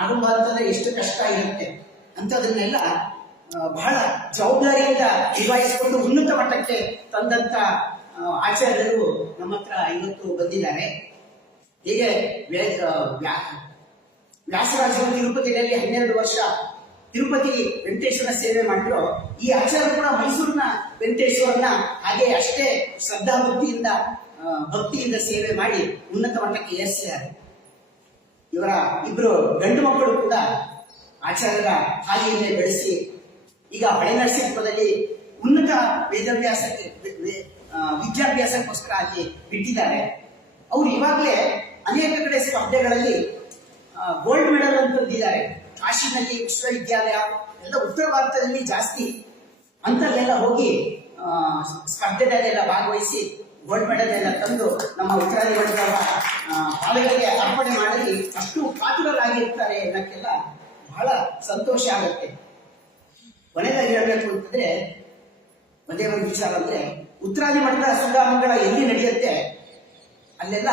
ಆರಂಭ ಅಂತಂದ್ರೆ ಎಷ್ಟು ಕಷ್ಟ ಇರುತ್ತೆ ಅಂತದನ್ನೆಲ್ಲ ಬಹಳ ಜವಾಬ್ದಾರಿಯಿಂದ ನಿಭಾಯಿಸಿಕೊಂಡು ಉನ್ನತ ಮಟ್ಟಕ್ಕೆ ತಂದಂತ ಆಚಾರ್ಯರು ನಮ್ಮ ಹತ್ರ ಇವತ್ತು ಬಂದಿದ್ದಾರೆ. ಹೀಗೆ ವ್ಯಾಸರಾಜರು ತಿರುಪತಿಯಲ್ಲಿ 12 ವರ್ಷ ತಿರುಪತಿ ವೆಂಕಟೇಶ್ವರ ಸೇವೆ ಮಾಡಿದ್ರು. ಈ ಆಚಾರ್ಯರು ಕೂಡ ಮೈಸೂರಿನ ವೆಂಕಟೇಶ್ವರನ ಹಾಗೆ ಅಷ್ಟೇ ಶ್ರದ್ಧಾ ಭಕ್ತಿಯಿಂದ ಸೇವೆ ಮಾಡಿ ಉನ್ನತ ಮಟ್ಟಕ್ಕೆ ಏರಿಸಿದ್ದಾರೆ. ಇವರ ಇಬ್ರು ಗಂಡು ಮಕ್ಕಳು ಕೂಡ ಆಚಾರ್ಯರ ಹಾದಿಯನ್ನೇ ಬೆಳೆಸಿ ಈಗ ಹೊಳೆನರಸೀಪುರದಲ್ಲಿ ಉನ್ನತ ವಿದ್ಯಾಭ್ಯಾಸಕ್ಕೋಸ್ಕರ ಅಲ್ಲಿ ಬಿಟ್ಟಿದ್ದಾರೆ. ಅವರು ಇವಾಗಲೇ ಅನೇಕ ಕಡೆ ಸ್ಪರ್ಧೆಗಳಲ್ಲಿ ಗೋಲ್ಡ್ ಮೆಡಲ್ ಅಂತ ತಂದಿದ್ದಾರೆ. ಕಾಶಿನಲ್ಲಿ ವಿಶ್ವವಿದ್ಯಾಲಯ ಎಲ್ಲ ಉತ್ತರ ಭಾರತದಲ್ಲಿ ಜಾಸ್ತಿ ಅಂತಲ್ಲೆಲ್ಲ ಹೋಗಿ ಸ್ಪರ್ಧೆಗಳಲ್ಲೆಲ್ಲ ಭಾಗವಹಿಸಿ ಗೋಲ್ಡ್ ಮೆಡಲ್ ಎಲ್ಲ ತಂದು ನಮ್ಮ ಉತ್ತರಾದಿ ವರ್ಗದ ಪಾಲಕರಿಗೆ ಅರ್ಪಣೆ ಮಾಡಲಿ ಅಷ್ಟು ಕಾತುರರಾಗಿರ್ತಾರೆ ಅನ್ನಕ್ಕೆಲ್ಲ ಬಹಳ ಸಂತೋಷ ಆಗುತ್ತೆ. ಕೊನೆಯದಾಗಿ ಹೇಳಬೇಕು ಅಂತಂದ್ರೆ ಒಂದೇ ಒಂದು ವಿಚಾರ ಅಂದ್ರೆ ಉತ್ತರಾದಿ ಮಠದ ಸುಧಾಮಂಗಳ ಎಲ್ಲಿ ನಡೆಯುತ್ತೆ ಅಲ್ಲೆಲ್ಲ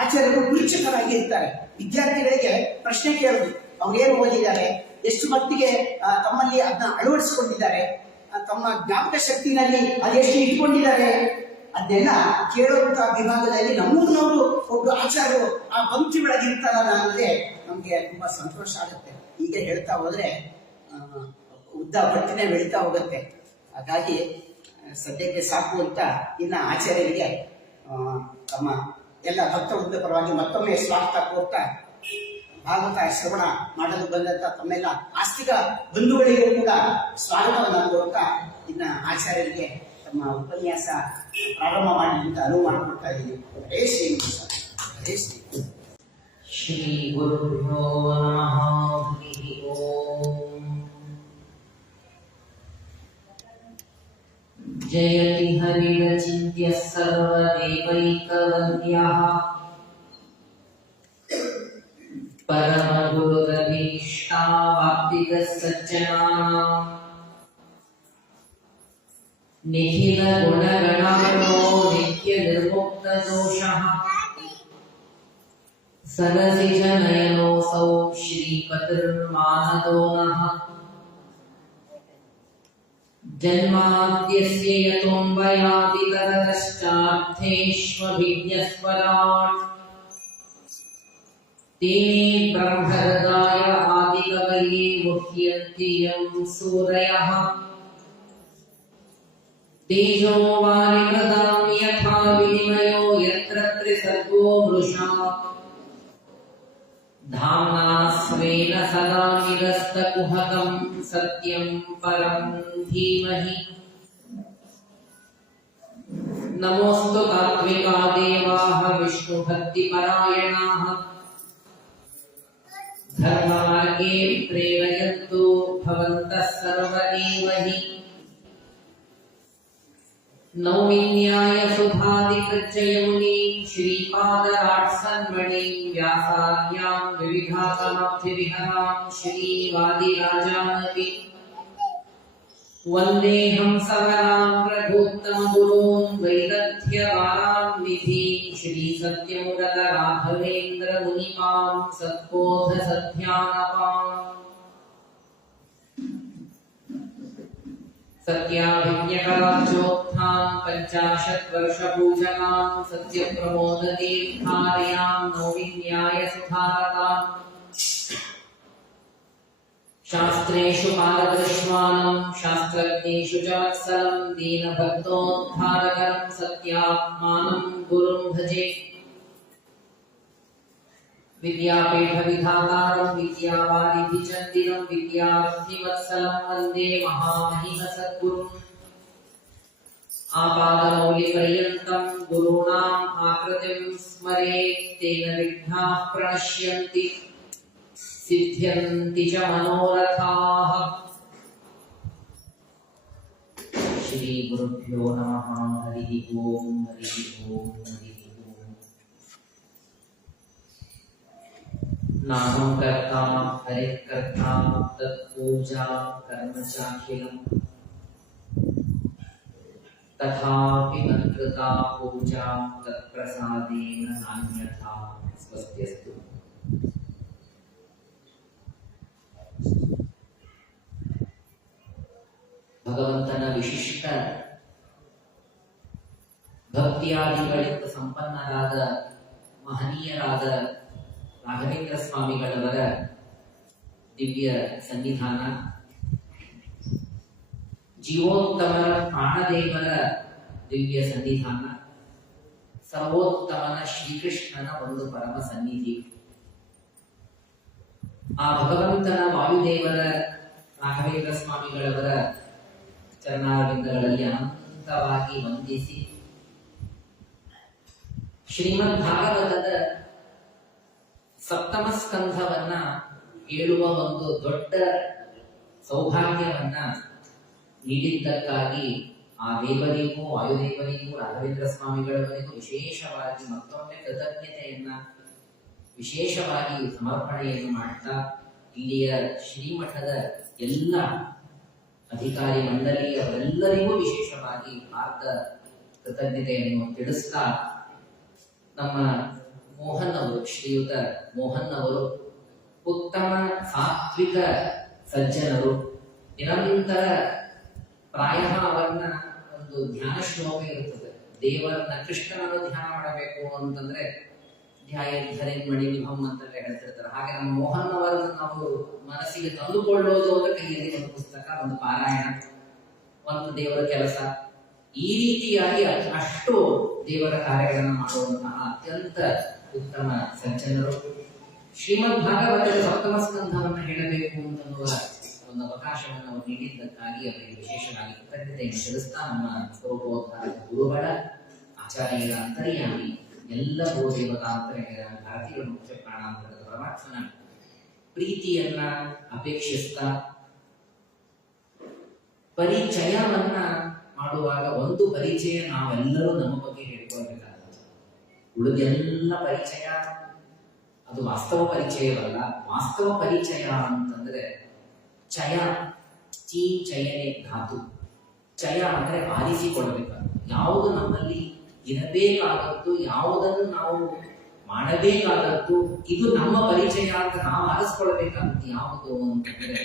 ಆಚಾರ್ಯರು ಪರೀಕ್ಷಕರಾಗಿ ಇರ್ತಾರೆ. ವಿದ್ಯಾರ್ಥಿಗಳಿಗೆ ಪ್ರಶ್ನೆ ಕೇಳುದು, ಅವ್ರು ಏನು ಓದಿದ್ದಾರೆ, ಎಷ್ಟು ಮಟ್ಟಿಗೆ ತಮ್ಮಲ್ಲಿ ಅದನ್ನ ಅಳವಡಿಸಿಕೊಂಡಿದ್ದಾರೆ, ತಮ್ಮ ಜ್ಞಾಪಕ ಶಕ್ತಿನಲ್ಲಿ ಅದೆಷ್ಟು ಇಟ್ಕೊಂಡಿದ್ದಾರೆ ಅದನ್ನೆಲ್ಲ ಕೇಳುವಂತ ವಿಭಾಗದಲ್ಲಿ ನಮ್ಮೂರಿನವರು ಒಬ್ಬ ಆಚಾರ್ಯರು ಆ ಪಂಕ್ತಿ ಒಳಗಿರ್ತಾರಲ್ಲ ಅನ್ನೋದೇ ನಮ್ಗೆ ತುಂಬಾ ಸಂತೋಷ ಆಗುತ್ತೆ. ಹೀಗೆ ಹೇಳ್ತಾ ಹೋದ್ರೆ ಉದ್ದ ಬಟ್ಟಿನೇ ಬೆಳೀತಾ ಹೋಗುತ್ತೆ. ಹಾಗಾಗಿ ಸದ್ಯಕ್ಕೆ ಸಾಕು ಅಂತ ಇನ್ನ ಆಚಾರ್ಯರಿಗೆ ತಮ್ಮ ಎಲ್ಲ ಭಕ್ತವೃಂದ ಪರವಾಗಿ ಮತ್ತೊಮ್ಮೆ ಸ್ವಾಗತ ಕೋರ್ತಾ ಭಾಗವತ ಶ್ರವಣ ಮಾಡಲು ಬಂದಂತ ತಮ್ಮೆಲ್ಲ ಆಸ್ತಿಕ ಬಂಧುಗಳಿಗೂ ಕೂಡ ಸ್ವಾಗತವನ್ನ ಕೋರ್ತಾ ಇನ್ನ ಆಚಾರ್ಯರಿಗೆ ತಮ್ಮ ಉಪನ್ಯಾಸ ಪ್ರಾರಂಭ ಮಾಡಿ ಅಂತ ಅನುವು ಮಾಡಿಕೊಡ್ತಾ ಇದ್ದೀನಿ. ಹರೇ ಶ್ರೀ ಹರೇ ಶ್ರೀ ಶ್ರೀ ಗುರುಭ್ಯೋ ನಮಃ. ಹರಿ ಓಂ. ಜಯತಿ ಹರಿರಚಿತ್ಯ ಸರ್ವದೇವೈಕವಂದ್ಯಃ ಪರಮ ಗುರುರಭೀಷ್ಟಾವಾಪ್ತಿಗ ಸಜ್ಜನಾನಾಂ ನಿಖಿಲ ಗುಣಗಣಾರ್ಣೋ ನಿತ್ಯ ನಿರ್ಮುಕ್ತ ದೋಷಃ ಸರಸಿಜ ನಯನೋऽಸೌ ಶ್ರೀಪತಿರ್ಮಾನದೋ ನಃ ಜನ್ಮಾದ್ಯಸ್ಯ ಯತೋऽನ್ವಯಾದಿತರತಶ್ಚಾರ್ಥೇಷ್ವಭಿಜ್ಞಸ್ವರಾಟ್ ತೇನೇ ಬ್ರಹ್ಮಹೃದಾಯ ಆದಿಕವಯೇ ಮುಹ್ಯಂತಿ ಯಂ ಸೂರಯಃ ತೇಜೋ ವಾರಿಮೃದಾಂ ಯಥಾ ವಿನಿಮಯೋ ಯತ್ರ ತ್ರಿಸರ್ಗೋ ಮೃಷಾ ಧಾಮ್ನಾ ಸ್ವೇನ ಸದಾ ನಿರಸ್ತಕುಹಕಂ ಸತ್ಯಂ ಪರಂ ಧೀಮಹಿ. ನಮೋऽस्तु ತಾತ್ವಿಕಾ ದೇವಾಃ ವಿಷ್ಣುಭಕ್ತಿಪರಾಯಣಾಃ ಧರ್ಮಮಾರ್ಗೇ ಪ್ರೇರಯन्तु ಭವಂತಃ ಸರ್ವ ಏವ ಹಿ. ನೌಮಿನ್ಯಾಯ ಸುಧಾದಿಕೃಚ್ಯಯಮುನಿ ಶ್ರೀಪಾದರಾಟ್ಸನ್ಮಣಿ ವ್ಯಾಸಾರ್ಯಾಂ ವಿವಿಧಾಗಮಬ್ಧಿವಿಹರಾಂ ಶ್ರೀವಾದಿರಾಜಾನಪಿ ವಂದೇಹಂ ಸವರಾಂ ರಘೂತ್ತಮ ಗುರೂನ್ ವೈದಗ್ಧ್ಯವಾರಾಂ ನಿಧಿ ಶ್ರೀ ಸತ್ಯಮುಗತ ರಾಘವೇಂದ್ರ ಮುನಿಪಾಂ ಸತ್ಬೋಧ ಸತ್ಯಾನಪಾಂ ಸತ್ಯಾಭಿಜ್ಞಕರಾಬ್ಜೋತ್ಥಾಂ ಪಂಚಾಶತ್ ವರ್ಷ ಪೂಜನಾಂ ಸತ್ಯ ಪ್ರಮೋದ ತೀರ್ಥಾರ್ಯಾಂ ನೌಮಿನ್ಯಾಯ ಸುಧಾರತಾಂ ಶಾಸ್ತ್ರೇಷು ಪಾರದೃಶ್ವಾನಂ ಶಾಸ್ತ್ರಜ್ಞೇಷು ಚ ವತ್ಸಲಂ ದೀನಭಕ್ತೋದ್ಧಾರಕರಂ ಸತ್ಯಾತ್ಮಾನಂ ಗುರುಂ ಭಜೆ. ವಿದ್ಯಾಪೀಠ ವಿಧಾತಾರಂ ವಿದ್ಯಾವಾರಿಧಿಚಂದಿರಂ ವಿದ್ಯಾರ್ಥಿವತ್ಸಲಂ ವಂದೇ ಮಹಾಮಹಿಮ ಸದ್ಗುರುಂ. ಆಪಾದಮೌಲಿಪರ್ಯಂತಂ ಗುರುಣಾಂ ಆಕೃತಿಂ ಸ್ಮರೇತ್ ತೇನ ವಿಘ್ನಾಃ ಪ್ರಣಶ್ಯಂತಿ ಸಿದ್ಧ್ಯಂತಿ ಚ ಮನೋರಥಾಃ. ಶ್ರೀ ಗುರುಭ್ಯೋ ನಮಃ. ಹರಿ ಓಂ. ಹರಿ ಓಂ. ಹರಿ ಓಂ. ನಾಮಂ ಕರ್ತಾ ಹರಿಕರ್ತಾ ತತ್ಪೂಜಾ ಕರ್ಮ ಚಾಖಿಲಂ ತಥಾಪಿ ಮತ್ಕೃತಾ ಪೂಜಾ ತತ್ಪ್ರಸಾದೇನ ನಾನ್ಯಥಾ. ಸ್ವಸ್ತ್ಯಸ್ತು. ವಿಶಿಷ್ಟ ಭಕ್ತಿಯಾದಿಗಳಿಂದ ಸಂಪನ್ನರಾದ ಮಹನೀಯರಾದ ರಾಘವೇಂದ್ರ ಸ್ವಾಮಿಗಳವರ ದಿವ್ಯ ಸನ್ನಿಧಾನ, ಜೀವೋತ್ತಮರ ಪ್ರಾಣದೇವರ ದಿವ್ಯ ಸನ್ನಿಧಾನ, ಸರ್ವೋತ್ತಮನ ಶ್ರೀಕೃಷ್ಣನ ಒಂದು ಪರಮ ಸನ್ನಿಧಿ. ಆ ಭಗವಂತನ ವಾಯುದೇವರ ರಾಘವೇಂದ್ರ ಸ್ವಾಮಿಗಳವರ ಚರಣಾರವಿಂದಗಳಲ್ಲಿ ಅನಂತವಾಗಿ ವಂದಿಸಿ ಶ್ರೀಮದ್ ಭಾಗವತದ ಸಪ್ತಮ ಸ್ಕಂಧವನ್ನ ಹೇಳುವ ಒಂದು ದೊಡ್ಡ ಸೌಭಾಗ್ಯವನ್ನ ನೀಡಿದ್ದಕ್ಕಾಗಿ ಆ ದೇವರಿಗೂ ವಾಯುದೇವರಿಗೂ ರಾಘವೇಂದ್ರ ಸ್ವಾಮಿಗಳವರಿಗೂ ವಿಶೇಷವಾಗಿ ಮತ್ತೊಮ್ಮೆ ಕೃತಜ್ಞತೆಯನ್ನ ವಿಶೇಷವಾಗಿ ಸಮರ್ಪಣೆಯನ್ನು ಮಾಡ್ತಾ ಇಲ್ಲಿಯ ಶ್ರೀಮಠದ ಎಲ್ಲ ಅಧಿಕಾರಿ ಮಂಡಳಿ ಅವರೆಲ್ಲರಿಗೂ ವಿಶೇಷವಾಗಿ ಆರ್ಧ ಕೃತಜ್ಞತೆಯನ್ನು ತಿಳಿಸ್ತಾ, ನಮ್ಮ ಮೋಹನ್ ಅವರು, ಶ್ರೀಯುತ ಮೋಹನ್ ಅವರು ಉತ್ತಮ ಸಾತ್ವಿಕ ಸಜ್ಜನರು. ನಿರಂತರ ಪ್ರಾಯಃ ಅವರನ್ನ ಒಂದು ಧ್ಯಾನ ಶ್ಲೋಕ ಇರುತ್ತದೆ, ದೇವರನ್ನ ಕೃಷ್ಣನನ್ನು ಧ್ಯಾನ ಮಾಡಬೇಕು ಅಂತಂದ್ರೆ ಧ್ಯಾಯೇನ್ ಮಣಿ ನಿಭಂ ಅಂತೆಲ್ಲ ಹೇಳ್ತಿರ್ತಾರೆ. ಹಾಗೆ ನಮ್ಮ ಮೋಹನ್ ಅವರನ್ನು ನಾವು ಮನಸ್ಸಿಗೆ ತಂದುಕೊಳ್ಳೋದು ಅವರ ಕೈಯಲ್ಲಿ ಒಂದು ಪುಸ್ತಕ, ಒಂದು ಪಾರಾಯಣ, ಒಂದು ದೇವರ ಕೆಲಸ, ಈ ರೀತಿಯಾಗಿ ಅಷ್ಟು ದೇವರ ಕಾರ್ಯಗಳನ್ನು ಮಾಡುವಂತಹ ಅತ್ಯಂತ ಉತ್ತಮ ಸಜ್ಜನರು. ಶ್ರೀಮದ್ ಭಾಗವತದ ಸಪ್ತಮ ಸ್ಕಂಧವನ್ನು ಹೇಳಬೇಕು ಅಂತನ್ನುವ ಒಂದು ಅವಕಾಶವನ್ನು ಅವರು ನೀಡಿದ್ದಕ್ಕಾಗಿ ಅವರಿಗೆ ವಿಶೇಷವಾಗಿ ಕೃತಜ್ಞತೆಯನ್ನು ತಿಳಿಸ್ತಾ, ನಮ್ಮ ಸ್ವರೂಪೋದ್ಧಾರದ ಗುರುಗಳ ಆಚಾರ್ಯರ ಅಂತರ್ಯಾಮಿ ಎಲ್ಲ ಗೋದೇವತಾಂತರಿಗಳ ಭಾರತೀಯ ಮುಖ್ಯ ಪ್ರಾಣಾಂತರದ ಪರಮಾತ್ಮನ ಪ್ರೀತಿಯನ್ನ ಅಪೇಕ್ಷಿಸ್ತಾ, ಪರಿಚಯವನ್ನ ಮಾಡುವಾಗ ಒಂದು ಪರಿಚಯ ನಾವೆಲ್ಲರೂ ನಮ್ಮ ಬಗ್ಗೆ ಹೇಳ್ಕೊಳ್ಬೇಕಾಗುತ್ತೆ. ಉಳಿದೆಲ್ಲ ಪರಿಚಯ ಅದು ವಾಸ್ತವ ಪರಿಚಯವಲ್ಲ. ವಾಸ್ತವ ಪರಿಚಯ ಅಂತಂದ್ರೆ ಚಯ, ಚೀ ಚಯನೆ ಧಾತು. ಚಯ ಅಂದ್ರೆ ಆರಿಸಿಕೊಳ್ಬೇಕಾದ ಯಾವುದು ನಮ್ಮಲ್ಲಿ ಇರಬೇಕಾದದ್ದು, ಯಾವುದನ್ನು ನಾವು ಮಾಡಬೇಕಾದದ್ದು, ಇದು ನಮ್ಮ ಪರಿಚಯ ಅಂತ ನಾವು ಆರಿಸ್ಕೊಳ್ಬೇಕಾದದ್ದು ಯಾವುದು ಅಂತಂದ್ರೆ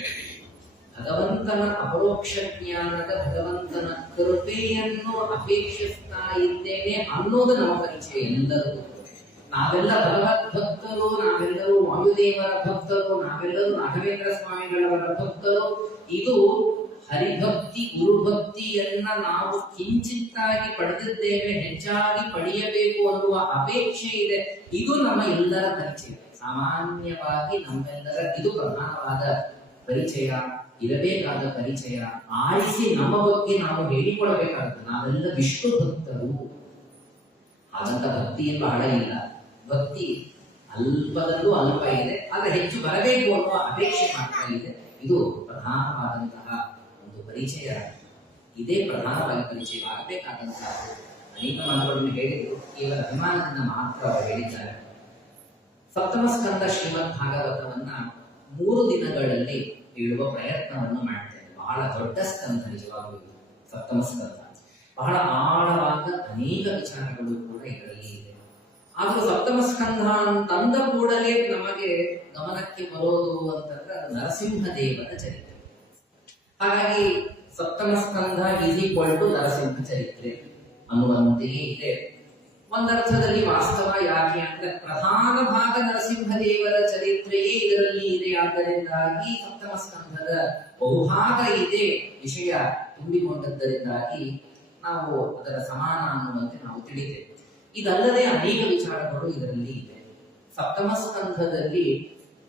ಭಗವಂತನ ಅಪರೋಕ್ಷ ಜ್ಞಾನದ, ಭಗವಂತನ ಕೃಪೆಯನ್ನು ಅಪೇಕ್ಷಿಸ್ತಾ ಇದ್ದೇನೆ ಅನ್ನೋದು ನಮ್ಮ ಪರಿಚಯ. ಎಲ್ಲರಿಗೂ ನಾವೆಲ್ಲ ಭಗವದ್ ಭಕ್ತರು, ನಾವೆಲ್ಲರೂ ವಾಯುದೇವರ ಭಕ್ತರು, ನಾವೆಲ್ಲರೂ ರಾಘವೇಂದ್ರ ಸ್ವಾಮಿಗಳವರ ಭಕ್ತರು. ಇದು ಹರಿಭಕ್ತಿ ಗುರುಭಕ್ತಿಯನ್ನ ನಾವು ಕಿಂಚಿತ್ತಾಗಿ ಪಡೆದಿದ್ದೇವೆ, ಹೆಚ್ಚಾಗಿ ಪಡೆಯಬೇಕು ಅನ್ನುವ ಅಪೇಕ್ಷೆ ಇದೆ. ಇದು ನಮ್ಮ ಎಲ್ಲರ ಪರಿಚಯ. ಸಾಮಾನ್ಯವಾಗಿ ನಮ್ಮೆಲ್ಲರ ಇದು ಪ್ರಧಾನವಾದ ಪರಿಚಯ, ಇರಬೇಕಾದ ಪರಿಚಯ. ಆರಿಸಿ ನಮ್ಮ ಬಗ್ಗೆ ನಾವು ಹೇಳಿಕೊಳ್ಳಬೇಕಾಗುತ್ತೆ. ನಾವೆಲ್ಲ ವಿಷ್ಣು ಭಕ್ತರು. ಹಾಗಂತ ಭಕ್ತಿಯನ್ನು ಬಹಳ ಇಲ್ಲ, ಭಕ್ತಿ ಅಲ್ಪದಲ್ಲೂ ಅಲ್ಪ ಇದೆ, ಆದ್ರೆ ಹೆಚ್ಚು ಬರಬೇಕು ಅನ್ನುವ ಅಪೇಕ್ಷೆ ಮಾತ್ರ ಇದೆ. ಇದು ಪ್ರಧಾನವಾದಂತಹ ಒಂದು ಪರಿಚಯ. ಇದೇ ಪ್ರಧಾನವಾಗಿ ಪರಿಚಯ ಆಗಬೇಕಾದಂತಹ ಅನೇಕ ಮಾತುಗಳನ್ನು ಹೇಳಿದ್ರು, ಕೇವಲ ಅಭಿಮಾನದಿಂದ ಮಾತ್ರ ಅವರು ಹೇಳಿದ್ದಾರೆ. ಸಪ್ತಮ ಸ್ಕಂದ ಶ್ರೀಮದ್ ಭಾಗವತವನ್ನ 3 ದಿನಗಳಲ್ಲಿ ಹೇಳುವ ಪ್ರಯತ್ನವನ್ನು ಮಾಡ್ತೇನೆ. ಬಹಳ ದೊಡ್ಡ ಸ್ಕಂಧ ನಿಜವಾಗಲೂ ಸಪ್ತಮ ಸ್ಕಂದ. ಬಹಳ ಆಳವಾದ ಅನೇಕ ವಿಚಾರಗಳು ಕೂಡ ಇದರಲ್ಲಿ ಇದೆ. ಆದರೂ ಸಪ್ತಮ ಸ್ಕಂಧ ಅಂತಂದ ಕೂಡಲೇ ನಮಗೆ ಗಮನಕ್ಕೆ ಬರೋದು ಅಂತಂದ್ರೆ ನರಸಿಂಹದೇವರ ಚರಿತ್ರೆ. ಹಾಗಾಗಿ ಸಪ್ತಮ ಸ್ಕಂಧ ಈಸ್ ಈಕ್ವಲ್ ಟು ನರಸಿಂಹ ಚರಿತ್ರೆ ಅನ್ನುವಂತೆಯೇ ಇದೆ. ಒಂದರ್ಥದಲ್ಲಿ ವಾಸ್ತವ. ಯಾಕೆ ಅಂದ್ರೆ ಪ್ರಧಾನ ಭಾಗ ನರಸಿಂಹದೇವರ ಚರಿತ್ರೆಯೇ ಇದರಲ್ಲಿ ಇದೆ. ಆದ್ದರಿಂದಾಗಿ ಸಪ್ತಮ ಸ್ಕಂಧದ ಬಹುಭಾಗ ಇದೆ ವಿಷಯ ತುಂಬಿಕೊಂಡದ್ದರಿಂದಾಗಿ ನಾವು ಅದರ ಸಮಾನ ಅನ್ನುವಂತೆ ನಾವು ತಿಳಿತೇವೆ. ಇದಲ್ಲದೆ ಅನೇಕ ವಿಚಾರಗಳು ಇದರಲ್ಲಿ ಇದೆ. ಸಪ್ತಮ ಸ್ಕಂಧದಲ್ಲಿ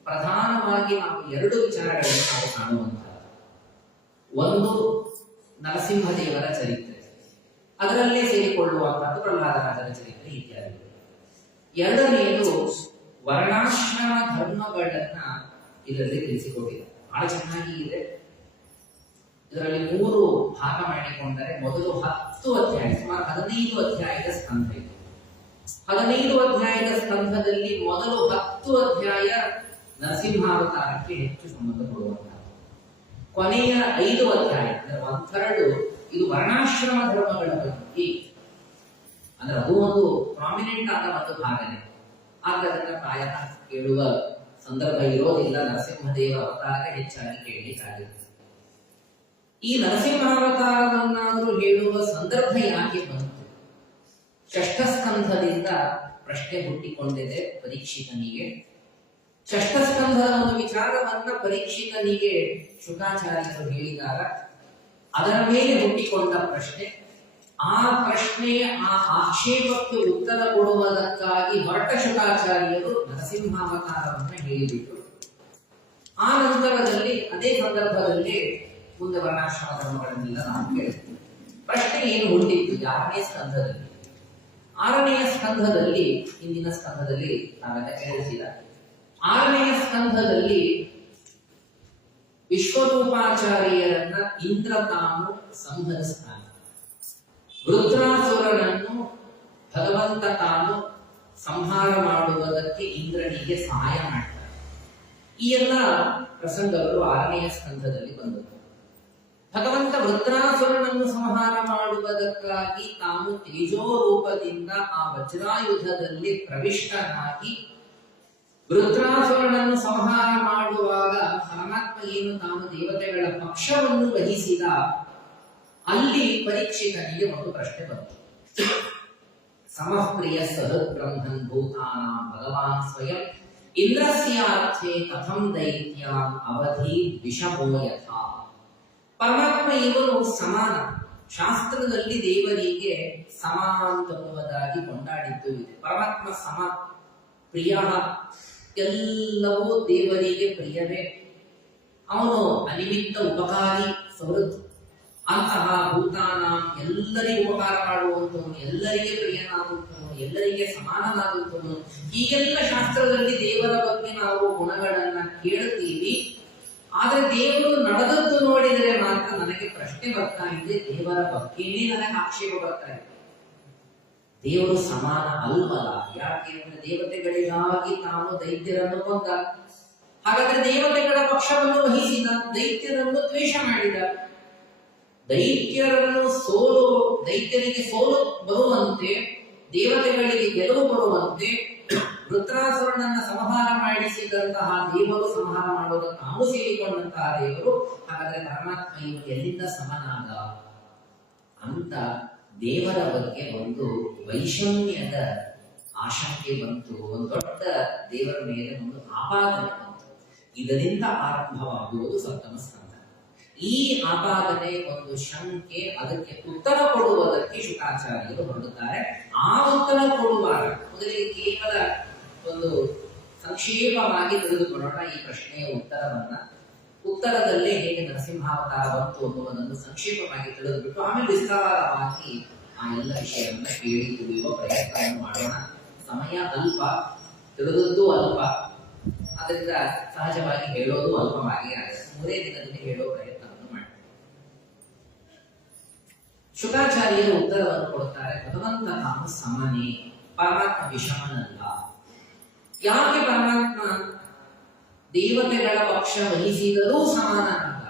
ಪ್ರಧಾನವಾಗಿ ನಾವು 2 ವಿಚಾರಗಳನ್ನು ನಾವು ಕಾಣುವಂತಹ, ಒಂದು ನರಸಿಂಹದೇವರ ಚರಿತ್ರೆ, ಅದರಲ್ಲೇ ಸೇರಿಕೊಳ್ಳುವಂತಹದ್ದು ಪ್ರಹ್ಲಾದರಾಜರ ಚರಿತ್ರೆ ಇತ್ಯಾದಿ. ಎರಡನೆಯದು ವರ್ಣಾಶ್ರಮ ಧರ್ಮಗಳನ್ನ ಇದರಲ್ಲಿ ತಿಳಿಸಿಕೊಟ್ಟಿದೆ. ಬಹಳ ಚೆನ್ನಾಗಿ ಇದೆ. ಇದರಲ್ಲಿ 3 ಭಾಗ ಮಾಡಿಕೊಂಡರೆ ಮೊದಲು 10 ಅಧ್ಯಾಯ, ಸುಮಾರು 15 ಅಧ್ಯಾಯದ ಸ್ಕಂಧ ಇದೆ. 15 ಅಧ್ಯಾಯದ ಸ್ಕಂಧದಲ್ಲಿ ಮೊದಲು 10 ಅಧ್ಯಾಯ ನರಸಿಂಹಾವತಾರಕ್ಕೆ ಹೆಚ್ಚು ಸಂಬಂಧ ಕೊಡುವಂತಹ, ಕೊನೆಯ 5 ಅಧ್ಯಾಯ ಅಂದ್ರೆ 1/3 ಇದು ವರ್ಣಾಶ್ರಮ ಧರ್ಮಗಳ ಬಗ್ಗೆ. ಅಂದ್ರೆ ಅದು ಒಂದು ಪ್ರಾಮಿನೆಂಟ್ ಆದ ಒಂದು ಭಾಗನೆ. ಆದ್ದರಿಂದ ಪ್ರಾಯಃ ಕೇಳುವ ಸಂದರ್ಭ ಇರೋದಿಲ್ಲ. ನರಸಿಂಹದೇವ ಅವತಾರ ಹೆಚ್ಚಾಗಿ ಕೇಳಲಿಕ್ಕಾಗುತ್ತೆ. ಈ ನರಸಿಂಹಾವತಾರವನ್ನಾದರೂ ಹೇಳುವ ಸಂದರ್ಭ ಯಾಕೆ ಬಂತು? ಷಷ್ಠ ಸ್ಕಂಧದಿಂದ ಪ್ರಶ್ನೆ ಹುಟ್ಟಿಕೊಂಡಿದೆ ಪರೀಕ್ಷಿತನಿಗೆ. ಷಷ್ಠ ಸ್ಕಂಧದ ಒಂದು ವಿಚಾರವನ್ನ ಪರೀಕ್ಷಿತನಿಗೆ ಶುಕಾಚಾರ್ಯರು ಹೇಳಿದಾಗ ಅದರ ಮೇಲೆ ಹುಟ್ಟಿಕೊಂಡ ಪ್ರಶ್ನೆ, ಆ ಪ್ರಶ್ನೆಯ ಆ ಆಕ್ಷೇಪಕ್ಕೆ ಉತ್ತರ ಕೊಡುವುದಕ್ಕಾಗಿ ಹೊರಟ ಶುಕಾಚಾರ್ಯರು ನರಸಿಂಹಾವತಾರವನ್ನ ಹೇಳಿಬಿಟ್ರು. ಆ ನಂತರದಲ್ಲಿ ಅದೇ ಸಂದರ್ಭದಲ್ಲಿ ಮುಂದೆ ವರ್ಣಾಶ್ರಮ ಧರ್ಮಗಳನ್ನೆಲ್ಲ ನಾವು ಕೇಳ್ತೀವಿ. ಪ್ರಶ್ನೆ ಏನು ಹುಟ್ಟಿತ್ತು 6ನೇ ಸ್ಕಂಧದಲ್ಲಿ. 6ನೇ ಸ್ಕಂಧದಲ್ಲಿ, ಹಿಂದಿನ ಸ್ಕಂಧದಲ್ಲಿ ನಾವೆಲ್ಲ ಕೇಳಿಸಿದ 6ನೇ ಸ್ಕಂಧದಲ್ಲಿ ವಿಶ್ವರೂಪಾಚಾರ್ಯರನ್ನ ಇಂದ್ರ ತಾನು ಸಂಹರಿಸ್ತಾನೆ. ವೃತ್ರಾಸುರನನ್ನು ಭಗವಂತ ತಾನು ಸಂಹಾರ ಮಾಡುವುದಕ್ಕೆ ಇಂದ್ರನಿಗೆ ಸಹಾಯ ಮಾಡ್ತಾನೆ. ಈ ಎಲ್ಲ ಪ್ರಸಂಗಗಳು 6ನೇ ಸ್ಕಂಧದಲ್ಲಿ ಬಂದವು. ಭಗವಂತ ವೃತ್ರಾಸುರನನ್ನು ಸಂಹಾರ ಮಾಡುವುದಕ್ಕಾಗಿ ತಾನು ತೇಜೋ ರೂಪದಿಂದ ಆ ವಜ್ರಾಯುಧದಲ್ಲಿ ಪ್ರವಿಷ್ಟನಾಗಿ ವೃತ್ರಾಸುರನನ್ನು ಸಂಹಾರ ಮಾಡುವಾಗ ಪರಮಾತ್ಮ ಏನು ತಾನು ದೇವತೆಗಳ ಪಕ್ಷವನ್ನು ವಹಿಸಿದ, ಅಲ್ಲಿ ಪರೀಕ್ಷಿತನಿಗೆ ಒಂದು ಪ್ರಶ್ನೆ ಬಂತು. ಸಮಪ್ರಿಯ ಸಹೃದ್ ಬ್ರಹ್ಮನ್ ಭೂತಾನಾಂ ಭಗವಾನ್ ಸ್ವಯಂ ಇಂದ್ರಸ್ಯಾರ್ಥೆ ಕಥಂ ದೈತ್ಯಾನ್ ಅವಧಿ ವಿಷಮೋ ಯಥಾ. ಪರಮಾತ್ಮ ಇವನು ಸಮಾನ. ಶಾಸ್ತ್ರದಲ್ಲಿ ದೇವರಿಗೆ ಸಮ ಅಂತನ್ನುವುದಾಗಿ ಕೊಂಡಾಡಿದ್ದು ಇದೆ. ಪರಮಾತ್ಮ ಸಮ, ಪ್ರಿಯ, ಎಲ್ಲವೂ ದೇವರಿಗೆ ಪ್ರಿಯವೇ. ಅವನು ಅನಿಮಿತ್ತ ಉಪಕಾರಿ ಸಹೃದ್, ಅಂತಹ ಭೂತಾನ ಎಲ್ಲರಿಗೂ ಉಪಕಾರ ಮಾಡುವಂತವನು, ಎಲ್ಲರಿಗೆ ಪ್ರಿಯನಾಗುತ್ತವನು, ಎಲ್ಲರಿಗೆ ಸಮಾನನಾಗುತ್ತವನು. ಈಗೆಲ್ಲ ಶಾಸ್ತ್ರದಲ್ಲಿ ದೇವರ ಬಗ್ಗೆ ನಾವು ಗುಣಗಳನ್ನ ಕೇಳುತ್ತೀವಿ. ಆದ್ರೆ ದೇವರು ನಡೆದದ್ದು ನೋಡಿದರೆ ಮಾತ್ರ ನನಗೆ ಪ್ರಶ್ನೆ ಬರ್ತಾ ಇದೆ, ದೇವರ ಬಗ್ಗೆನೇ ನನಗೆ ಆಕ್ಷೇಪ ಬರ್ತಾ ಇದೆ. ದೇವರು ಸಮಾನ ಅಲ್ವಲ್ಲ. ಯಾಕೆಂದ್ರೆ ದೇವತೆಗಳಿಗಾಗಿ ತಾನು ದೈತ್ಯರನ್ನು ಕೊಂದ. ಹಾಗಾದ್ರೆ ದೇವತೆಗಳ ಪಕ್ಷವನ್ನು ವಹಿಸಿದ, ದೈತ್ಯರನ್ನು ದ್ವೇಷ ಮಾಡಿದ. ದೈತ್ಯರಿಗೆ ಸೋಲು ಬರುವಂತೆ, ದೇವತೆಗಳಿಗೆ ಗೆಲುವು ಬರುವಂತೆ ವೃತ್ರಾಸುರನನ್ನ ಸಂಹಾರ ಮಾಡಿಸಿದಂತಹ ದೇವರು, ಸಂಹಾರ ಮಾಡುವುದನ್ನು ತಾವು ಸೇರಿಕೊಂಡಂತಹ ದೇವರು. ಹಾಗಾದ್ರೆ ಪರಮಾತ್ಮ ಇವರು ಎಲ್ಲಿಂದ ಸಮನಾದ ಅಂತ ದೇವರ ಬಗ್ಗೆ ಒಂದು ವೈಷಮ್ಯದ ಆಶಂಕೆ ಬಂತು. ಒಂದು ದೊಡ್ಡ ದೇವರ ಮೇಲೆ ಒಂದು ಆಪಾದನೆ ಬಂತು. ಇದರಿಂದ ಆರಂಭವಾಗುವುದು ಸಪ್ತಮ ಸ್ಕಂಧ. ಈ ಆಪಾದನೆ, ಒಂದು ಶಂಕೆ, ಅದಕ್ಕೆ ಉತ್ತರ ಕೊಡುವುದಕ್ಕೆ ಶುಕಾಚಾರ್ಯರು ಹೊರಡುತ್ತಾರೆ. ಆ ಉತ್ತರ ಕೊಡುವಾಗ ಮೊದಲಿಗೆ ಕೇವಲ ಒಂದು ಸಂಕ್ಷೇಪವಾಗಿ ತಿಳಿದುಕೊಳ್ಳೋಣ ಈ ಪ್ರಶ್ನೆಯ ಉತ್ತರವನ್ನ. ಉತ್ತರದಲ್ಲೇ ಹೇಗೆ ನರಸಿಂಹಾವತಾರ ಬಂತು ಅನ್ನುವುದನ್ನು ಸಂಕ್ಷೇಪವಾಗಿ ತಿಳಿದುಬಿಟ್ಟು ಆಮೇಲೆ ವಿಸ್ತಾರವಾಗಿ ಆ ಎಲ್ಲ ವಿಷಯವನ್ನ ಕೇಳಿ ತಿಳಿಯುವ ಪ್ರಯತ್ನವನ್ನು ಮಾಡೋಣ. ಸಮಯ ಅಲ್ಪ, ತಿಳಿದದ್ದು ಅಲ್ಪ, ಅದರಿಂದ ಸಹಜವಾಗಿ ಹೇಳೋದು ಅಲ್ಪವಾಗಿ ಆಗುತ್ತೆ. 3 ದಿನದಲ್ಲಿ ಹೇಳೋ ಪ್ರಯತ್ನವನ್ನು ಮಾಡಿ. ಶುಕಾಚಾರ್ಯರು ಉತ್ತರವನ್ನು ಕೊಡುತ್ತಾರೆ. ಭಗವಂತ ತಾನು ಸಮನೇ, ಪರಮಾತ್ಮ ವಿಷಮನಲ್ಲ. ಯಾಕೆ ಪರಮಾತ್ಮ ದೇವತೆಗಳ ಪಕ್ಷ ವಹಿಸಿದರೂ ಸಮಾನನಲ್ಲ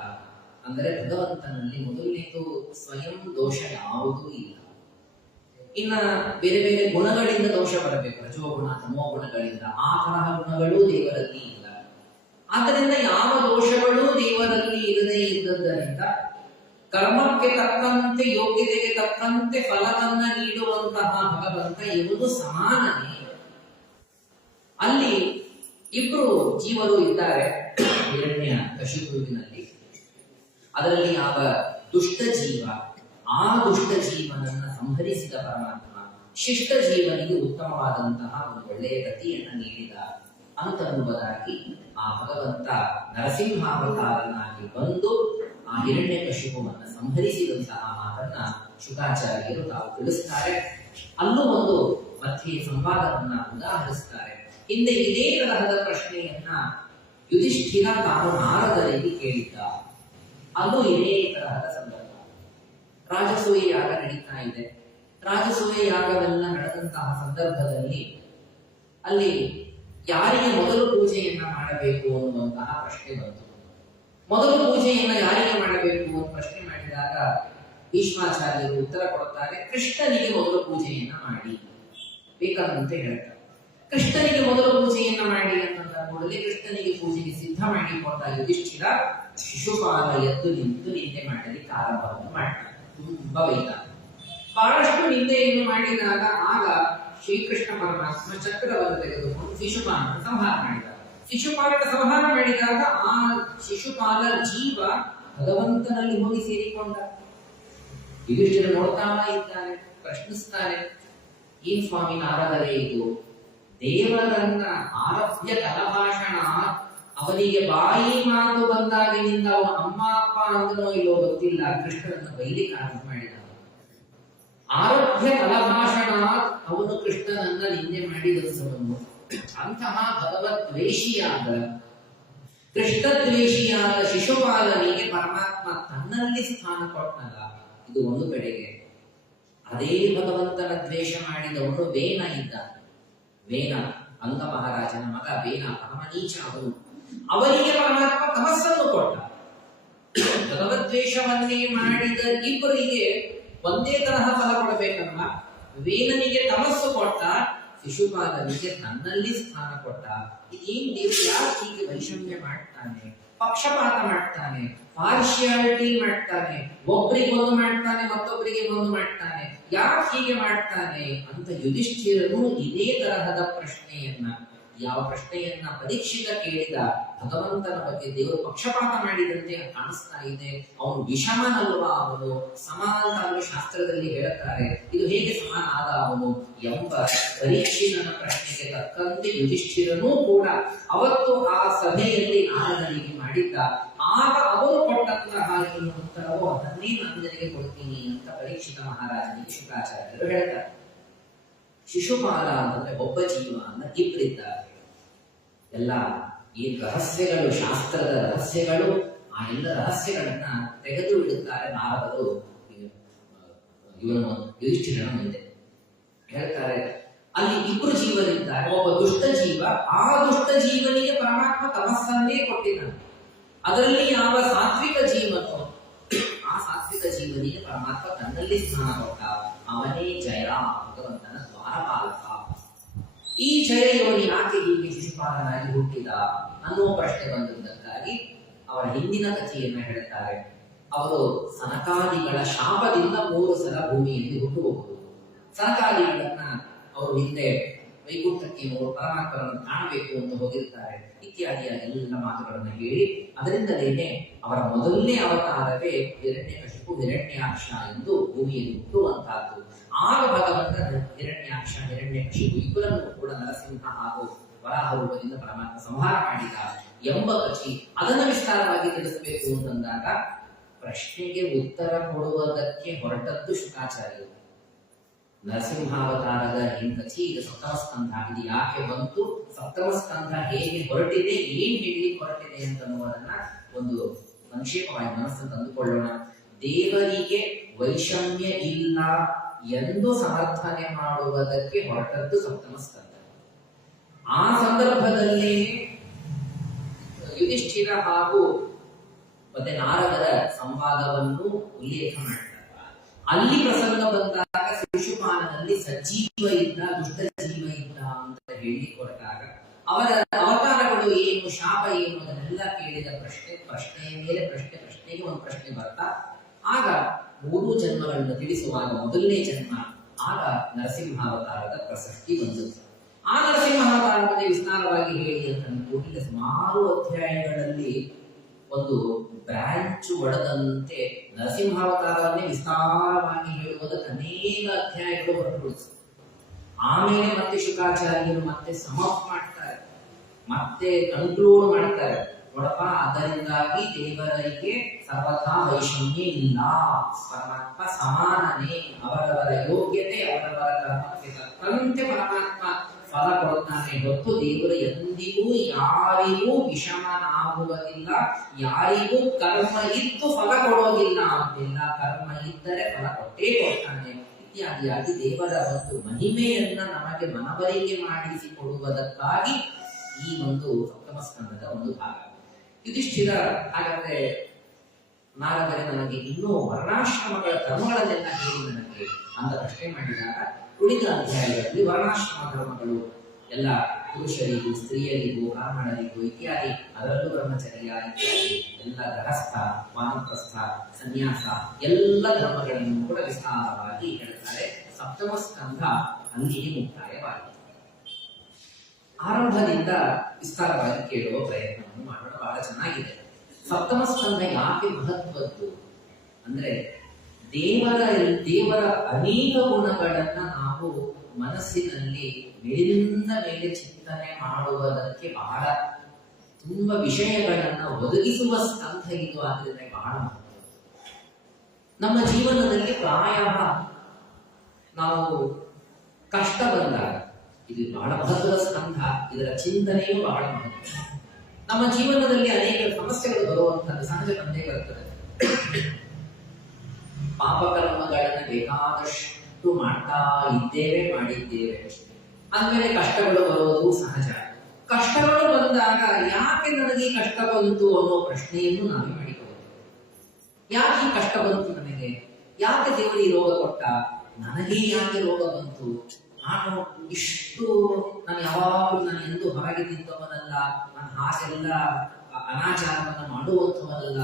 ಅಂದರೆ ಭಗವಂತನಲ್ಲಿ ಮೊದಲನೇದು ಸ್ವಯಂ ದೋಷ ಯಾವುದೂ ಇಲ್ಲ. ಇನ್ನ ಬೇರೆ ಬೇರೆ ಗುಣಗಳಿಂದ ದೋಷ ಬರಬೇಕು, ರಜೋಗುಣ ತಮೋ ಗುಣಗಳಿಂದ. ಆ ತರಹ ಗುಣಗಳೂ ದೇವರಲ್ಲಿ ಇಲ್ಲ. ಆದ್ದರಿಂದ ಯಾವ ದೋಷಗಳೂ ದೇವರಲ್ಲಿ ಇರದೇ ಇದ್ದದ್ದರಿಂದ ಕರ್ಮಕ್ಕೆ ತಕ್ಕಂತೆ, ಯೋಗ್ಯತೆಗೆ ತಕ್ಕಂತೆ ಫಲವನ್ನ ನೀಡುವಂತಹ ಭಗವಂತ ಇವನು ಸಮಾನನೇ. ಅಲ್ಲಿ ಇಬ್ರು ಜೀವರು ಇದ್ದಾರೆ ಹಿರಣ್ಯ ಕಶಿಪುವಿನಲ್ಲಿ. ಅದರಲ್ಲಿ ಆಗ ದುಷ್ಟ ಜೀವ, ಆ ದುಷ್ಟ ಜೀವನನ್ನ ಸಂಹರಿಸಿದ ಪರಮಾತ್ಮ ಶಿಷ್ಟ ಜೀವನಿಗೆ ಉತ್ತಮವಾದಂತಹ ಒಂದು ಒಳ್ಳೆಯ ಗತಿಯನ್ನ ನೀಡಿದ ಅಂತನ್ನುವುದಾಗಿ ಆ ಭಗವಂತ ನರಸಿಂಹಾವತಾರನಾಗಿ ಬಂದು ಆ ಹಿರಣ್ಯ ಕಶಿಪುವನ್ನು ಸಂಹರಿಸಿದಂತಹ ಮಾತನ್ನ ಶುಕಾಚಾರ್ಯರು ತಾವು ತಿಳಿಸ್ತಾರೆ. ಅಲ್ಲೂ ಒಂದು ಮಧ್ಯೆ ಸಂವಾದವನ್ನ ಉದಾಹರಿಸ್ತಾರೆ. ಹಿಂದೆ ಇದೇ ತರಹದ ಪ್ರಶ್ನೆಯನ್ನ ಯುಧಿಷ್ಠಿರ ತಾನು ನಾರದರಿಗೆ ಕೇಳಿದ್ದ. ಅಲ್ಲೂ ಇದೇ ತರಹದ ಸಂದರ್ಭ. ರಾಜಸೂಯ ಯಾಗ ನಡೀತಾ ಇದೆ. ರಾಜಸೂಯ ಯಾಗವೆಲ್ಲ ನಡೆದಂತಹ ಸಂದರ್ಭದಲ್ಲಿ ಅಲ್ಲಿ ಯಾರಿಗೆ ಮೊದಲು ಪೂಜೆಯನ್ನ ಮಾಡಬೇಕು ಅನ್ನುವಂತಹ ಪ್ರಶ್ನೆ ಬಂತು. ಮೊದಲು ಪೂಜೆಯನ್ನ ಯಾರಿಗೆ ಮಾಡಬೇಕು ಅಂತ ಪ್ರಶ್ನೆ ಮಾಡಿದಾಗ ಭೀಷ್ಮಾಚಾರ್ಯರು ಉತ್ತರ ಕೊಡುತ್ತಾರೆ, ಕೃಷ್ಣನಿಗೆ ಮೊದಲು ಪೂಜೆಯನ್ನ ಮಾಡಿ ಬೇಕಂತೆ ಹೇಳ್ತಾರೆ. ಕೃಷ್ಣನಿಗೆ ಮೊದಲು ಪೂಜೆಯನ್ನ ಮಾಡಿ ಅಂತ ಕೂಡಲೇ ಕೃಷ್ಣನಿಗೆ ಪೂಜೆಗೆ ಸಿದ್ಧ ಮಾಡಿಕೊಂಡ ಯುಧಿಷ್ಠಿರ ಶಿಶುಪಾಲ ಎದ್ದು ನಿಂತು ನಿಂದೆ ಮಾಡಲಿಕ್ಕೆ ಆರಂಭವನ್ನು ಮಾಡ್ತಾನೆ. ತುಂಬಾ ಬೈದ, ಬಹಳಷ್ಟು ನಿಂದೆಯನ್ನು ಮಾಡಿದಾಗ ಆಗ ಶ್ರೀಕೃಷ್ಣ ಪರಮಾತ್ಮ ಚಕ್ರವನ್ನು ತೆಗೆದುಕೊಂಡು ಶಿಶುಪಾಲನ ಸಂಹಾರ ಮಾಡಿದ. ಶಿಶುಪಾಲನ ಸಂಹಾರ ಮಾಡಿದಾಗ ಆ ಶಿಶುಪಾಲ ಜೀವ ಭಗವಂತನಲ್ಲಿ ಹೋಗಿ ಸೇರಿಕೊಂಡ. ಯುಧಿಷ್ಠಿರ ನೋಡ್ತಾ ಇದ್ದಾನೆ, ಪ್ರಶ್ನಿಸ್ತಾನೆ, ಏನ್ ಸ್ವಾಮಿ ನಾರದರೇ ಇದು? ದೇವರನ್ನ ಆರಭ್ಯ ಕಲಭಾಷಣ, ಅವನಿಗೆ ಬಾಯಿ ಮಾತು ಬಂದಾಗಿನಿಂದ ಅವನ ಅಮ್ಮ ಅಪ್ಪ ಅಂದನೋ ಇಲ್ಲೋ ಗೊತ್ತಿಲ್ಲ, ಕೃಷ್ಣನನ್ನು ಬೈಲಿಕ್ಕೆ ಆರಂಭ ಮಾಡಿದ. ಆರಭ್ಯ ಕಲಭಾಷಣ, ಅವನು ಕೃಷ್ಣನನ್ನ ನಿಂದೆ ಮಾಡಿದವನು. ಅಂತಹ ಭಗವದ್ವೇಷಿಯಾದ ಕೃಷ್ಣದ್ವೇಷಿಯಾದ ಶಿಶುಪಾಲನಿಗೆ ಪರಮಾತ್ಮ ತನ್ನಲ್ಲಿ ಸ್ಥಾನ ಕೊಟ್ಟನಲ್ಲ, ಇದು ಒಂದು ಕಡೆಗೆ. ಅದೇ ಭಗವಂತನ ದ್ವೇಷ ಮಾಡಿದವನು ವೇನ ಇದ್ದ. ವೇನ, ಅಂಗ ಮಹಾರಾಜನ ಮಗ ವೇನ, ಪರಮನೀಚ ಅವನು. ಅವನಿಗೆ ಪರಮಾತ್ಮ ತಮಸ್ಸನ್ನು ಕೊಟ್ಟ. ಭಗವದ್ವೇಷವನ್ನೇ ಮಾಡಿದ ಇಬ್ಬರಿಗೆ ಒಂದೇ ತರಹ ಫಲ ಕೊಡಬೇಕಲ್ಲ. ವೇನನಿಗೆ ತಮಸ್ಸು ಕೊಟ್ಟ, ಶಿಶುಪಾಲನಿಗೆ ತನ್ನಲ್ಲಿ ಸ್ಥಾನ ಕೊಟ್ಟ. ಇದೇನ್ ದೇವರು ಯಾಕೆ ಹೀಗೆ ವೈಷಮ್ಯ ಮಾಡ್ತಾನೆ, ಪಕ್ಷಪಾತ ಮಾಡ್ತಾನೆ, ಪಾರ್ಶಿಯಾಲಿಟಿ ಮಾಡ್ತಾನೆ, ಒಬ್ಬರಿಗೊಂದು ಮಾಡ್ತಾನೆ ಮತ್ತೊಬ್ಬರಿಗೆ ಒಂದು ಮಾಡ್ತಾನೆ, ಯಾಕೆ ಹೀಗೆ ಮಾಡ್ತಾನೆ ಅಂತ ಯುಧಿಷ್ಠಿರನು ಇದೇ ತರಹದ ಪ್ರಶ್ನೆಯನ್ನ, ಯಾವ ಪ್ರಶ್ನೆಯನ್ನ ಪರೀಕ್ಷಿತ ಕೇಳಿದ. ಭಗವಂತನ ಬಗ್ಗೆ ದೇವರು ಪಕ್ಷಪಾತ ಮಾಡಿದಂತೆ ಕಾಣಿಸ್ತಾ ಇದೆ. ಅವನು ವಿಷಮನಲ್ವಾ, ಅವನು ಸಮಾನ ಅಂತ ಶಾಸ್ತ್ರದಲ್ಲಿ ಹೇಳುತ್ತಾರೆ. ಇದು ಹೇಗೆ ಸಮಾನ ಆದ ಅವನು ಎಂಬ ಪರೀಕ್ಷಿತನ ಪ್ರಶ್ನೆಗೆ ತಕ್ಕಂತೆ ಯುಧಿಷ್ಠಿರನೂ ಕೂಡ ಅವತ್ತು ಆ ಸಭೆಯಲ್ಲಿ ನಾರದನಿಗೆ ಮಾಡಿದ್ದ. ಆಗ ಅವರು ಕೊಟ್ಟಂತಹ ಏನು ಉತ್ತರವೋ ಅದನ್ನೇ ನಾನು ನಿನಗೆ ಕೊಡ್ತೀನಿ ಅಂತ ಪರೀಕ್ಷಿತ ಮಹಾರಾಜನಿಗೆ ಶುಕ್ರಾಚಾರ್ಯರು ಹೇಳ್ತಾರೆ. ಶಿಶುಪಾಲ ಅಂತಂದ್ರೆ ಒಬ್ಬ ಜೀವ ಅನ್ನ ಇಬ್ಬರಿದ್ದಾರೆ. ಎಲ್ಲ ಈ ರಹಸ್ಯಗಳು, ಶಾಸ್ತ್ರದ ರಹಸ್ಯಗಳು, ಆ ಎಲ್ಲ ರಹಸ್ಯಗಳನ್ನ ತೆಗೆದು ಇಡುತ್ತಾರೆ ನಾರದರು ಇವನು ಯುಧಿಷ್ಠಿರನ ಮುಂದೆ. ಹೇಳ್ತಾರೆ, ಅಲ್ಲಿ ಇಬ್ಬರು ಜೀವನಿದ್ದಾರೆ. ಒಬ್ಬ ದುಷ್ಟ ಜೀವ, ಆ ದುಷ್ಟ ಜೀವನಿಗೆ ಪರಮಾತ್ಮ ತಮಸ್ಸನ್ನೇ ಕೊಟ್ಟಿದ್ದಾನೆ. ಅದರಲ್ಲಿ ಯಾವ ಸಾತ್ವಿಕ ಜೀವನೋ ಆ ಸಾತ್ವಿಕ ಜೀವನಿಗೆ ಪರಮಾತ್ಮ ತನ್ನಲ್ಲಿ ಸ್ಥಾನ ಕೊಟ್ಟ. ಅವನೇ ಜಯ, ಭಗವಂತನ ದ್ವಾರಪಾಲಕ. ಈ ಜಯ ಇವನು ಯಾಕೆ ಹೀಗೆ ಶಿಶುಪಾಲನಾಗಿ ಹುಟ್ಟಿದ ಅನ್ನುವ ಪ್ರಶ್ನೆ ಬಂದಿದ್ದಕ್ಕಾಗಿ ಅವರ ಹಿಂದಿನ ಕಥೆಯನ್ನ ಹೇಳ್ತಾರೆ. ಅವರು ಸನಕಾದಿಗಳ ಶಾಪದಿಂದ 3 ಸಲ ಭೂಮಿಯಲ್ಲಿ ಹುಟ್ಟುಹೋಗುವುದು. ಸನಕಾದಿಗಳನ್ನ ಅವರು ಹಿಂದೆ ವೈಕುಂಠಕ್ಕೆ ಪರಮಾತ್ಮರನ್ನು ಕಾಣಬೇಕು ಅಂತ ಹೋಗಿರ್ತಾರೆ. ಇತ್ಯಾದಿಯ ಎಲ್ಲ ಮಾತುಗಳನ್ನು ಹೇಳಿ ಅದರಿಂದಲೇನೆ ಅವರ ಮೊದಲನೇ ಅವತಾರವೇ ಹಿರಣ್ಯಕಶಿಪು, ಹಿರಣ್ಯಾಕ್ಷ ಎಂದು ಭೂಮಿಯಲ್ಲಿ ಹುಟ್ಟುವಂತಹದ್ದು. ಆಗ ಭಗವಂತ ಹಿರಣ್ಯಾಕ್ಷ, ಹಿರಣ್ಯಕಶಿಪು ಇಬ್ಬರನ್ನು ಕೂಡ ನರಸಿಂಹ ಹಾಗೂ ವರಾಹ ರೂಪದಿಂದ ಪರಮಾತ್ಮ ಸಂಹಾರ ಮಾಡಿದ ಎಂಬ ಕಥೆ. ಅದನ್ನು ವಿಸ್ತಾರವಾಗಿ ತಿಳಿಸಬೇಕು ಅಂತಂದಾಗ ಪ್ರಶ್ನೆಗೆ ಉತ್ತರ ಕೊಡುವುದಕ್ಕೆ ಹೊರಟದ್ದು ಶುಕಾಚಾರ್ಯರು. ನರಸಿಂಹಾವತಾರದ ಹಿಂಕಥಿ, ಇದು ಸಪ್ತಮ ಸ್ಕಂಧ, ಇದು ಯಾಕೆ ಬಂತು, ಸಪ್ತಮ ಸ್ಕಂಧ ಹೇಗೆ ಹೊರಟಿದೆ, ಏನ್ ಹೇಳಿ ಹೊರಟಿದೆ ಅಂತನ್ನುವುದನ್ನ ಒಂದು ಸಂಕ್ಷೇಪವಾಗಿ ಮನಸ್ಸನ್ನು ತಂದುಕೊಳ್ಳೋಣ. ದೇವರಿಗೆ ವೈಷಮ್ಯ ಇಲ್ಲ ಎಂದು ಸಮರ್ಥನೆ ಮಾಡುವುದಕ್ಕೆ ಹೊರಟದ್ದು ಸಪ್ತಮ ಸ್ಕಂಧ. ಆ ಸಂದರ್ಭದಲ್ಲಿ ಯುಧಿಷ್ಠಿರ ಹಾಗೂ ಮತ್ತೆ ನಾರದರ ಸಂವಾದವನ್ನು ಉಲ್ಲೇಖ ಮಾಡ್ತಾರೆ. ಅಲ್ಲಿ ಪ್ರಸಂಗ ಬಂದಾಗ ಶಿಶುಪಾಲನಲ್ಲಿ ಸಜೀವ ಇದ್ದ, ದುಷ್ಟ ಜೀವ ಇದ್ದ ಅಂತ ಹೇಳಿ ಕೊಟ್ಟಾಗ ಅವರ ಅವತಾರಗಳು ಏನು, ಶಾಪ ಏನು ಅದನ್ನೆಲ್ಲ ಕೇಳಿದ ಪ್ರಶ್ನೆಯ ಮೇಲೆ ಪ್ರಶ್ನೆಗೆ ಒಂದು ಪ್ರಶ್ನೆ ಬರ್ತಾ, ಆಗ 3 ಜನ್ಮಗಳನ್ನು ತಿಳಿಸುವಾಗ ಮೊದಲನೇ ಜನ್ಮ, ಆಗ ನರಸಿಂಹಾವತಾರದ ಪ್ರಸಕ್ತಿ ಬಂದಿತ್ತು. ಆ ನರಸಿಂಹಾವತಾರದ ಬಗ್ಗೆ ವಿಸ್ತಾರವಾಗಿ ಹೇಳಿ ಅಂತ ಕೂಡಲೇ ಸುಮಾರು ಅಧ್ಯಾಯಗಳಲ್ಲಿ ಒಂದು ಬ್ರಾಂಚ್ ಒಡೆದಂತೆ ನರಸಿಂಹಾವತಾರವನ್ನೇ ವಿಸ್ತಾರವಾಗಿ ಹೇಳುವುದಕ್ಕೆ ಅನೇಕ ಅಧ್ಯಾಯಗಳು ಹೊರಟುಬಿಡಿತು. ಆಮೇಲೆ ಮತ್ತೆ ಶುಕಾಚಾರ್ಯರು ಮತ್ತೆ ಸಮಪ್ ಮಾಡ್ತಾರೆ, ಮತ್ತೆ ಕನ್ಕ್ಲೂಡ್ ಮಾಡ್ತಾರೆ. ನೋಡಪ್ಪ, ಅದರಿಂದಾಗಿ ದೇವರಿಗೆ ಸರ್ವಥಾ ವೈಷಮ್ಯ ಇಲ್ಲ, ಪರಮಾತ್ಮ ಸಮಾನನೇ, ಅವರವರ ಯೋಗ್ಯತೆ ಅವರವರ ಕರ್ಮಕ್ಕೆ ತಕ್ಕಂತೆ ಪರಮಾತ್ಮ ಫಲ ಕೊಡುತ್ತಾನೆ ಹೊತ್ತು ದೇವರು ಎಂದಿಗೂ ಯಾರಿಗೂ ವಿಷಮನಾಗುವುದಿಲ್ಲ, ಯಾರಿಗೂ ಕರ್ಮ ಇದ್ದು ಫಲ ಕೊಡೋದಿಲ್ಲ ಅಂತಿಲ್ಲ. ಕರ್ಮ ಇದ್ದರೆ ಫಲ ಕೊಟ್ಟೇ ಕೊಡ್ತಾನೆ. ಇತ್ಯಾದಿಯಾಗಿ ದೇವರ ಒಂದು ಮಹಿಮೆಯನ್ನ ನಮಗೆ ಮನವರಿಕೆ ಮಾಡಿಸಿಕೊಡುವುದಕ್ಕಾಗಿ ಈ ಒಂದು ಸಪ್ತಮ ಸ್ಕಂದದ ಒಂದು ಭಾಗ. ಯುಧಿಷ್ಠಿರ ಹಾಗಾದ್ರೆ ನಾರದರೆ ನನಗೆ ಇನ್ನೂ ವರ್ಣಾಶ್ರಮಗಳ ಧರ್ಮಗಳನ್ನೆಲ್ಲ ಹೇಳಿ ನನಗೆ ಅಂತ ಪ್ರಶ್ನೆ ಮಾಡಿದಾಗ ಉಳಿದ ಅಧ್ಯಾಯಗಳಲ್ಲಿ ವರ್ಣಾಶ್ರಮ ಧರ್ಮಗಳು ಎಲ್ಲ ಪುರುಷರಿಗೂ ಸ್ತ್ರೀಯರಿಗೂ ಬ್ರಾಹ್ಮಣರಿಗೂ ಇತ್ಯಾದಿ, ಅದರಲ್ಲೂ ಬ್ರಹ್ಮಚರ್ಯ ಇತ್ಯಾದಿ ಎಲ್ಲ ಗೃಹಸ್ಥ ವಾನಪ್ರಸ್ಥ ಸನ್ಯಾಸ ಎಲ್ಲ ಧರ್ಮಗಳನ್ನು ಕೂಡ ವಿಸ್ತಾರವಾಗಿ ಹೇಳ್ತಾರೆ. ಸಪ್ತಮ ಸ್ಕಂಧ ಅಲ್ಲಿಗೆ ಮುಕ್ತಾಯವಾಗಿದೆ. ಆರಂಭದಿಂದ ವಿಸ್ತಾರವಾಗಿ ಕೇಳುವ ಪ್ರಯತ್ನವನ್ನು ಮಾಡೋಣ. ಬಹಳ ಚೆನ್ನಾಗಿದೆ. ಸಪ್ತಮ ಸ್ಕಂಧ ಯಾಕೆ ಮಹತ್ವದ್ದು ಅಂದ್ರೆ, ದೇವರ ಅನೇಕ ಗುಣಗಳನ್ನ ನಾವು ಮನಸ್ಸಿನಲ್ಲಿ ಮೇಲಿಂದ ಮೇಲೆ ಚಿಂತನೆ ಮಾಡುವುದಕ್ಕೆ ಬಹಳ ತುಂಬಾ ವಿಷಯಗಳನ್ನ ಒದಗಿಸುವ ಸ್ಕಂಧ ಇದು. ಆದ್ರಿಂದ ಬಹಳ ಮಹತ್ವ. ನಮ್ಮ ಜೀವನದಲ್ಲಿ ಪ್ರಾಯ ನಾವು ಕಷ್ಟ ಬಂದಾಗ ಇದು ಬಹಳ ಮಹತ್ವದ ಸ್ಕಂಧ. ಇದರ ಚಿಂತನೆಯೂ ಬಹಳ ಮಹತ್ವ. ನಮ್ಮ ಜೀವನದಲ್ಲಿ ಅನೇಕ ಸಮಸ್ಯೆಗಳು ಬರುವಂತದ್ದು ಸಹಜ ಬಂದೇ ಬರ್ತದೆ. ಪಾಪಕರ್ಮಗಳನ್ನು ಬೇಕಾದಷ್ಟು ಮಾಡ್ತಾ ಮಾಡಿದ್ದೇವೆ ಅಂದ್ಮೇಲೆ ಕಷ್ಟಗಳು ಬರೋದು ಸಹಜ. ಕಷ್ಟಗಳು ಬಂದಾಗ ಯಾಕೆ ನನಗೆ ಈ ಕಷ್ಟ ಬಂತು ಅನ್ನೋ ಪ್ರಶ್ನೆಯನ್ನು ನಾವೇ ಮಾಡಿಕೊಳ್ಳೋದು. ಯಾಕೆ ಈ ಕಷ್ಟ ಬಂತು ನನಗೆ? ಯಾಕೆ ದೇವರು ಈ ರೋಗ ಕೊಟ್ಟ? ನನಗೆ ಯಾಕೆ ರೋಗ ಬಂತು? ನಾನು ಯಾವಾಗಲೂ ನಾನು ಎಂದು ಹೊರಗೆ ತಿಂತವನಲ್ಲ, ನಾನು ಹಾಗೆಲ್ಲ ಅನಾಚಾರವನ್ನು ಮಾಡುವಂಥವನಲ್ಲ,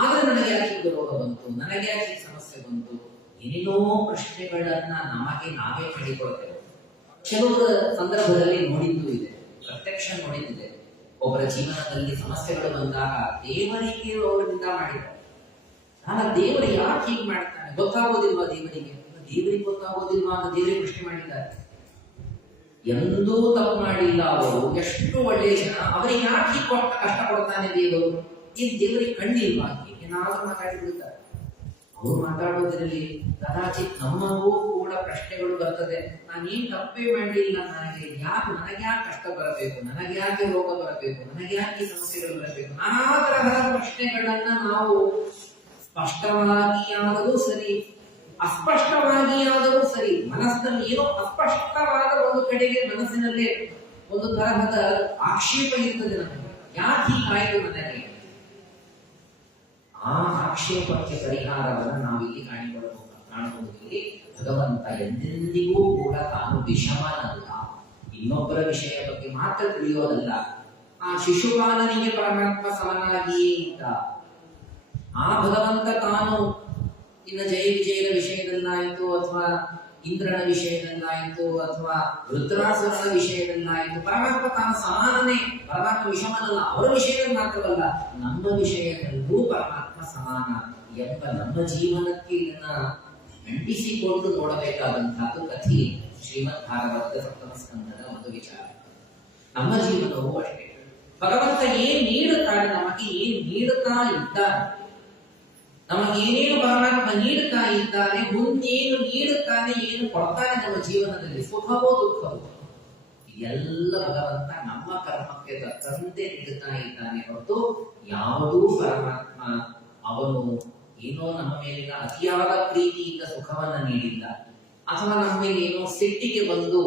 ಆದ್ರೆ ನನಗೆ ಯಾಕೆ ಇದು ರೋಗ ಬಂತು? ನನಗೆ ಯಾಕೆ ಈ ಸಮಸ್ಯೆ ಬಂತು? ಏನೇನೋ ಪ್ರಶ್ನೆಗಳನ್ನ ನಮಗೆ ನಾವೇ ಮಾಡಿಕೊಳ್ತೇವೆ. ಕೆಲವು ಸಂದರ್ಭದಲ್ಲಿ ನೋಡಿದ್ದು ಇದೆ, ಪ್ರತ್ಯಕ್ಷ ನೋಡಿದ್ದಿದೆ. ಒಬ್ಬರ ಜೀವನದಲ್ಲಿ ಸಮಸ್ಯೆಗಳು ಬಂದಾಗ ದೇವರಿಗೆ ಅವರಿಂದ ಮಾಡಿದ್ದಾರೆ. ದೇವರು ಯಾಕೆ ಹೀಗೆ ಮಾಡ್ತಾನೆ ಗೊತ್ತಾಗೋದಿಲ್ವಾ ದೇವರಿಗೆ? ದೇವರಿಗೆ ಗೊತ್ತಾಗೋದಿಲ್ವಾ ಅಂತ ದೇವರಿಗೆ ಪ್ರಶ್ನೆ ಮಾಡಿದ್ದಾರೆ. ಎಂದೂ ತಪ್ಪು ಮಾಡಿಲ್ಲ ಅವರು, ಎಷ್ಟು ಒಳ್ಳೆಯ ಜನ, ಅವರಿಗೆ ಯಾಕೆ ಕಷ್ಟ ಕೊಡ್ತಾನೆ ದೇವರು? ಈ ದೇವರಿಗೆ ಕಣ್ಣಿಲ್ವಾ? ಏನಾದ್ರೂ ಮಾತಾಡಿಬಿಡ್ತಾರೆ. ಅವ್ರು ಮಾತಾಡೋದ್ರಲ್ಲಿ ಕದಾಚಿತ್ ನಮ್ಮಗೂ ಕೂಡ ಪ್ರಶ್ನೆಗಳು ಬರ್ತದೆ. ನಾನೇನ್ ತಪ್ಪೇ ಮಾಡಲಿಲ್ಲ, ನನಗೆ ಯಾಕೆ ಕಷ್ಟ ಬರಬೇಕು? ನನಗೆ ಯಾಕೆ ರೋಗ ಬರಬೇಕು? ನನಗೆ ಯಾಕೆ ಸಮಸ್ಯೆಗಳು ಬರಬೇಕು? ನಾನಾ ತರಹದ ಪ್ರಶ್ನೆಗಳನ್ನ ನಾವು ಸ್ಪಷ್ಟವಾಗಿಯಾದರೂ ಸರಿ, ಅಸ್ಪಷ್ಟವಾಗಿಯಾದರೂ ಸರಿ, ಮನಸ್ಸಿನಲ್ಲಿ ಏನೋ ಅಸ್ಪಷ್ಟವಾದ ಒಂದು ಕಡೆಗೆ ಮನಸ್ಸಿನಲ್ಲಿ ಒಂದು ತರಹದ ಆಕ್ಷೇಪ ಇರ್ತದೆ. ನಮಗೆ ಯಾಕೆ ಹೀಗಾಯ್ತು ನನಗೆ? ಆ ಆಕ್ಷೇಪಕ್ಕೆ ಪರಿಹಾರವನ್ನು ನಾವಿಲ್ಲಿ ಕಾಣಬಹುದು. ಇಲ್ಲಿ ಭಗವಂತ ಎಂದೆಂದಿಗೂ ಕೂಡ ತಾನು ವಿಷಮನಲ್ಲ, ಇನ್ನೊಬ್ಬರ ವಿಷಯ ಬಗ್ಗೆ ಮಾತ್ರ ತಿಳಿಯೋದಲ್ಲ. ಆ ಶಿಶುಪಾಲನಿಗೆ ಪರಮಾತ್ಮ ಸಮನಾಗಿಯೇ ಇದ್ದ. ಆ ಭಗವಂತ ತಾನು ಇನ್ನು ಜಯ ವಿಜಯದ ವಿಷಯದಲ್ಲಾಯಿತು, ಅಥವಾ ಇಂದ್ರನ ವಿಷಯದಲ್ಲಾಯಿತು, ಅಥವಾ ರುದ್ರಾಸುರನ ವಿಷಯದಲ್ಲಾಯಿತು, ಪರಮಾತ್ಮ ತಾನು ಸಮಾನನೇ. ಪರಮಾತ್ಮ ವಿಷಮನಲ್ಲ. ಅವರ ವಿಷಯದಲ್ಲಿ ಮಾತ್ರವಲ್ಲ, ನಮ್ಮ ವಿಷಯದಲ್ಲೂ ಪರಮಾತ್ಮ ಸಮಾನ ಎಂಬ ನಮ್ಮ ಜೀವನಕ್ಕೆ ಇದನ್ನ ಅಂಟಿಸಿಕೊಂಡು ನೋಡಬೇಕಾದಂತಹದ್ದು ಕಥೆ ಶ್ರೀಮದ್ ಭಾಗವತದ ಸಪ್ತಮ ಸ್ಕಂದದ ಒಂದು ವಿಚಾರ. ನಮ್ಮ ಜೀವನವೂ ಅಷ್ಟೇ. ಭಗವಂತ ಏನ್ ನೀಡುತ್ತಾನೆ, ನಮಗೆ ಏನ್ ನೀಡುತ್ತಾ ಇದ್ದಾನೆ, ನಮಗೇನೇನು ಪರಮಾತ್ಮ ನೀಡುತ್ತಾ ಇದ್ದಾನೆ, ಮುಂದೇನು ನೀಡುತ್ತಾನೆ, ಏನು ಕೊಡ್ತಾನೆ ನಮ್ಮ ಜೀವನದಲ್ಲಿ, ಸುಖವೋ ದುಃಖವೋ, ಎಲ್ಲ ಭಗವಂತ ನಮ್ಮ ಕರ್ಮಕ್ಕೆ ತಕ್ಕಂತೆ ನೀಡುತ್ತಾ ಇದ್ದಾನೆ ಹೊರತು ಯಾವುದೂ ಪರಮಾತ್ಮ ಅವನು ಏನೋ ನಮ್ಮ ಮೇಲಿನ ಅತಿಯಾದ ಪ್ರೀತಿಯಿಂದ ಸುಖವನ್ನ ನೀಡಿಲ್ಲ, ಅಥವಾ ನಮ್ಮ ಮೇಲೆ ಏನೋ ಸಿಟ್ಟಿಗೆ ಬಂದು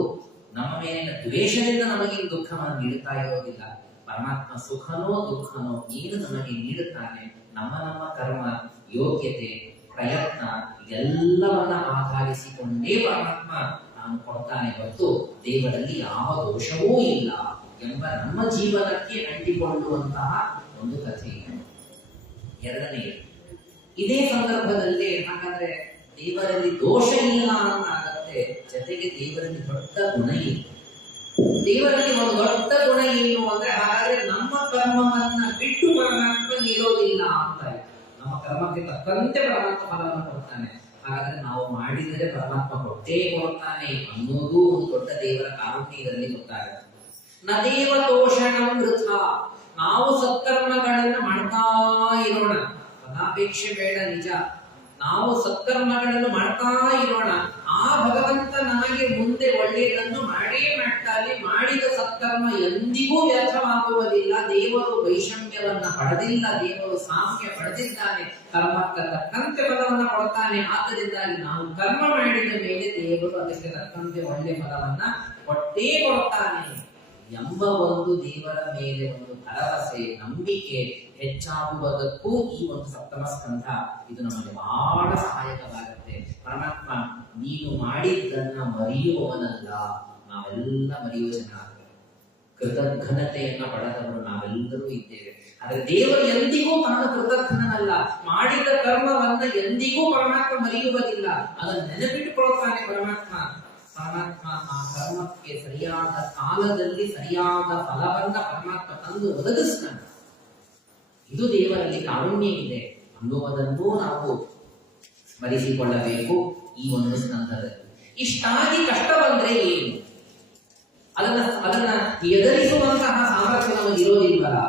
ನಮ್ಮ ಮೇಲಿನ ದ್ವೇಷದಿಂದ ನಮಗೆ ದುಃಖವನ್ನು ನೀಡುತ್ತಾ ಇರೋದಿಲ್ಲ. ಪರಮಾತ್ಮ ಸುಖನೋ ದುಃಖನೋ ಏನು ನಮಗೆ ನೀಡುತ್ತಾನೆ, ನಮ್ಮ ಕರ್ಮ, ಯೋಗ್ಯತೆ, ಪ್ರಯತ್ನ ಎಲ್ಲವನ್ನ ಆಧರಿಸಿಕೊಂಡೇ ಪರಮಾತ್ಮ ತಾನು ಕೊಡ್ತಾನೆ ಹೊರತು ದೇವರಲ್ಲಿ ಯಾವ ದೋಷವೂ ಇಲ್ಲ ಎಂಬ ನಮ್ಮ ಜೀವನಕ್ಕೆ ಅಂಟಿಕೊಳ್ಳುವಂತಹ ಒಂದು ಕಥೆ. ಎರಡನೆಯದು, ಇದೇ ಸಂದರ್ಭದಲ್ಲಿ ಹಾಗಾದ್ರೆ ದೇವರಲ್ಲಿ ದೋಷ ಇಲ್ಲ ಅಂತ ಆಗತ್ತೆ, ಜೊತೆಗೆ ದೇವರಲ್ಲಿ ದೊಡ್ಡ ಗುಣ ಇದೆ. ದೇವರಲ್ಲಿ ಒಂದು ದೊಡ್ಡ ಗುಣ ಏನು ಅಂದ್ರೆ, ಹಾಗಾದ್ರೆ ನಮ್ಮ ಕರ್ಮವನ್ನ ಬಿಟ್ಟು ಪರಮಾತ್ಮ ಇರೋದಿಲ್ಲ ಅಂತ. ನಮ್ಮ ಕರ್ಮಕ್ಕೆ ತಕ್ಕಂತೆ ಪರಮಾತ್ಮ ಫಲವನ್ನು ಕೊಡ್ತಾನೆ. ಹಾಗಾದ್ರೆ ನಾವು ಮಾಡಿದರೆ ಪರಮಾತ್ಮ ಕೊಟ್ಟೇ ಕೊಡ್ತಾನೆ ಅನ್ನೋದು ಒಂದು ದೊಡ್ಡ ದೇವರ ಕಾರುಣ್ಯ ಇದರಲ್ಲಿ ಗೊತ್ತಾಗುತ್ತೆ. ನದೇವ ತೋಷಣಂ ವೃಥ. ನಾವು ಸತ್ಕರ್ಮಗಳನ್ನ ಮಾಡ್ತಾ ಇರೋಣ, ಫಲಾಪೇಕ್ಷೆ ಬೇಡ, ನಿಜ. ನಾವು ಸತ್ಕರ್ಮಗಳನ್ನು ಮಾಡ್ತಾ ಇರೋಣ. ಆ ಭಗವಂತ ನಮಗೆ ಮುಂದೆ ಒಳ್ಳೆಯದನ್ನು ಮಾಡೇ ಮಾಡ್ತಾನೆ. ಮಾಡಿದ ಸತ್ಕರ್ಮ ಎಂದಿಗೂ ವ್ಯರ್ಥವಾಗುವುದಿಲ್ಲ. ದೇವರು ವೈಷಮ್ಯವನ್ನ ಪಡೆದಿಲ್ಲ, ದೇವರು ಸಾಮ್ಯ ಪಡೆದಿದ್ದಾನೆ. ಕರ್ಮಕ್ಕೆ ತಕ್ಕಂತೆ ಫಲವನ್ನ ಕೊಡ್ತಾನೆ. ಆದ್ದರಿಂದಾಗಿ ನಾವು ಕರ್ಮ ಮಾಡಿದ ಮೇಲೆ ದೇವರು ಅದಕ್ಕೆ ತಕ್ಕಂತೆ ಒಳ್ಳೆ ಫಲವನ್ನ ಕೊಟ್ಟೇ ಕೊಡ್ತಾನೆ ಎಂಬ ಒಂದು ದೇವರ ಮೇಲೆ ಒಂದು ಭರವಸೆ, ನಂಬಿಕೆ ಹೆಚ್ಚಾಗುವುದಕ್ಕೂ ಈ ಒಂದು ಸಪ್ತಮ ಸ್ಕಂಧ ಇದು ನಮಗೆ ಬಹಳ ಸಹಾಯಕವಾಗುತ್ತೆ. ಪರಮಾತ್ಮ ನೀನು ಮಾಡಿದ್ದನ್ನ ಮರೆಯುವವನಲ್ಲ, ನಾವೆಲ್ಲ ಮರೆಯುವ ಜನ. ಕೃತಜ್ಞತೆಯನ್ನ ಪಡೆದವರು ನಾವೆಲ್ಲರೂ ಇದ್ದೇವೆ. ಆದ್ರೆ ದೇವರು ಎಂದಿಗೂ ತಾನು ಕೃತಜ್ಞನಲ್ಲ. ಮಾಡಿದ ಕರ್ಮವನ್ನ ಎಂದಿಗೂ ಪರಮಾತ್ಮ ಮರೆಯುವುದಿಲ್ಲ. ಅದನ್ನು ನೆನಪಿಟ್ಟುಕೊಳ್ಳುತ್ತಾನೆ ಪರಮಾತ್ಮ. ಆ ಕರ್ಮಕ್ಕೆ ಸರಿಯಾದ ಕಾಲದಲ್ಲಿ ಸರಿಯಾದ ಫಲವನ್ನ ಪರಮಾತ್ಮ ತಂದು ಒದಗಿಸ್ತಾನೆ. ಇದು ದೇವರಲ್ಲಿ ಕಾರುಣ್ಯ ಇದೆ ಅನ್ನುವುದನ್ನು ನಾವು ಸ್ಮರಿಸಿಕೊಳ್ಳಬೇಕು ಈ ಒಂದು ಸ್ಕಂದದಲ್ಲಿ. ಇಷ್ಟಾಗಿ ಕಷ್ಟ ಬಂದ್ರೆ ಏನು? ಅದನ್ನ ಎದುರಿಸುವಂತಹ ಸಾಮರ್ಥ್ಯ ನಮಗೆ ಇರೋದಿಲ್ವಲ್ಲ?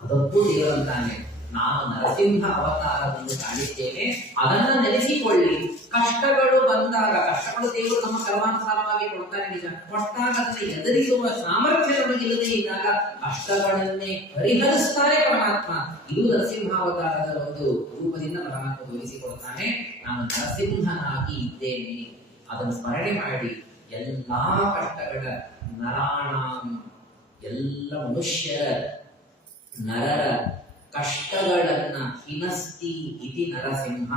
ಅದಕ್ಕೂ ದೇವರಂತಾನೆ, ನಾನು ನರಸಿಂಹ ಅವತಾರವನ್ನು ತಾಳಿದ್ದೇನೆ, ಅದನ್ನ ನೆನೆಸಿಕೊಳ್ಳಿ. ಕಷ್ಟಗಳು ಬಂದಾಗ, ಕಷ್ಟಗಳು ದೇವರು ನಮ್ಮ ಕರ್ಮಾನುಸಾರವಾಗಿ ಕೊಡ್ತಾನೆ ನಿಜ, ಕೊಟ್ಟಾಗ ಅದನ್ನ ಎದುರಿಸುವ ಸಾಮರ್ಥ್ಯ ನಮಗಿಲ್ಲದೆ ಇದ್ದಾಗ ಕಷ್ಟಗಳನ್ನೇ ಪರಿಹರಿಸ್ತಾನೆ ಪರಮಾತ್ಮ. ಇದು ನರಸಿಂಹಾವತಾರದ ಒಂದು ರೂಪದಿಂದ ಪರಮಾತ್ಮ ತೋರಿಸಿಕೊಡ್ತಾನೆ. ನಾನು ನರಸಿಂಹನಾಗಿ ಇದ್ದೇನೆ, ಅದನ್ನು ಸ್ಮರಣೆ ಮಾಡಿ ಎಲ್ಲಾ ಕಷ್ಟಗಳ ನರಾಣಾಂ, ಎಲ್ಲ ಮನುಷ್ಯರ ನರರ ಕಷ್ಟಗಳನ್ನ ಹಿನಸ್ತಿ ಇತಿ ನರಸಿಂಹ,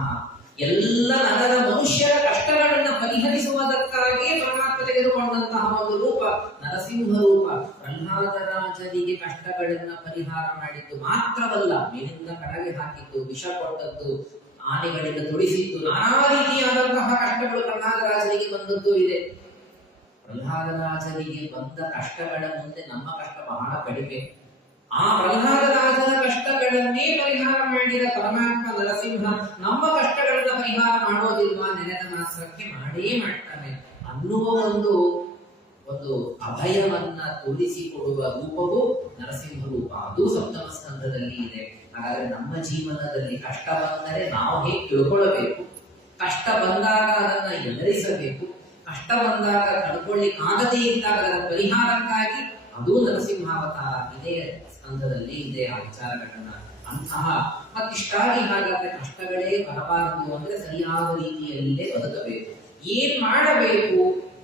ಎಲ್ಲ ನರರ ಮನುಷ್ಯರ ಕಷ್ಟಗಳನ್ನ ಪರಿಹರಿಸುವುದಕ್ಕಾಗಿ ಪರಮಾತ್ಮ ತೆಗೆದುಕೊಂಡಂತಹ ಒಂದು ರೂಪ ನರಸಿಂಹ ರೂಪ. ಪ್ರಹ್ಲಾದರಾಜರಿಗೆ ಕಷ್ಟಗಳನ್ನ ಪರಿಹಾರ ಮಾಡಿದ್ದು ಮಾತ್ರವಲ್ಲ, ಮೇಲಿಂದ ಕಡೆಗೆ ಹಾಕಿದ್ದು, ವಿಷ ಕೊಟ್ಟದ್ದು, ಆನೆಗಳಿಂದ ತೊಡಿಸಿದ್ದು, ನಾನಾ ರೀತಿಯಾದಂತಹ ಕಷ್ಟಗಳು ಪ್ರಹ್ಲಾದರಾಜರಿಗೆ ಬಂದದ್ದು ಇದೆ. ಪ್ರಹ್ಲಾದರಾಜರಿಗೆ ಬಂದ ಕಷ್ಟಗಳ ಮುಂದೆ ನಮ್ಮ ಕಷ್ಟ ಬಹಳ ಕಡಿಮೆ. ಆ ಪ್ರಹ್ಲಾದರಾಜನ ಕಷ್ಟಗಳನ್ನೇ ಪರಿಹಾರ ಮಾಡಿದ ಪರಮಾತ್ಮ ನರಸಿಂಹ ನಮ್ಮ ಕಷ್ಟಗಳನ್ನ ಪರಿಹಾರ ಮಾಡೋದಿಲ್ವಾ? ನೆನೆದ ಮಾತ್ರಕ್ಕೆ ಮಾಡೇ ಮಾಡ್ತಾನೆ ಅನ್ನುವ ಒಂದು ಅಭಯವನ್ನ ತೋರಿಸಿಕೊಡುವ ರೂಪವು ನರಸಿಂಹ ರೂಪ. ಅದು ಸಪ್ತಮ ಸ್ಕಂದದಲ್ಲಿ ಇದೆ. ಹಾಗಾದ್ರೆ ನಮ್ಮ ಜೀವನದಲ್ಲಿ ಕಷ್ಟ ಬಂದರೆ ನಾವು ಹೇಗೆ ತಿಳ್ಕೊಳ್ಳಬೇಕು, ಕಷ್ಟ ಬಂದಾಗ ಅದನ್ನ ಎದುರಿಸಬೇಕು, ಕಷ್ಟ ಬಂದಾಗ ಕಳ್ಕೊಳ್ಳಿಕ್ಕಾಗದೇ ಇದ್ದಾಗ ಅದರ ಪರಿಹಾರಕ್ಕಾಗಿ ಅದು ನರಸಿಂಹಾವತಾರ ಇದೇ ಸ್ಕಂದದಲ್ಲಿ ಇದೆ. ಆ ವಿಚಾರಗಳನ್ನ ಅಂತಹ ಮತ್ತಿಷ್ಟಾಗಿ ಹಾಗಾದ್ರೆ ಕಷ್ಟಗಳೇ ಬರಬಾರದು ಅಂದ್ರೆ ಸರಿಯಾದ ರೀತಿಯಲ್ಲೇ ಬದುಕಬೇಕು. ಏನ್ ಮಾಡಬೇಕು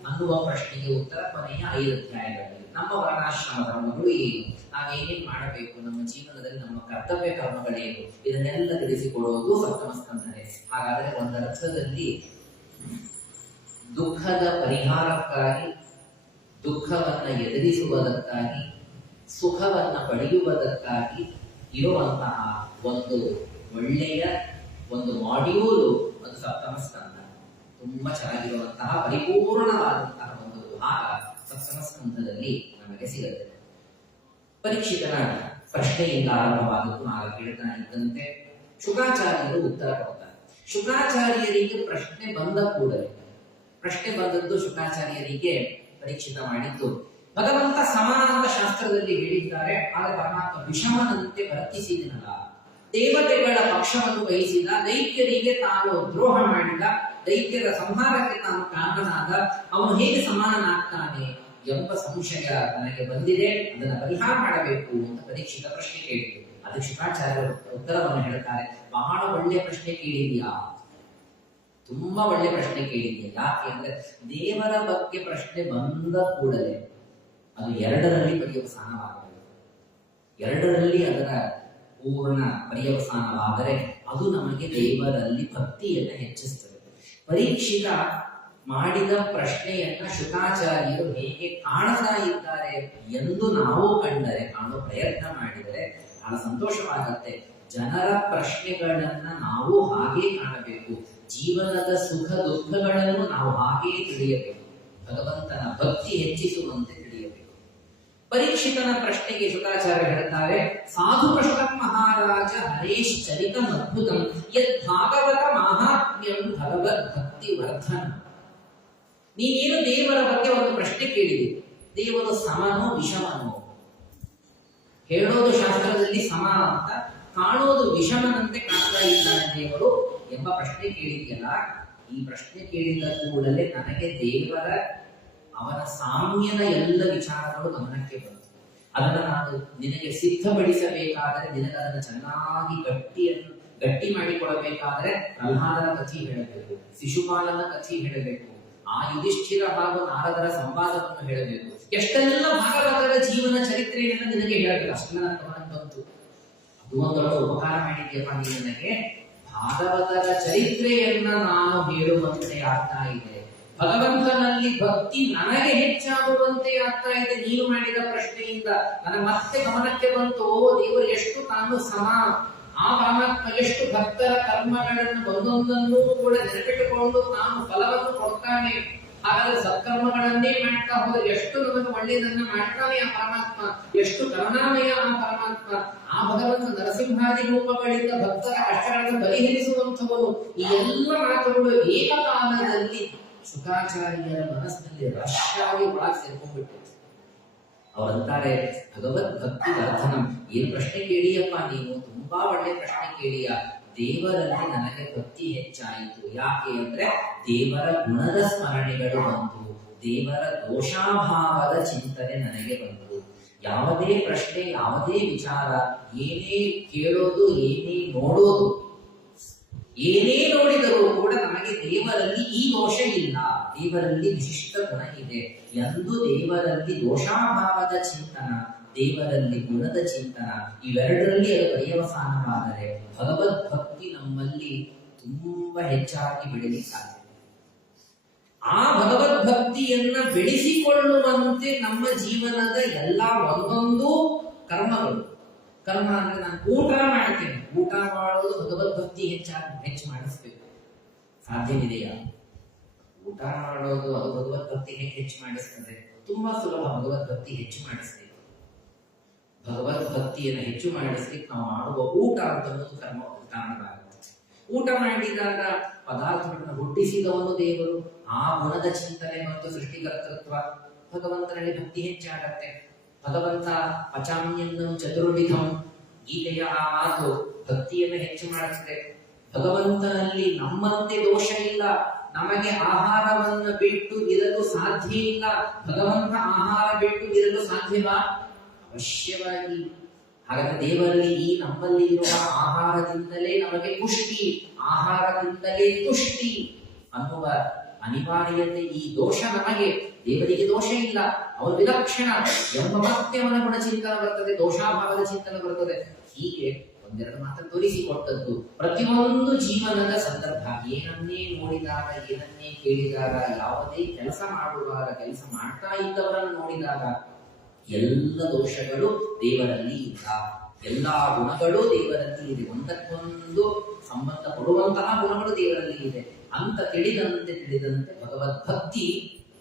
ಅನ್ನುವ ಪ್ರಶ್ನೆಗೆ ಉತ್ತರ ಕೊನೆಯ 5 ಅಧ್ಯಾಯಗಳಲ್ಲಿ. ನಮ್ಮ ವರ್ಣಾಶ್ರಮ ಧರ್ಮಗಳು ಏನು, ನಾವೇನೇನ್ ಮಾಡಬೇಕು, ನಮ್ಮ ಜೀವನದಲ್ಲಿ ನಮ್ಮ ಕರ್ತವ್ಯ ಕರ್ಮಗಳೇನು, ಇದನ್ನೆಲ್ಲ ತಿಳಿಸಿಕೊಡುವುದು ಸಪ್ತಮ ಸ್ಕಂದನೆ. ಹಾಗಾದ್ರೆ ಒಂದರ್ಥದಲ್ಲಿ ದುಃಖದ ಪರಿಹಾರಕ್ಕಾಗಿ, ದುಃಖವನ್ನ ಎದುರಿಸುವುದಕ್ಕಾಗಿ, ಸುಖವನ್ನ ಪಡೆಯುವುದಕ್ಕಾಗಿ ಇರುವಂತಹ ಒಂದು ಒಳ್ಳೆಯ ಒಂದು ಮಾಡ್ಯೂಲು ಒಂದು ಸಪ್ತಮ ಸ್ಕಂದ. ತುಂಬಾ ಚೆನ್ನಾಗಿರುವಂತಹ ಪರಿಪೂರ್ಣವಾದಂತಹ ಒಂದು ಭಾಗ ಸಪ್ತಮ ಸ್ಕಂದದಲ್ಲಿ ನಮಗೆ ಸಿಗುತ್ತೆ. ಪರೀಕ್ಷಿತನ ಪ್ರಶ್ನೆಯಿಂದ ಆರಂಭವಾದದ್ದು ನಾವು ಕೇಳ್ತಾ ಇದ್ದಂತೆ ಶುಕಾಚಾರ್ಯರು ಉತ್ತರ ಕೊಡ್ತಾರೆ. ಶುಕಾಚಾರ್ಯರಿಗೆ ಪ್ರಶ್ನೆ ಬಂದ ಕೂಡಲೇ, ಪ್ರಶ್ನೆ ಬಂದದ್ದು ಶುಕಾಚಾರ್ಯರಿಗೆ ಪರೀಕ್ಷಿತ ಮಾಡಿದ್ದು, ಭಗವಂತ ಸಮಾನ ಶಾಸ್ತ್ರದಲ್ಲಿ ಹೇಳಿದ್ದಾರೆ, ಆದರೆ ಪರಮಾತ್ಮ ವಿಷಮನಂತೆ ವರ್ತಿಸಿದನಲ್ಲ, ದೇವತೆಗಳ ಪಕ್ಷವನ್ನು ವಹಿಸಿದ, ದೈತ್ಯರಿಗೆ ತಾನು ದ್ರೋಹ ಮಾಡಿದ, ದೈತ್ಯರ ಸಂಹಾರಕ್ಕೆ ತಾನು ಕಾರಣನಾದ, ಅವನು ಹೇಗೆ ಸಮಾನನಾಗ್ತಾನೆ ಎಂಬ ಸಂಶಯ ನನಗೆ ಬಂದಿದೆ, ಅದನ್ನು ಪರಿಹಾರ ಮಾಡಬೇಕು ಅಂತ ಪರೀಕ್ಷಿತ ಪ್ರಶ್ನೆ ಕೇಳಿದ್ರು. ಅದಕ್ಕೆ ಶುಕಾಚಾರ್ಯರು ಉತ್ತರವನ್ನು ಹೇಳ್ತಾರೆ, ಬಹಳ ಒಳ್ಳೆಯ ಪ್ರಶ್ನೆ ಕೇಳಿದ್ಯಾ, ತುಂಬಾ ಒಳ್ಳೆ ಪ್ರಶ್ನೆ ಕೇಳಿದ್ಯಾ. ಯಾಕೆ ಅಂದ್ರೆ ದೇವರ ಬಗ್ಗೆ ಪ್ರಶ್ನೆ ಬಂದ ಕೂಡಲೇ ಅದು 2ರಲ್ಲಿ ಪರ್ಯವಸಾನವಾಗಬೇಕು. 2ರಲ್ಲಿ ಅದರ ಪೂರ್ಣ ಪರ್ಯವಸಾನವಾದರೆ ಅದು ನಮಗೆ ದೇವರಲ್ಲಿ ಭಕ್ತಿಯನ್ನ ಹೆಚ್ಚಿಸ್ತದೆ. ಪರೀಕ್ಷಿತ ಮಾಡಿದ ಪ್ರಶ್ನೆಯನ್ನ ಶುಕಾಚಾರ್ಯರು ಹೇಗೆ ಕಾಣ್ತಾ ಇದ್ದಾರೆ ಎಂದು ನಾವು ಕಂಡರೆ, ಕಾಣುವ ಪ್ರಯತ್ನ ಮಾಡಿದರೆ ಬಹಳ ಸಂತೋಷವಾಗತ್ತೆ. ಜನರ ಪ್ರಶ್ನೆಗಳನ್ನ ನಾವು ಹಾಗೆ ಕಾಣಬೇಕು, ಜೀವನದ ಸುಖ ದುಃಖಗಳನ್ನು ನಾವು ಹಾಗೆ ತಿಳಿಯಬೇಕು, ಭಗವಂತನ ಭಕ್ತಿ ಹೆಚ್ಚಿಸುವಂತೆ ತಿಳಿಯಬೇಕು. ಪರೀಕ್ಷಿತನ ಪ್ರಶ್ನೆಗೆ ಶುಕಾಚಾರ್ಯ ಹೇಳ್ತಾರೆ, ಸಾಧು ಪ್ರಶ್ನ ಮಹಾರಾಜ ಹರೇಶ್ ಚರಿತಂ ಅದ್ಭುತಂ ಯದ್ ಭಾಗವತ ಮಾಹಾತ್ಮ್ಯಂ ಭಗವದ್ ಭಕ್ತಿ ವರ್ಧನ. ನೀನೇನು ದೇವರ ಬಗ್ಗೆ ಒಂದು ಪ್ರಶ್ನೆ ಕೇಳಿದೆ, ದೇವರು ಸಮನೋ ವಿಷಮನೋ? ಹೇಳೋದು ಶಾಸ್ತ್ರದಲ್ಲಿ ಸಮ ಅಂತ, ಕಾಣೋದು ವಿಷಮನಂತೆ ಕಾಣ್ತಾ ಇದ್ದಾನೆ ದೇವರು ಎಂಬ ಪ್ರಶ್ನೆ ಕೇಳಿದ್ಯಲ್ಲ. ಈ ಪ್ರಶ್ನೆ ಕೇಳಿದ ಕೂಡಲೇ ನನಗೆ ದೇವರ ಅವನ ಸಾಮ್ಯದ ಎಲ್ಲ ವಿಚಾರಗಳು ಗಮನಕ್ಕೆ ಬಂತು. ಅದನ್ನು ನಾನು ನಿನಗೆ ಸಿದ್ಧಪಡಿಸಬೇಕಾದರೆ, ನಿನಗೆ ಅದನ್ನು ಚೆನ್ನಾಗಿ ಗಟ್ಟಿ ಮಾಡಿಕೊಡಬೇಕಾದರೆ ಪ್ರಹ್ಲಾದನ ಕಥೆ ಹೇಳಬೇಕು, ಶಿಶುಪಾಲನ ಕಥೆ ಹೇಳಬೇಕು, ಆ ಯುಧಿಷ್ಠಿರ ಹಾಗೂ ನಾರದರ ಸಂವಾದವನ್ನು ಹೇಳಬೇಕು, ಎಷ್ಟೆಲ್ಲ ಭಾಗವತರ ಜೀವನ ಚರಿತ್ರೆಯನ್ನು ನಿನಗೆ ಹೇಳಬೇಕು. ಅಷ್ಟೆಲ್ಲ ನನ್ನ ಗಮನಕ್ಕೆ ಬಂತು. ಅದು ಒಂದೊಳ್ಳೆ ಉಪಕಾರ ಮಾಡಿದ್ಯಪ್ಪ ನೀ ನನಗೆ. ಭಾಗವತರ ಚರಿತ್ರೆಯನ್ನ ನಾನು ಹೇಳುವಂತೆ ಆಗ್ತಾ ಇದೆ. ಭಗವಂತನಲ್ಲಿ ಭಕ್ತಿ ನನಗೆ ಹೆಚ್ಚಾಗುವಂತೆ ಆಗ್ತಾ ಇದೆ ನೀನು ಮಾಡಿದ ಪ್ರಶ್ನೆಯಿಂದ. ನನ್ನ ಮತ್ತೆ ಗಮನಕ್ಕೆ ಬಂತು, ಓ ದೇವರು ಎಷ್ಟು ತಾನು ಸಮ, ಆ ಪರಮಾತ್ಮ ಎಷ್ಟು ಭಕ್ತರ ಕರ್ಮಗಳನ್ನು ಒಂದೊಂದನ್ನು ಕೂಡ ನೆನಪಿಟ್ಟುಕೊಂಡು ತಾನು ಫಲವನ್ನು ಕೊಡ್ತಾನೆ. ಹಾಗಾದ್ರೆ ಸತ್ಕರ್ಮಗಳನ್ನೇ ಮಾಡ್ತಾ ಹೋದ್ರೆ ಎಷ್ಟು ನಮಗೆ ಒಳ್ಳೆಯದನ್ನ ಮಾಡ್ತಾನೆ ಆ ಪರಮಾತ್ಮ, ಎಷ್ಟು ಕರುಣಾಮಯ ಆ ಪರಮಾತ್ಮ. ಆ ಭಗವಂತ ನರಸಿಂಹಾದಿ ರೂಪಗಳಿಂದ ಭಕ್ತರ ಕಷ್ಟಗಳನ್ನು ಪರಿಹರಿಸುವಂಥವನು. ಈ ಎಲ್ಲ ಮಾತುಗಳು ಏಕಕಾಲದಲ್ಲಿ ಶುಕಾಚಾರ್ಯರ ಮನಸ್ಸಿನಲ್ಲಿ ರಶ್ಯಾಗಿ ಒಳಗೆ ಸೇರ್ಕೊಂಡ್ಬಿಟ್ಟು ಅವರಂತಾರೆ, ಭಗವದ್ ಭಕ್ತಿ ವರ್ಧನಂ. ಏನ್ ಪ್ರಶ್ನೆ ಕೇಳಿಯಪ್ಪ ನೀನು, ತುಂಬಾ ಒಳ್ಳೆ ಪ್ರಶ್ನೆ ಕೇಳಿಯ. ದೇವರಲ್ಲಿ ನನಗೆ ಭಕ್ತಿ ಹೆಚ್ಚಾಯಿತು. ಯಾಕೆ ಅಂದ್ರೆ ದೇವರ ಗುಣದ ಸ್ಮರಣೆಗಳು ಬಂತು, ದೇವರ ದೋಷಾಭಾವದ ಚಿಂತನೆ ನನಗೆ ಬಂತು. ಯಾವುದೇ ಪ್ರಶ್ನೆ, ಯಾವುದೇ ವಿಚಾರ, ಏನೇ ಕೇಳೋದು, ಏನೇ ನೋಡೋದು, ಏನೇ ನೋಡಿದರೂ ಕೂಡ ನಮಗೆ ದೇವರಲ್ಲಿ ಈ ದೋಷ ಇಲ್ಲ, ದೇವರಲ್ಲಿ ವಿಶಿಷ್ಟ ಗುಣ ಇದೆ ಎಂದು ದೇವರಲ್ಲಿ ದೋಷಾಭಾವದ ಚಿಂತನ, ದೇವರಲ್ಲಿ ಗುಣದ ಚಿಂತನ, ಇವೆರಡರಲ್ಲಿ ಅದು ಪರ್ಯವಸಾನವಾದರೆ ಭಗವದ್ ಭಕ್ತಿ ನಮ್ಮಲ್ಲಿ ತುಂಬಾ ಹೆಚ್ಚಾಗಿ ಬೆಳೆಯಲಿಕ್ಕೆ ಸಾಧ್ಯ. ಆ ಭಗವದ್ ಭಕ್ತಿಯನ್ನ ಬೆಳೆಸಿಕೊಳ್ಳುವಂತೆ ನಮ್ಮ ಜೀವನದ ಎಲ್ಲ ಒಂದೊಂದು ಕರ್ಮಗಳು, ಕರ್ಮ ಅಂದ್ರೆ ನಾನು ಊಟ ಮಾಡ್ತೇನೆ, ಊಟ ಮಾಡೋದು ಭಗವದ್ ಭಕ್ತಿ ಹೆಚ್ಚು ಮಾಡಿಸ್ಬೇಕು. ಸಾಧ್ಯವಿದೆಯಾ? ಊಟ ಮಾಡೋದು ಅದು ಭಗವದ್ ಭಕ್ತಿ ಹೆಚ್ಚು ಮಾಡಿಸ್ತದೆ? ತುಂಬಾ ಸುಲಭ. ಭಗವದ್ ಭಕ್ತಿ ಹೆಚ್ಚು ಮಾಡಿಸ್ಬೇಕು. ಭಗವದ್ ಭಕ್ತಿಯನ್ನು ಹೆಚ್ಚು ಮಾಡಿಸ್ಲಿಕ್ಕೆ ನಾವು ಮಾಡುವ ಊಟ ಅಂತ ಒಂದು ಕರ್ಮ ಕಾರಣವಾಗುತ್ತೆ. ಊಟ ಮಾಡಿದಾಗ ಪದಾರ್ಥಗಳನ್ನು ಹುಟ್ಟಿಸಿದವನು ದೇವರು, ಆ ಗುಣದ ಚಿಂತನೆ ಮತ್ತು ಸೃಷ್ಟಿಕರ್ತೃತ್ವ, ಭಗವಂತನಲ್ಲಿ ಭಕ್ತಿ ಹೆಚ್ಚಾಗತ್ತೆ. ಭಗವಂತ ಪಚಾಮ್ಯನ್ನಂ ಚತುರ್ವಿಧಂ, ಗೀತೆಯ ಆ ಮಾತು ಭಕ್ತಿಯನ್ನು ಹೆಚ್ಚು ಮಾಡುತ್ತೆ. ಭಗವಂತನಲ್ಲಿ ನಮ್ಮಂತೆ ದೋಷ ಇಲ್ಲ, ನಮಗೆ ಆಹಾರವನ್ನು ಬಿಟ್ಟು ಇರಲು ಸಾಧ್ಯ ಇಲ್ಲ. ಭಗವಂತ ಆಹಾರ ಬಿಟ್ಟು ಇರಲು ಸಾಧ್ಯವಾ? ಅವಶ್ಯವಾಗಿ. ಹಾಗಾದ್ರೆ ದೇವರಲ್ಲಿ ಈ ನಮ್ಮಲ್ಲಿ ಇರುವ ಆಹಾರದಿಂದಲೇ ನಮಗೆ ಪುಷ್ಟಿ, ಆಹಾರದಿಂದಲೇ ತುಷ್ಟಿ ಅನ್ನುವ ಅನಿವಾರ್ಯತೆ, ಈ ದೋಷ ನಮಗೆ, ದೇವರಿಗೆ ದೋಷ ಇಲ್ಲ, ಅವರು ವಿಲಕ್ಷಣ ಎಂಬ ಭಕ್ತಿಯವನ ಗುಣ ಚಿಂತನ ಬರ್ತದೆ, ದೋಷಾಭಾವದ ಚಿಂತನ ಬರ್ತದೆ. ಹೀಗೆ ಒಂದೆರಡು ಮಾತನ್ನು ತೋರಿಸಿಕೊಟ್ಟದ್ದು. ಪ್ರತಿಯೊಂದು ಜೀವನದ ಸಂದರ್ಭ, ಏನನ್ನೇ ನೋಡಿದಾಗ, ಏನನ್ನೇ ಕೇಳಿದಾಗ, ಯಾವುದೇ ಕೆಲಸ ಮಾಡುವಾಗ, ಕೆಲಸ ಮಾಡ್ತಾ ಇದ್ದವರನ್ನು ನೋಡಿದಾಗ ಎಲ್ಲ ದೋಷಗಳು ದೇವರಲ್ಲಿ ಇಲ್ಲ, ಎಲ್ಲಾ ಗುಣಗಳು ದೇವರಲ್ಲಿ ಇದೆ, ಒಂದಕ್ಕೊಂದು ಸಂಬಂಧ ಕೊಡುವಂತಹ ಗುಣಗಳು ದೇವರಲ್ಲಿ ಇದೆ ಅಂತ ತಿಳಿದಂತೆ ಭಗವದ್ ಭಕ್ತಿ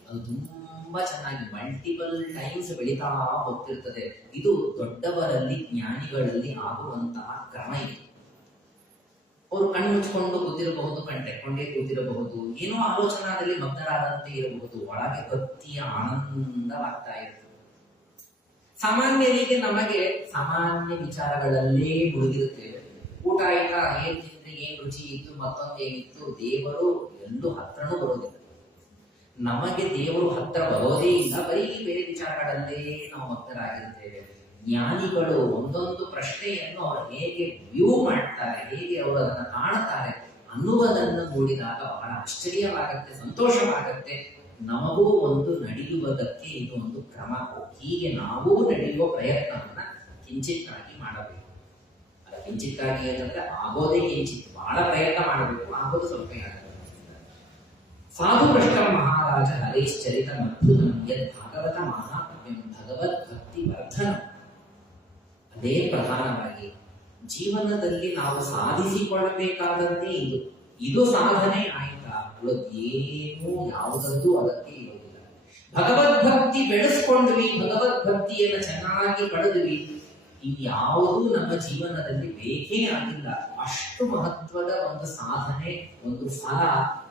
ಅದು ತುಂಬಾ ಚೆನ್ನಾಗಿ ಮಲ್ಟಿಪಲ್ ಟೈಮ್ಸ್ ಬೆಳೀತಾ ಹೋಗ್ತಿರ್ತದೆ. ಇದು ದೊಡ್ಡವರಲ್ಲಿ, ಜ್ಞಾನಿಗಳಲ್ಲಿ ಆಗುವಂತಹ ಕ್ರಮ ಇದೆ. ಅವರು ಕಣ್ಣು ಮುಚ್ಕೊಂಡು ಕೂತಿರಬಹುದು, ಕಣ್ತೆಕೊಂಡೇ ಕೂತಿರಬಹುದು, ಏನೋ ಆಲೋಚನಾದಲ್ಲಿ ಮಗ್ನರಾದಂತೆ ಇರಬಹುದು, ಒಳಗೆ ಭಕ್ತಿಯ ಆನಂದವಾಗ್ತಾ ಇರ್ತದೆ. ಸಾಮಾನ್ಯರಿಗೆ ನಮಗೆ ಸಾಮಾನ್ಯ ವಿಚಾರಗಳಲ್ಲೇ ಮುಳುಗಿರುತ್ತೇವೆ. ಊಟ ಆಯ್ತಾ, ಏನ್ ತಿಂದ್ರೆ, ಏನ್ ರುಚಿ ಇತ್ತು, ಮತ್ತೊಂದೇನಿತ್ತು, ದೇವರು ಎಲ್ಲೂ ಹತ್ರನೂ ಬರೋದಿಲ್ಲ. ನಮಗೆ ದೇವರು ಹತ್ರ ಬರೋದೇ ಇಲ್ಲ, ಬರೀ ಬೇರೆ ವಿಚಾರಗಳಲ್ಲೇ ನಾವು ಭಕ್ತರಾಗಿರ್ತೇವೆ. ಜ್ಞಾನಿಗಳು ಒಂದೊಂದು ಪ್ರಶ್ನೆಯನ್ನು ಅವರು ಹೇಗೆ ವ್ಯೂ ಮಾಡ್ತಾರೆ, ಹೇಗೆ ಅವರು ಅದನ್ನು ಕಾಣುತ್ತಾರೆ ಅನ್ನುವುದನ್ನು ನೋಡಿದಾಗ ಬಹಳ ಆಶ್ಚರ್ಯವಾಗತ್ತೆ, ಸಂತೋಷವಾಗತ್ತೆ. ನಮಗೂ ಒಂದು ನಡೆಯುವುದಕ್ಕೆ ಇದು ಒಂದು ಕ್ರಮ. ಹೀಗೆ ನಾವು ನಡೆಯುವ ಪ್ರಯತ್ನವನ್ನ ಕಿಂಚಿತ್ತಾಗಿ ಮಾಡಬೇಕು. ಅಲ್ಲ, ಕಿಂಚಿತ್ತಾಗಿ ಅಂತಂದ್ರೆ ಆಗೋದೇ ಕಿಂಚಿತ್, ಬಹಳ ಪ್ರಯತ್ನ ಮಾಡಬೇಕು, ಆಗೋದು ಸ್ವಲ್ಪ ಆಗಬೇಕು. ಸಾಧು ಭ್ರಷ್ಟ ಮಹಾರಾಜ ಹರೇಶ್ಚರಿತ ಅದ್ಭುತಂ ಯದ್ ಭಾಗವತ ಮಹಾತ್ಮ್ಯಂ ಭಗವದ್ ಭಕ್ತಿ ವರ್ಧನ. ಅದೇ ಪ್ರಧಾನವಾಗಿ ಜೀವನದಲ್ಲಿ ನಾವು ಸಾಧಿಸಿಕೊಳ್ಳಬೇಕಾದಂತೆ ಇದು ಸಾಧನೆ ಆಯ್ತಾ, ಏನು ಯಾವುದದ್ದು ಅದಕ್ಕೆ ಇರೋದಿಲ್ಲ. ಭಗವದ್ಭಕ್ತಿ ಬೆಳೆಸ್ಕೊಂಡ್ವಿ, ಭಗವದ್ಭಕ್ತಿಯನ್ನು ಚೆನ್ನಾಗಿ ಪಡೆದ್ವಿ, ಇನ್ಯಾವುದೂ ನಮ್ಮ ಜೀವನದಲ್ಲಿ ಬೇಕೇ ಆಗಿಲ್ಲ. ಅಷ್ಟು ಮಹತ್ವದ ಒಂದು ಸಾಧನೆ, ಒಂದು ಫಲ,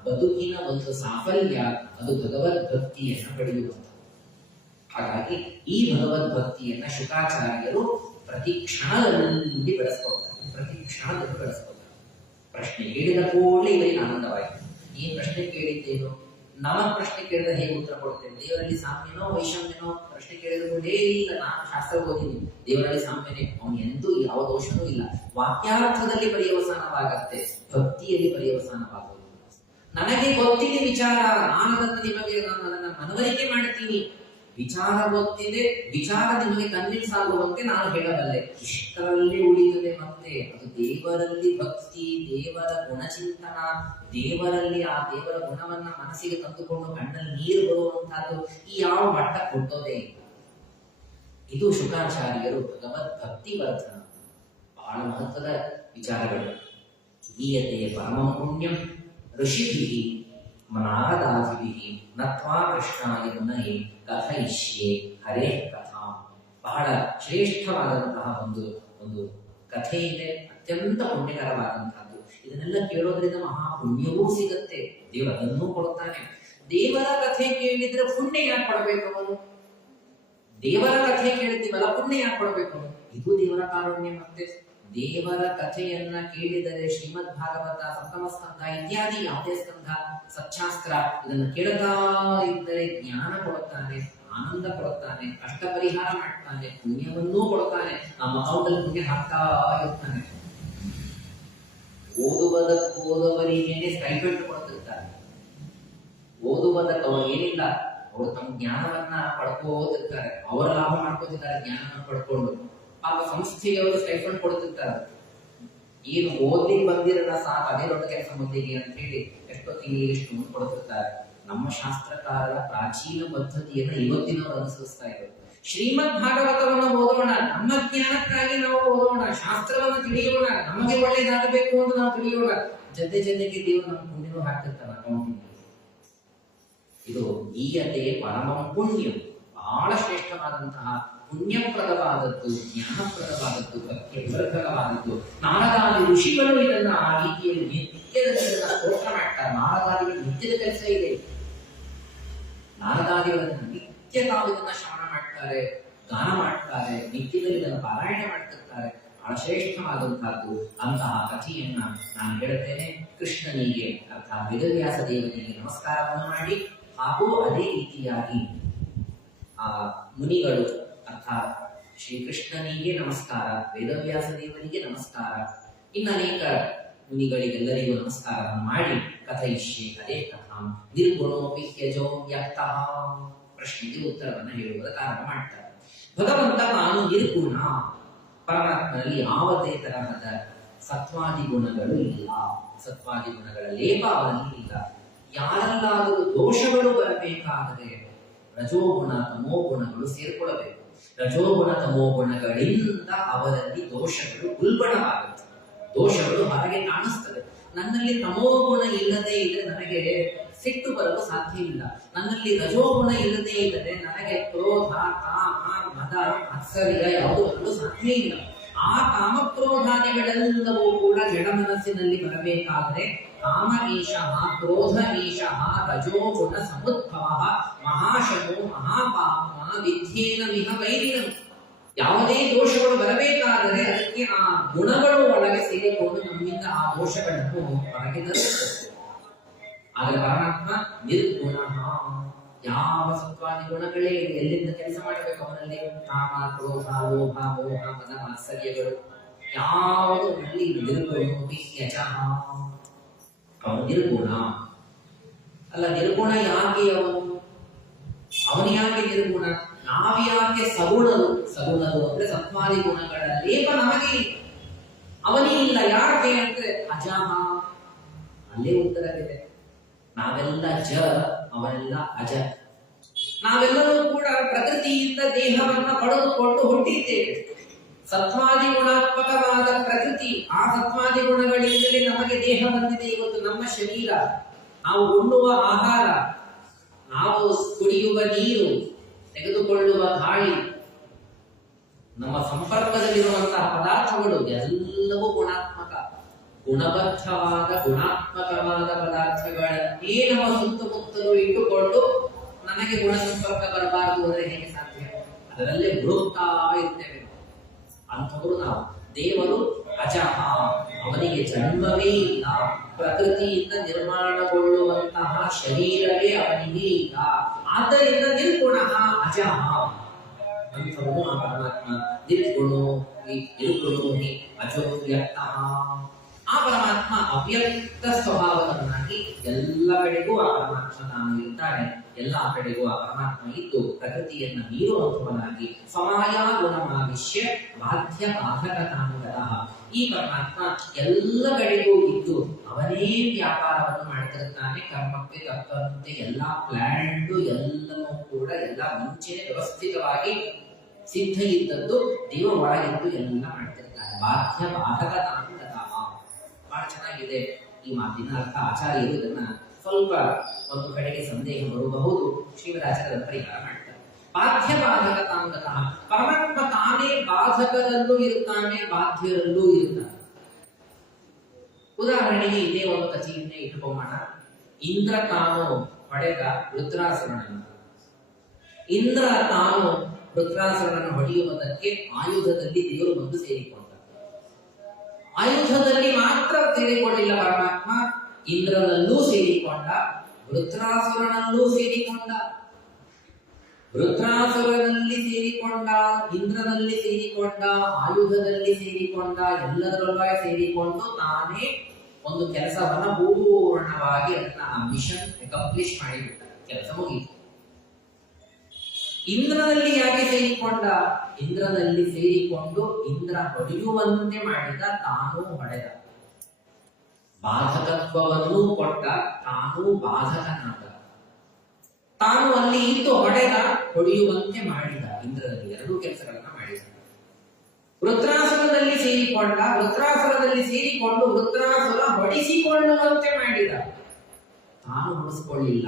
ಬದುಕಿನ ಒಂದು ಸಾಫಲ್ಯ ಅದು ಭಗವದ್ಭಕ್ತಿಯನ್ನು ಪಡೆಯುವಂಥದ್ದು. ಹಾಗಾಗಿ ಈ ಭಗವದ್ಭಕ್ತಿಯನ್ನ ಶುಕಾಚಾರ್ಯರು ಪ್ರತಿ ಕ್ಷಣದಲ್ಲಿ ಬೆಳೆಸ್ಕೊಳ್ತಾರೆ. ಪ್ರಶ್ನೆ ಕೇಳಿದ ಕೂಡಲೇ ಇವರಿಗೆ ಆನಂದವಾಯಿತು. ಈ ಪ್ರಶ್ನೆ ಕೇಳಿದ್ದೇನು, ನಮ್ಮ ಪ್ರಶ್ನೆ ಕೇಳಿದ್ರೆ ಹೇಗೆ ಉತ್ತರ ಕೊಡ್ತೇವೆ? ದೇವರಲ್ಲಿ ಸಾಮ್ಯನೋ ವೈಷಮ್ಯನೋ? ಪ್ರಶ್ನೆ ಕೇಳಿದ್ರು ಇಲ್ಲ, ನಾನು ಶಾಸ್ತ್ರ ಓದಿದ್ದೀನಿ, ದೇವರಲ್ಲಿ ಸಾಮ್ಯನೇ, ಅವನು ಎಂದೂ ಯಾವ ದೋಷನೂ ಇಲ್ಲ. ವಾಕ್ಯಾರ್ಥದಲ್ಲಿ ಪರ್ಯವಸಾನವಾಗತ್ತೆ, ಭಕ್ತಿಯಲ್ಲಿ ಪರ್ಯವಸಾನವಾಗುವುದು. ನನಗೆ ಗೊತ್ತಿದೆ ವಿಚಾರ, ನಾನು ಅದನ್ನು ನಿಮಗೆ ನಾನು ಅದನ್ನ ಮನವರಿಕೆ ಮಾಡ್ತೀನಿ, ವಿಚಾರ ಗೊತ್ತಿದೆ, ವಿಚಾರ ನಿಮಗೆ ಕನ್ವಿನ್ಸ್ ಆಗುವಂತೆ ನಾನು ಹೇಳಬಲ್ಲೆ, ಇಷ್ಟರಲ್ಲಿ ಉಳಿಯುತ್ತದೆ. ಮತ್ತೆ ಅದು ದೇವರಲ್ಲಿ ಭಕ್ತಿ, ದೇವರ ಗುಣಚಿಂತನ, ದೇವರಲ್ಲಿ ಆ ದೇವರ ಗುಣವನ್ನ ಮನಸ್ಸಿಗೆ ತಂದುಕೊಂಡು ಕಣ್ಣಲ್ಲಿ ನೀರು ಬರುವಂತಹದ್ದು ಈ ಯಾವ ಮಟ್ಟ ಕೊಟ್ಟೋದೇ ಇಲ್ಲ. ಇದು ಶುಕಾಚಾರ್ಯರು ಭಗವದ್ ಭಕ್ತಿ ವರ್ಧನ ಬಹಳ ಮಹತ್ವದ ವಿಚಾರಗಳು. ಗೀಯತೆ ಪರಮಂ ಪುಣ್ಯಂ ಋಷಿಭಿಃ ನಾರದಾದಿಭಿಃ ನತ್ವಾ ಕೃಷ್ಣಾಯ ಮುನಯೇ ಕಥಯಿಷ್ಯೆ ಹರೇ ಕಥಾ. ಬಹಳ ಶ್ರೇಷ್ಠವಾದಂತಹ ಒಂದು ಕಥೆ ಇದೆ, ಅತ್ಯಂತ ಪುಣ್ಯಕರವಾದಂತಹದ್ದು. ಇದನ್ನೆಲ್ಲ ಕೇಳೋದ್ರಿಂದ ಮಹಾಪುಣ್ಯವೂ ಸಿಗತ್ತೆ, ದೇವರನ್ನೂ ಕೊಡುತ್ತಾನೆ. ದೇವರ ಕಥೆ ಕೇಳಿದ್ರೆ ಪುಣ್ಯ ಯಾಕೆ ಪಡಬೇಕು ಅವನು? ದೇವರ ಕಥೆ ಕೇಳ್ತೀವಲ್ಲ, ಪುಣ್ಯ ಯಾಕೆ ಕೊಡ್ಬೇಕು? ಇದು ದೇವರ ಕಾರುಣ್ಯ. ಮತ್ತೆ ದೇವರ ಕಥೆಯನ್ನ ಕೇಳಿದರೆ ಶ್ರೀಮದ್ ಭಾಗವತ, ಸಪ್ತಮ ಸ್ಕಂಧ ಇತ್ಯಾದಿ ಯಾವುದೇ ಸ್ಕಂಧ, ಸಚ್ಚಾಸ್ತ್ರ ಇದನ್ನ ಕೇಳ್ತಾ ಇದ್ದರೆ ಜ್ಞಾನ ಕೊಡುತ್ತಾನೆ, ಆನಂದ ಕೊಡುತ್ತಾನೆ, ಕಷ್ಟ ಪರಿಹಾರ ಮಾಡ್ತಾನೆ, ಪುಣ್ಯವನ್ನೂ ಕೊಡುತ್ತಾನೆ, ನಮ್ಮ ಅಕೌಂಟಲ್ಲಿ ಪುಣ್ಯ ಹಾಕ್ತಾ ಇರ್ತಾನೆ. ಓದುವುದಕ್ಕೋದವರಿಗೇನೆ ಸ್ಟೈಪೆಂಡ್ ಕೊಡ್ತಿರ್ತಾರೆ. ಓದುವುದಕ್ಕೆ ಏನಿಲ್ಲ, ಅವರು ತಮ್ಮ ಜ್ಞಾನವನ್ನ ಪಡ್ಕೋತಿರ್ತಾರೆ, ಅವರ ಲಾಭ ಮಾಡ್ಕೋತಿದ್ದಾರೆ ಜ್ಞಾನವನ್ನ ಪಡ್ಕೊಂಡು. ಪಾಪ ಸಂಸ್ಥೆಯವರು ಸ್ಟೈಫಂಡ್ ಕೊಡ್ತಿರ್ತಾರೆ. ಏನು ಓದ್ಲಿಕ್ಕೆ ಬಂದಿರಲ್ಲ ಸಾಕು, ಅದೇ ದೊಡ್ಡ ಕೆಲಸ ಮುಂದಿಗೆ ಅಂತ ಹೇಳಿ ಎಷ್ಟೋ ತಿಂಗಳಿಗೆ ಇಷ್ಟು ಮುಂದೆ ಕೊಡ್ತಿರ್ತಾರೆ. ನಮ್ಮ ಶಾಸ್ತ್ರಕಾರರ ಪ್ರಾಚೀನ ಪದ್ಧತಿಯನ್ನ ಇವತ್ತಿನವರು ಅನುಸರಿಸ್ತಾ ಇದ್ದಾರೆ. ಶ್ರೀಮದ್ ಭಾಗವತವನ್ನು ಓದೋಣ, ನಮ್ಮ ಜ್ಞಾನಕ್ಕಾಗಿ ನಾವು ಓದೋಣ, ಶಾಸ್ತ್ರವನ್ನು ತಿಳಿಯೋಣ, ನಮಗೆ ಒಳ್ಳೇದಾಗಬೇಕು ಅಂತ ನಾವು ತಿಳಿಯೋಣ. ಜೊತೆಗೆ ದೇವರು ನಮ್ಮ ಪುಣ್ಯನೂ ಹಾಕ್ತಿರ್ತಾನೆ ಅಕೌಂಟಿಂಗ್. ಇದು ಗೀಯತೆ ಪರಮಂ ಪುಣ್ಯಂ, ಬಹಳ ಶ್ರೇಷ್ಠವಾದಂತಹ ಪುಣ್ಯಪ್ರದವಾದದ್ದು, ಜ್ಞಾನಪ್ರದವಾದದ್ದು, ಭಕ್ತಿವರ್ಧಕವಾದದ್ದು. ನಾರದಾದಿ ಋಷಿಗಳು ಇದನ್ನ ಆ ರೀತಿಯಲ್ಲಿ ನಿತ್ಯದ ಸ್ತೋತ್ರ ಮಾಡ್ತಾರೆ. ನಾರದಾದಿಗಳು ನಿತ್ಯದ ಕೆಲಸ ಇದೆ. ನಾರದಾದಿಗಳನ್ನ ನಿತ್ಯ ತಾವು ಇದನ್ನ ಶ್ರವಣ ಮಾಡ್ತಾರೆ, ಗಾನ ಮಾಡ್ತಾರೆ, ನಿತ್ಯದಲ್ಲಿ ಇದನ್ನು ಪಾರಾಯಣ ಮಾಡ್ತಿರ್ತಾರೆ. ಬಹಳ ಶ್ರೇಷ್ಠವಾದಂತಹದ್ದು. ಅಂತಹ ಕಥೆಯನ್ನ ನಾನು ಹೇಳುತ್ತೇನೆ. ಕೃಷ್ಣನಿಗೆ ಅರ್ಥಾತ್ ವೇದವ್ಯಾಸ ದೇವನಿಗೆ ನಮಸ್ಕಾರವನ್ನು ಮಾಡಿ, ಹಾಗೂ ಅದೇ ರೀತಿಯಾಗಿ ಆ ಮುನಿಗಳು ಅರ್ಥಾತ್ ಶ್ರೀಕೃಷ್ಣನಿಗೆ ನಮಸ್ಕಾರ, ವೇದವ್ಯಾಸ ದೇವನಿಗೆ ನಮಸ್ಕಾರ, ಇನ್ನನೇಕ ಮುನಿಗಳಿಗೆಲ್ಲರಿಗೂ ನಮಸ್ಕಾರವನ್ನು ಮಾಡಿ ಕಥಯಿಷ್ಯೆ ಹರೇ ಕಥಾಂ ನಿರ್ಗುಣೋಪಿ ಹ್ಯಜೋ ವ್ಯಕ್ತಃ ಪ್ರಶ್ನೆಗೆ ಉತ್ತರವನ್ನು ಹೇಳುವುದರ ಕಾರಣ ಮಾಡ್ತಾರೆ. ಭಗವಂತ ತಾನು ನಿರ್ಗುಣ, ಪರಮಾತ್ಮನಲ್ಲಿ ಯಾವುದೇ ತರಹದ ಸತ್ವಾದಿ ಗುಣಗಳು ಇಲ್ಲ, ಸತ್ವಾದಿ ಗುಣಗಳ ಲೇಪ ಅವನಲ್ಲಿ ಇಲ್ಲ. ಯಾರಲ್ಲಾದರೂ ದೋಷಗಳು ಬರಬೇಕಾದರೆ ರಜೋಗುಣ ತಮೋ ಗುಣಗಳು ಸೇರ್ಕೊಳ್ಳಬೇಕು. ರಜೋಗುಣ ತಮೋ ಗುಣಗಳಿಂದ ಅವರಲ್ಲಿ ದೋಷಗಳು ಉಲ್ಬಣವಾಗುತ್ತೆ, ದೋಷಗಳು ಹೊರಗೆ ಕಾಣಿಸ್ತದೆ. ನನ್ನಲ್ಲಿ ತಮೋ ಗುಣ ಇಲ್ಲದೆ ಇದ್ರೆ ನನಗೆ ಸಿಟ್ಟು ಬರಲು ಸಾಧ್ಯ ಇಲ್ಲ. ನನ್ನಲ್ಲಿ ರಜೋಗುಣ ಇಲ್ಲದೆ ಇದ್ದರೆ ನನಗೆ ಕ್ರೋಧ, ಕಾಮ, ಮದ, ಮಾತ್ಸರ್ಯ ಯಾವುದು ಬರಲು ಸಾಧ್ಯ ಇಲ್ಲ. ಆ ಕಾಮಕ್ರೋಧಾದಿಗಳೆಲ್ಲವೂ ಕೂಡ ಜಡ ಮನಸ್ಸಿನಲ್ಲಿ ಬರಬೇಕಾದರೆ ಕಾಮ ಈಶಃ, ಕ್ರೋಧ ಈಶಃ, ರಜೋಗುಣ ಸಮುದ್ಭವ, ಮಹಾಶನೋ ಮಹಾಪಾಪ ವಿದ್ಯೇನ ಮಿಹ ವೈರಿಣಂ. ಯಾವುದೇ ದೋಷಗಳು ಬರಬೇಕಾದರೆ ಅದಕ್ಕೆ ಆ ಗುಣಗಳು ಒಳಗೆ ಸೇರಿಕೊಂಡು ನಮ್ಮಿಂದ ಆ ದೋಷಗಳನ್ನು ಹೊರಗೆ ತರುತ್ತದೆ. ಆದರೆ ಪರಮಾತ್ಮ ನಿರ್ಗುಣ, ಯಾವ ಸತ್ವಾದಿ ಗುಣಗಳೇ ಎಲ್ಲಿಂದ ಕೆಲಸ ಮಾಡಬೇಕು ಅವನಲ್ಲಿ ಕಾಮ, ಕ್ರೋಧ, ಲೋಭ, ಮೋಹ, ಮದ, ಮಾತ್ಸರ್ಯಗಳು ಯಾವುದು ನಲ್ಲಿ ಅವನು ನಿರ್ಗುಣ ಅಲ್ಲ. ನಿರ್ಗುಣ ಯಾಕೆ ಅವನು ಯಾಕೆ ನಿರ್ಗುಣ? ನಾವ್ಯಾಕೆ ಸಗುಣರು? ಸಗುಣರು ಅಂದ್ರೆ ಸತ್ವಾದಿ ಗುಣಗಳ ಲೇಪ ನಮಗೆ ಅವನೇ ಇಲ್ಲ. ಯಾಕೆ ಅಂದ್ರೆ ಅಜಃ. ಅಲ್ಲೇ ಉತ್ತರವಿದೆ. ನಾವೆಲ್ಲ ಜ, ಅವನೆಲ್ಲ ಅಜ. ನಾವೆಲ್ಲರೂ ಕೂಡ ಪ್ರಕೃತಿಯಿಂದ ದೇಹವನ್ನ ಪಡೆದುಕೊಂಡು ಹುಟ್ಟಿದ್ದೇವೆ. ಸತ್ವಾದಿ ಗುಣಾತ್ಮಕವಾದ ಪ್ರಕೃತಿ, ಆ ಸತ್ವಾದಿ ಗುಣಗಳಿಂದಲೇ ನಮಗೆ ದೇಹ ಬಂದಿದೆ. ಇವತ್ತು ನಮ್ಮ ಶರೀರ, ನಾವು ಉಣ್ಣುವ ಆಹಾರ, ನಾವು ಕುಡಿಯುವ ನೀರು, ತೆಗೆದುಕೊಳ್ಳುವ ಗಾಳಿ, ನಮ್ಮ ಸಂಪರ್ಕದಲ್ಲಿರುವಂತಹ ಪದಾರ್ಥಗಳು ಎಲ್ಲವೂ ಗುಣಾತ್ಮಕ, ಗುಣಬದ್ಧವಾದ ಗುಣಾತ್ಮಕವಾದ ಪದಾರ್ಥಗಳನ್ನೇ ನಮ್ಮ ಸುತ್ತಮುತ್ತಲು ಇಟ್ಟುಕೊಂಡು ನನಗೆ ಗುಣ ಸಂಪರ್ಕ ಬರಬಾರದು ಅಂದರೆ ಹೇಗೆ ಸಾಧ್ಯ? ಅದರಲ್ಲೇ ಹುಡುಕ್ತಾ ಇರ್ತೇವೆ. ಅಂಥವರು ನಾವು. ದೇವರು ಅಜಃ, ಅವನಿಗೆ ಜನ್ಮವೇ ಇಲ್ಲ. ಪ್ರಕೃತಿಯಿಂದ ನಿರ್ಮಾಣಗೊಳ್ಳುವಂತಹ ಶರೀರವೇ ಅವನಿಗೆ ಇಲ್ಲ. ಆದ್ದರಿಂದ ನಿರ್ಗುಣ ಅಜಃ. ಅಂಥವನು ಆ ಪರಮಾತ್ಮ ನಿರ್ಗುಣೋ ನಿರ್ಗುಣೋಹಿ ಅಜೋ ವ್ಯಕ್ತಃ. ಆ ಪರಮಾತ್ಮ ಅವ್ಯಕ್ತ ಸ್ವಭಾವವನ್ನಾಗಿ ಎಲ್ಲ ಕಡೆಗೂ ಆ ಪರಮಾತ್ಮ ತಾನು ಇರ್ತಾನೆ. ಎಲ್ಲಾ ಕಡೆಗೂ ಆ ಪರಮಾತ್ಮ ಇದ್ದು ಪ್ರಕೃತಿಯನ್ನ ಮೀರುವಂತವನಾಗಿ ಸಮಾಯ ಗುಣಮಾವಿಷ್ಯ ಬಾಧ್ಯ ಬಾಧಕನಾಮಗತಃ. ಈ ಪರಮಾತ್ಮ ಎಲ್ಲ ಕಡೆಗೂ ಇದ್ದು ಅವನೇ ವ್ಯಾಪಾರವನ್ನು ಮಾಡ್ತಿರ್ತಾನೆ. ಕರ್ಮಕ್ಕೆ ತಕ್ಕಂತೆ ಎಲ್ಲಾ ಪ್ಲಾನ್ಡ್ ಎಲ್ಲವೂ ಕೂಡ ಎಲ್ಲ ಮುಂಚೆನೆ ವ್ಯವಸ್ಥಿತವಾಗಿ ಸಿದ್ಧ ಇದ್ದದ್ದು ದೇವ ಒಳಗಿದ್ದು ಎಲ್ಲ ಮಾಡ್ತಿರ್ತಾನೆ. ಬಾಧ್ಯ ಬಾಧಕನಾಮಗತಃ. ಬಹಳ ಚೆನ್ನಾಗಿದೆ ಈ ಮಾತಿನ ಅರ್ಥ. ಆಚಾರ್ಯರು ಇದನ್ನ ಸ್ವಲ್ಪ ಒಂದು ಕಡೆಗೆ ಸಂದೇಹ ಬರಬಹುದು, ಶ್ರೀಮದಾಚಾರ್ಯರ ಪರಿಹಾರ ಮಾಡ್ತಾರೆ. ಬಾಧ್ಯ ಬಾಧಕತಾಂಗತಃ. ಪರಮಾತ್ಮ ತಾನೇ ಬಾಧಕರಲ್ಲೂ ಇರುತ್ತಾನೆ, ಬಾಧ್ಯರಲ್ಲೂ ಇರುತ್ತಾನೆ. ಉದಾಹರಣೆಗೆ ಇದೇ ಒಂದು ಕಥೆಯನ್ನೇ ಇಟ್ಟುಕೊಳ್ಳೋಣ. ಇಂದ್ರ ತಾನು ಹೊಡೆದ ವೃತ್ರಾಸುರನನ್ನು. ಇಂದ್ರ ತಾನು ವೃತ್ರಾಸುರನನ್ನು ಹೊಡೆಯುವುದಕ್ಕೆ ಆಯುಧದಲ್ಲಿ ದೇವರು ಬಂದು ಸೇರಿಕೊಂಡ. ಆಯುಧದಲ್ಲಿ ಮಾತ್ರ ಸೇರಿಕೊಳ್ಳಿಲ್ಲ ಪರಮಾತ್ಮ, ಇಂದ್ರನಲ್ಲೂ ಸೇರಿಕೊಂಡ, ವೃತ್ರಾಸುರನಲ್ಲೂ ಸೇರಿಕೊಂಡ. ವೃತ್ರಾಸುರನಲ್ಲಿ ಸೇರಿಕೊಂಡ, ಇಂದ್ರನಲ್ಲಿ ಸೇರಿಕೊಂಡ, ಆಯುಧದಲ್ಲಿ ಸೇರಿಕೊಂಡ, ಎಲ್ಲದರೊಳಗೆ ಸೇರಿಕೊಂಡು ತಾನೇ ಒಂದು ಕೆಲಸವನ್ನ ಪೂರ್ಣವಾಗಿ ಅದನ್ನ ಆ ಮಿಷನ್ ಅಕಾಂಪ್ಲಿಷ್ ಮಾಡಿಬಿಟ್ಟ. ಕೆಲಸ ಮುಗಿಯಿತು. ಇಂದ್ರನಲ್ಲಿ ಯಾಕೆ ಸೇರಿಕೊಂಡ? ಇಂದ್ರನಲ್ಲಿ ಸೇರಿಕೊಂಡು ಇಂದ್ರ ಹೊಡೆಯುವಂತೆ ಮಾಡಿದ, ತಾನೂ ಹೊಡೆದ. ಬಾಧಕತ್ವವನ್ನು ಕೊಟ್ಟ, ತಾನೂ ಬಾಧಕನಾದ. ತಾನು ಅಲ್ಲಿ ಇದ್ದು ಹೊಡೆದ, ಹೊಡೆಯುವಂತೆ ಮಾಡಿದ. ಇಂದ್ರನಲ್ಲಿ ಎರಡೂ ಕೆಲಸಗಳನ್ನ ಮಾಡಿದ. ವೃತ್ರಾಸುರದಲ್ಲಿ ಸೇರಿಕೊಂಡ, ವೃತ್ರಾಸುರದಲ್ಲಿ ಸೇರಿಕೊಂಡು ವೃತ್ರಾಸುರ ಹೊಡಿಸಿಕೊಳ್ಳುವಂತೆ ಮಾಡಿದ. ತಾನು ಹೊಡಿಸಿಕೊಳ್ಳಿಲ್ಲ,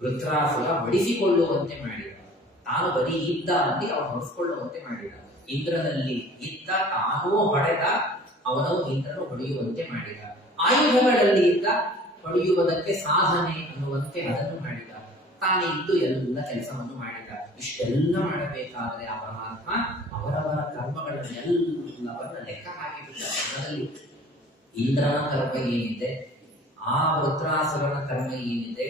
ವೃತ್ರಾಸುರ ಹೊಡಿಸಿಕೊಳ್ಳುವಂತೆ ಮಾಡಿದ. ತಾನು ಬರೀ ಇದ್ದ ಅಲ್ಲಿ ಅವನು ಹೊಡಿಸಿಕೊಳ್ಳುವಂತೆ ಮಾಡಿದ. ಇಂದ್ರನಲ್ಲಿ ಇದ್ದ, ತಾನೂ ಹೊಡೆದ, ಅವನು ಇಂದ್ರನು ಹೊಡೆಯುವಂತೆ ಮಾಡಿದ. ಆಯುಧಗಳಲ್ಲಿ ಇದ್ದ, ಹೊಡೆಯುವುದಕ್ಕೆ ಸಾಧನೆ ಅನ್ನುವಂತೆ ಅದನ್ನು ಮಾಡಿದ. ತಾನೇ ಇದ್ದು ಎಲ್ಲ ಕೆಲಸವನ್ನು ಮಾಡಿದ. ಇಷ್ಟೆಲ್ಲ ಮಾಡಬೇಕಾದರೆ ಆ ಪರಮಾತ್ಮ ಅವರವರ ಕರ್ಮಗಳನ್ನೆಲ್ಲವನ್ನ ಲೆಕ್ಕ ಹಾಕಿಬಿಟ್ಟ. ಅದರಲ್ಲಿ ಇಂದ್ರನ ಕರ್ಮ ಏನಿದೆ, ಆ ವೃತ್ರಾಸುರನ ಕರ್ಮ ಏನಿದೆ,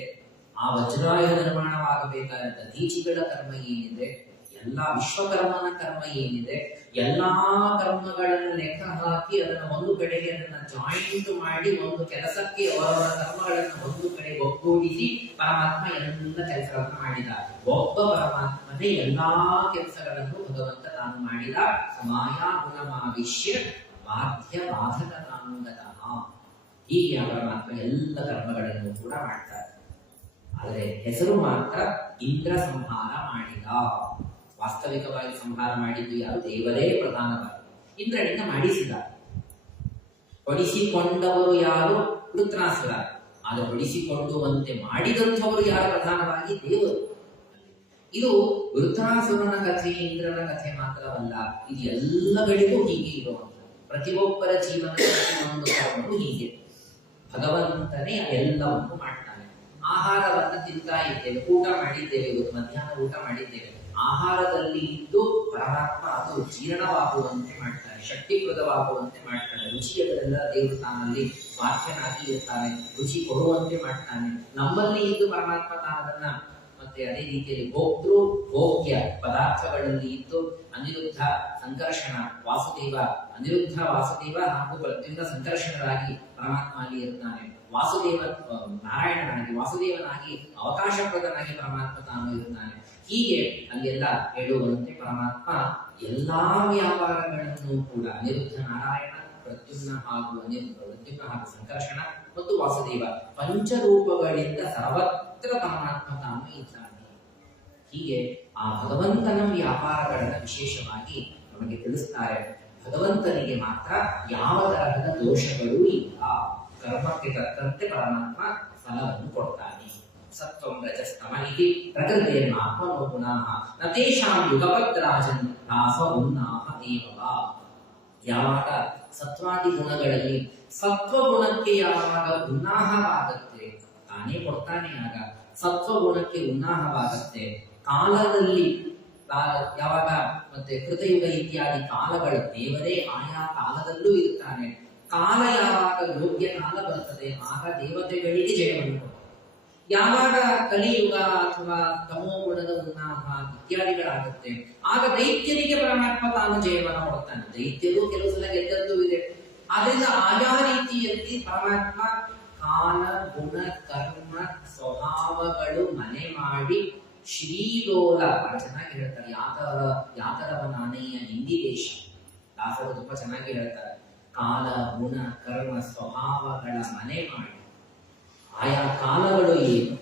ಆ ವಜ್ರಾಯುಧ ನಿರ್ಮಾಣವಾಗಬೇಕಾದ ದೀಚಿಗಳ ಕರ್ಮ ಏನಿದೆ, ಎಲ್ಲಾ ವಿಶ್ವಕರ್ಮನ ಕರ್ಮ ಏನಿದೆ, ಎಲ್ಲಾ ಕರ್ಮಗಳನ್ನು ಲೆಕ್ಕ ಹಾಕಿ ಅದನ್ನ ಒಂದು ಕಡೆಗೆ ಅದನ್ನ ಜಾಯಿಂಟ್ ಮಾಡಿ ಒಂದು ಕೆಲಸಕ್ಕೆ ಅವರವರ ಕರ್ಮಗಳನ್ನು ಒಂದು ಕಡೆ ಒಗ್ಗೂಡಿಸಿ ಪರಮಾತ್ಮ ಎಲ್ಲ ಕೆಲಸಗಳನ್ನು ಮಾಡಿದ. ಒಬ್ಬ ಪರಮಾತ್ಮನೇ ಎಲ್ಲಾ ಕೆಲಸಗಳನ್ನು ಭಗವಂತ ತಾನು ಮಾಡಿದ. ಸಮಾಯ ಗುಣಮಾವಿಷ್ಯ ಬಾಧ್ಯ ಬಾಧಕನಾಂಗತಃ. ಹೀಗೆ ಆ ಪರಮಾತ್ಮ ಎಲ್ಲ ಕರ್ಮಗಳನ್ನು ಕೂಡ ಮಾಡ್ತಾರೆ. ಆದರೆ ಹೆಸರು ಮಾತ್ರ ಇಂದ್ರ ಸಂಹಾರ ಮಾಡಿದ. ವಾಸ್ತವಿಕವಾಗಿ ಸಂಹಾರ ಮಾಡಿದ್ದು ಯಾರು? ದೇವರೇ ಪ್ರಧಾನವಾಗಿ ಇಂದ್ರನಿಂದ ಮಾಡಿಸಿದ. ಹೊಡಿಸಿಕೊಂಡವರು ಯಾರು? ವೃತ್ರಾಸುರ. ಆದರೆ ಹೊಡಿಸಿಕೊಳ್ಳುವಂತೆ ಮಾಡಿದಂಥವರು ಯಾರು? ಪ್ರಧಾನವಾಗಿ ದೇವರು. ಇದು ವೃತ್ರಾಸುರನ ಕಥೆ, ಇಂದ್ರನ ಕಥೆ ಮಾತ್ರವಲ್ಲ, ಇದು ಎಲ್ಲಗಳಿಗೂ ಹೀಗೆ ಇರುವಂಥದ್ದು. ಪ್ರತಿಯೊಬ್ಬರ ಜೀವನದ ಒಂದು ಕರ್ಮವು ಹೀಗೆ. ಭಗವಂತನೇ ಎಲ್ಲವನ್ನು ಮಾಡ್ತಾನೆ. ಆಹಾರವನ್ನು ತಿಂತಾ ಇದ್ದೇವೆ, ಊಟ ಮಾಡಿದ್ದೇವೆ, ಇವತ್ತು ಮಧ್ಯಾಹ್ನ ಊಟ ಮಾಡಿದ್ದೇವೆ. ಆಹಾರದಲ್ಲಿ ಇದ್ದು ಪರಮಾತ್ಮ ಅದು ಜೀರ್ಣವಾಗುವಂತೆ ಮಾಡ್ತಾನೆ, ಶಕ್ತಿಪ್ರದವಾಗುವಂತೆ ಮಾಡ್ತಾನೆ. ರುಚಿಯದೆಲ್ಲ ದೇವರು ತಾನಲ್ಲಿ ಸ್ವಾರ್ಥನಾಗಿ ಇರ್ತಾನೆ, ರುಚಿ ಕೊಡುವಂತೆ ಮಾಡ್ತಾನೆ. ನಮ್ಮಲ್ಲಿ ಇದ್ದು ಪರಮಾತ್ಮ ತಾನದನ್ನ ಮತ್ತೆ ಅದೇ ರೀತಿಯಲ್ಲಿ ಭೋಕ್ತೃ ಭೋಗ್ಯ ಪದಾರ್ಥಗಳಲ್ಲಿ ಇದ್ದು ಅನಿರುದ್ಧ ಸಂಕರ್ಷಣ ವಾಸುದೇವ, ಅನಿರುದ್ಧ ವಾಸುದೇವ ಹಾಗೂ ಪ್ರದ್ಯುಮ್ನ ಸಂಕರ್ಷಣರಾಗಿ ಪರಮಾತ್ಮ ಅಲ್ಲಿ ಇರ್ತಾನೆ. ವಾಸುದೇವ ನಾರಾಯಣನಾಗಿ, ವಾಸುದೇವನಾಗಿ, ಅವಕಾಶಪ್ರದನಾಗಿ ಪರಮಾತ್ಮ ತಾನು ಇರುತ್ತಾನೆ. ಹೀಗೆ ಅಲ್ಲೆಲ್ಲ ಹೇಳುವಂತೆ ಪರಮಾತ್ಮ ಎಲ್ಲಾ ವ್ಯಾಪಾರಗಳನ್ನು ಕೂಡ ಅನಿರುದ್ಧ ನಾರಾಯಣ, ಪ್ರದ್ಯುಮ್ನ ಹಾಗೂ ಸಂಕರ್ಷಣ ಮತ್ತು ವಾಸುದೇವ ಪಂಚರೂಪಗಳಿಂದ ಸರ್ವತ್ರ ಪರಮಾತ್ಮ ತಾನು ಇದ್ದಾನೆ. ಹೀಗೆ ಆ ಭಗವಂತನ ವ್ಯಾಪಾರಗಳನ್ನ ವಿಶೇಷವಾಗಿ ನಮಗೆ ತಿಳಿಸ್ತಾರೆ. ಭಗವಂತನಿಗೆ ಮಾತ್ರ ಯಾವ ತರಹದ ದೋಷಗಳೂ ಇಲ್ಲ. ಕರ್ಮಕ್ಕೆ ತಕ್ಕಂತೆ ಪರಮಾತ್ಮ ಫಲವನ್ನು ಕೊಡ್ತಾನೆ. ಸತ್ವಂ ರಜಸ್ತಮ ಇತಿ ಪ್ರಕೃತಿಯನ್ನಾತ್ಮನೋ ಪುನಃ ನ ತೇಷಾಂ ಯುಗಪದ್ರಾಜನ್ ನಾಸ ಉನ್ನಾಹ ದೇವವ. ಯಾವಾಗ ಸತ್ವಾದಿ ಗುಣಗಳಲ್ಲಿ ಸತ್ವಗುಣಕ್ಕೆ ಯಾವಾಗ ಉನ್ನಾಹವಾಗತ್ತೆ, ತಾನೇ ಕೊಡ್ತಾನೆ. ಆಗ ಸತ್ವಗುಣಕ್ಕೆ ಉನ್ನಾಹವಾಗತ್ತೆ. ಕಾಲದಲ್ಲಿ ಯಾವಾಗ ಮತ್ತೆ ಕೃತಯುಗ ಇತ್ಯಾದಿ ಕಾಲಗಳು ದೇವರೇ ಆಯಾ ಕಾಲದಲ್ಲೂ ಇರ್ತಾನೆ. ಕಾಲ ಯಾವಾಗ ಯೋಗ್ಯ ಕಾಲ ಬರ್ತದೆ ಆಗ ದೇವತೆಗಳಿಗೆ ಜಯವನ್ನು ಕೊಡ್ತಾನೆ. ಯಾವಾಗ ಕಲಿಯುಗ ಅಥವಾ ತಮೋ ಗುಣದ ಉನ್ನಾಹ ಇತ್ಯಾದಿಗಳಾಗುತ್ತೆ ಆಗ ದೈತ್ಯರಿಗೆ ಪರಮಾತ್ಮ ತಾನು ಜಯವನ್ನು ಕೊಡ್ತಾನೆ. ದೈತ್ಯರು ಕೆಲವು ಸಲ ಗೆದ್ದದ್ದು ಇದೆ. ಆದ್ರಿಂದ ಆಯಾ ರೀತಿಯಲ್ಲಿ ಪರಮಾತ್ಮ ಕಾಲ ಗುಣ ಕರ್ಮ ಸ್ವಭಾವಗಳು ಮನೆ ಮಾಡಿ ಶ್ರೀಲೋಲ ಬಹಳ ಚೆನ್ನಾಗಿ ಹೇಳ್ತಾರೆ. ಯಾತರವನಾನೆಯ ಇಂದಿರೇಶ ದಾಸರು ತುಂಬಾ ಚೆನ್ನಾಗಿ ಹೇಳ್ತಾರೆ. ಕಾಲ ಗುಣ ಕರ್ಮ ಸ್ವಭಾವಗಳ ಮನೆ ಮಾಡಿ, ಆಯಾ ಕಾಲಗಳು ಏನು,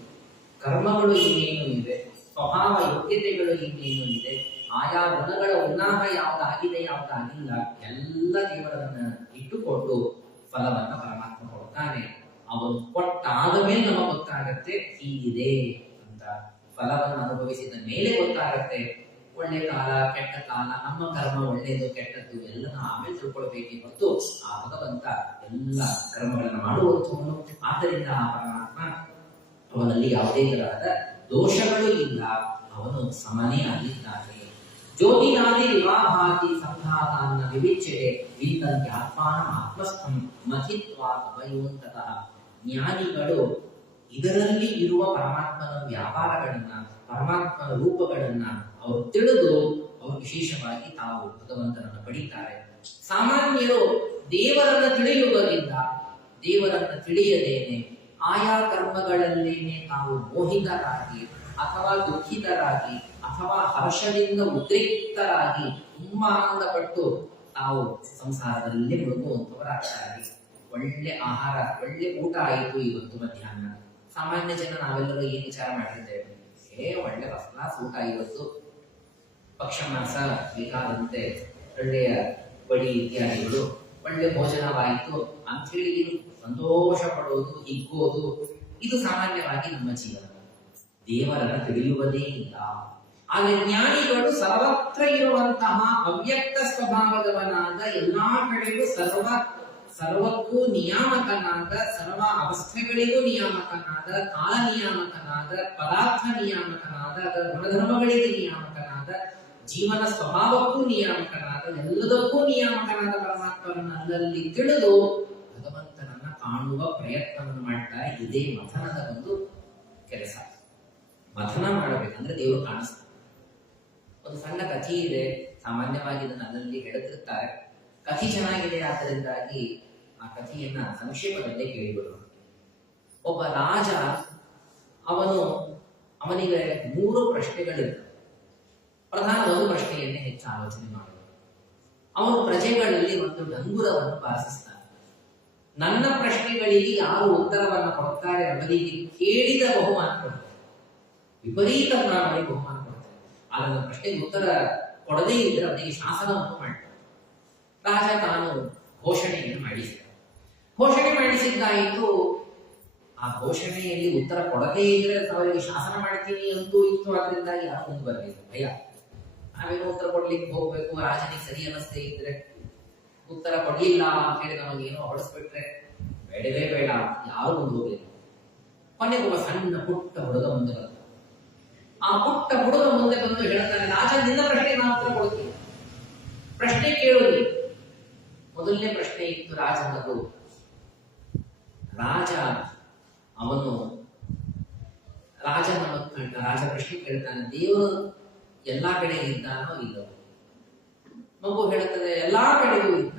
ಕರ್ಮಗಳು ಇನ್ನೇನು ಇದೆ, ಸ್ವಭಾವ ಯೋಗ್ಯತೆಗಳು ಇನ್ನೇನು ಇದೆ, ಆಯಾ ಗುಣಗಳ ಉನ್ನಾಹ ಯಾವ್ದಾಗಿದೆ ಯಾವ್ದಾಗಿಲ್ಲ ಎಲ್ಲ ದೇವರನ್ನ ಇಟ್ಟುಕೊಂಡು ಫಲವನ್ನ ಪರಮಾತ್ಮ ಕೊಡ್ತಾನೆ. ಅವನು ಕೊಟ್ಟಾದ ಮೇಲೆ ನಮಗೆ ಗೊತ್ತಾಗತ್ತೆ ಹೀಗಿದೆ ಅಂತ. ಫಲವನ್ನು ಅನುಭವಿಸಿದ ಮೇಲೆ ಗೊತ್ತಾಗತ್ತೆ ಒಳ್ಳೆ ಕಾಲ ಕೆಟ್ಟ ಕಾಲ, ನಮ್ಮ ಕರ್ಮ ಒಳ್ಳೆಯದು ಕೆಟ್ಟದ್ದು ಎಲ್ಲ ಆಮೇಲೆ ತಿಳ್ಕೊಳ್ಬೇಕೇ ಹೊತ್ತು ಆ ಭಗವಂತ ಎಲ್ಲ ಕರ್ಮಗಳನ್ನು ಮಾಡುವಂಥವನು. ಆದ್ದರಿಂದ ಆ ಪರಮಾತ್ಮ ಅವನಲ್ಲಿ ಯಾವುದೇ ತರಹದ ದೋಷಗಳು ಇಲ್ಲ, ಅವನು ಸಮನೇ ಆಗಿದ್ದಾನೆ. ಜ್ಯೋತಿನಾದಿ ವಿವಾಹಾದಿ ಸಂಘಾತಾನ್ನ ವಿವಿಚ್ಯತೆ ವಿಂದಂತಿ ಆತ್ಮಾನ ಆತ್ಮಸ್ಥಂ ಮಥಿತ್ವಾ ಅಭಯೋಂತತಃ. ಜ್ಞಾನಿಗಳು ಇದರಲ್ಲಿ ಇರುವ ಪರಮಾತ್ಮನ ವ್ಯಾಪಾರಗಳನ್ನ, ಪರಮಾತ್ಮನ ರೂಪಗಳನ್ನ ಅವರು ತಿಳಿದು ಅವರು ವಿಶೇಷವಾಗಿ ತಾವು ಭಗವಂತನನ್ನು ಪಡೀತಾರೆ. ಸಾಮಾನ್ಯರು ದೇವರನ್ನ ತಿಳಿಯುವುದರಿಂದ ದೇವರನ್ನ ತಿಳಿಯದೇನೆ ಆಯಾ ಕರ್ಮಗಳಲ್ಲೇನೆ ತಾವು ಮೋಹಿತರಾಗಿ ಅಥವಾ ದುಃಖಿತರಾಗಿ ಅಥವಾ ಹರ್ಷದಿಂದ ಉದ್ರಿಕ್ತರಾಗಿ ತುಂಬಾ ಆನಂದಪಟ್ಟು ತಾವು ಸಂಸಾರದಲ್ಲೇ ಮುಳುಗುವಂತವರಾಗ್ತಾರೆ. ಒಳ್ಳೆ ಆಹಾರ, ಒಳ್ಳೆ ಊಟ ಆಯಿತು ಇವತ್ತು ಮಧ್ಯಾಹ್ನ. ಸಾಮಾನ್ಯ ಜನ ನಾವೆಲ್ಲರೂ ಏನ್ ವಿಚಾರ ಮಾಡಿರ್ತೇವೆ, ಒಳ್ಳೆ ಫಸ್ಟ್ ಕ್ಲಾಸ್ ಊಟ ಇವತ್ತು, ಪಕ್ಷ ಮಾಸ ಬೇಕಾದಂತೆ ಒಳ್ಳೆಯ ಬಡಿ ಇತ್ಯಾದಿಗಳು, ಒಳ್ಳೆ ಭೋಜನವಾಯಿತು ಅಂತ ಹೇಳಿ ಸಂತೋಷ ಪಡೋದು, ಹಿಗ್ಗೋದು, ಇದು ಸಾಮಾನ್ಯವಾಗಿ ನಮ್ಮ ಜೀವನ. ದೇವರನ್ನ ತಿಳಿಯುವುದೇ ಇಲ್ಲ. ಆದರೆ ಜ್ಞಾನಿಗಳು ಸರ್ವತ್ರ ಇರುವಂತಹ ಅವ್ಯಕ್ತ ಸ್ವಭಾವದವನಾದ ಎಲ್ಲಾ ಕಡೆಗೂ ಸರ್ವಕ್ಕೂ ನಿಯಾಮಕನಾದ, ಸರ್ವ ಅವಸ್ಥೆಗಳಿಗೂ ನಿಯಾಮಕನಾದ, ಕಾಲ ನಿಯಾಮಕನಾದ, ಪದಾರ್ಥ ನಿಯಾಮಕನಾದ, ಅದರ ಗುಣಧರ್ಮಗಳಿಗೆ ನಿಯಾಮಕನಾದ, ಜೀವನ ಸ್ವಭಾವಕ್ಕೂ ನಿಯಾಮಕನಾದ, ಎಲ್ಲದಕ್ಕೂ ನಿಯಾಮಕನಾದ ಪರಮಾತ್ಮರನ್ನು ಅಲ್ಲಲ್ಲಿ ತಿಳಿದು ಭಗವಂತನನ್ನ ಕಾಣುವ ಪ್ರಯತ್ನವನ್ನು ಮಾಡ್ತಾರೆ. ಇದೇ ಮಥನದ ಒಂದು ಕೆಲಸ. ಮಥನ ಮಾಡಬೇಕಂದ್ರೆ ದೇವರು ಕಾಣಿಸ್ತಾರೆ. ಒಂದು ಸಣ್ಣ ಕಥೆ ಇದೆ, ಸಾಮಾನ್ಯವಾಗಿ ಇದನ್ನು ಅಲ್ಲಲ್ಲಿ ಹೇಳುತ್ತಿರ್ತಾರೆ. ಕಥೆ ಚೆನ್ನಾಗಿದೆ, ಆದ್ದರಿಂದಾಗಿ ಆ ಕಥೆಯನ್ನ ಸಂಕ್ಷೇಪದಲ್ಲೇ ಕೇಳಿಬಿಡೋಣ. ಒಬ್ಬ ರಾಜ, ಅವನಿಗೆ 3 ಪ್ರಶ್ನೆಗಳಿರ್ತವೆ. ಪ್ರಧಾನ ಒಂದು ಪ್ರಶ್ನೆಯನ್ನೇ ಹೆಚ್ಚು ಆಲೋಚನೆ ಮಾಡುವುದು. ಅವನು ಪ್ರಜೆಗಳಲ್ಲಿ ಒಂದು ಡಂಗುರವನ್ನು ಬಾರಿಸ್ತಾನೆ. ನನ್ನ ಪ್ರಶ್ನೆಗಳಿಗೆ ಯಾರು ಉತ್ತರವನ್ನು ಕೊಡ್ತಾರೆ ಅವರಿಗೆ ಕೇಳಿದ ಬಹುಮಾನ ಕೊಡ್ತಾರೆ, ವಿಪರೀತ ಅವರಿಗೆ ಬಹುಮಾನ ಕೊಡ್ತಾರೆ. ಆದರೆ ನನ್ನ ಪ್ರಶ್ನೆಗೆ ಉತ್ತರ ಕೊಡದೇ ಇದ್ದರೆ ಅವನಿಗೆ ಶಾಸನವನ್ನು ಮಾಡ್ತಾರೆ. ರಾಜ ತಾನು ಘೋಷಣೆಯನ್ನು ಮಾಡಿಸಿದ. ಘೋಷಣೆ ಮಾಡಿಸಿದ್ದಾಯಿತು. ಆ ಘೋಷಣೆಯಲ್ಲಿ ಉತ್ತರ ಕೊಡದೇ ಇದ್ರೆ ಅವರಿಗೆ ಶಾಸನ ಮಾಡ್ತೀನಿ ಅಂತೂ ಇತ್ತು. ಆದ್ರಿಂದ ಯಾರು ಮುಂದೆ ಬರಬೇಕು, ಭಯ. ನಾವೇನು ಉತ್ತರ ಕೊಡ್ಲಿಕ್ಕೆ ಹೋಗ್ಬೇಕು, ರಾಜನಿಗೆ ಸರಿ ಅನ್ನಿಸ್ತೇ ಇದ್ರೆ, ಉತ್ತರ ಕೊಡ್ಲಿಲ್ಲ ಅಂತ ಹೇಳಿ ನಮಗೇನೋ ಹೊಡೆಸ್ಬಿಟ್ರೆ ಬೇಡವೇ ಬೇಡ, ಯಾರು ಮುಂದೆ ಹೋಗ್ಬೇಕು. ಕೊನೆಗೆ ಒಬ್ಬ ಸಣ್ಣ ಪುಟ್ಟ ಹುಡುಗ ಮುಂದೆ ಬಂದ. ಆ ಪುಟ್ಟ ಹುಡುಗ ಮುಂದೆ ಬಂದು ಹೇಳ್ತಾನೆ, ರಾಜ ನಿನ್ನ ಪ್ರಶ್ನೆ ನಾನು ಉತ್ತರ ಕೊಡ್ತೀನಿ, ಪ್ರಶ್ನೆ ಕೇಳುವುದು. ಮೊದಲನೇ ಪ್ರಶ್ನೆ ಇತ್ತು ರಾಜನದು. ರಾಜ ಪ್ರಶ್ನೆ ಕೇಳ್ತಾನೆ, ದೇವರು ಎಲ್ಲಾ ಕಡೆ ಇದ್ದಾನೋ ಇಲ್ಲವೋ? ಮಗು ಹೇಳುತ್ತದೆ, ಎಲ್ಲಾ ಕಡೆಗೂ ಇದ್ದ.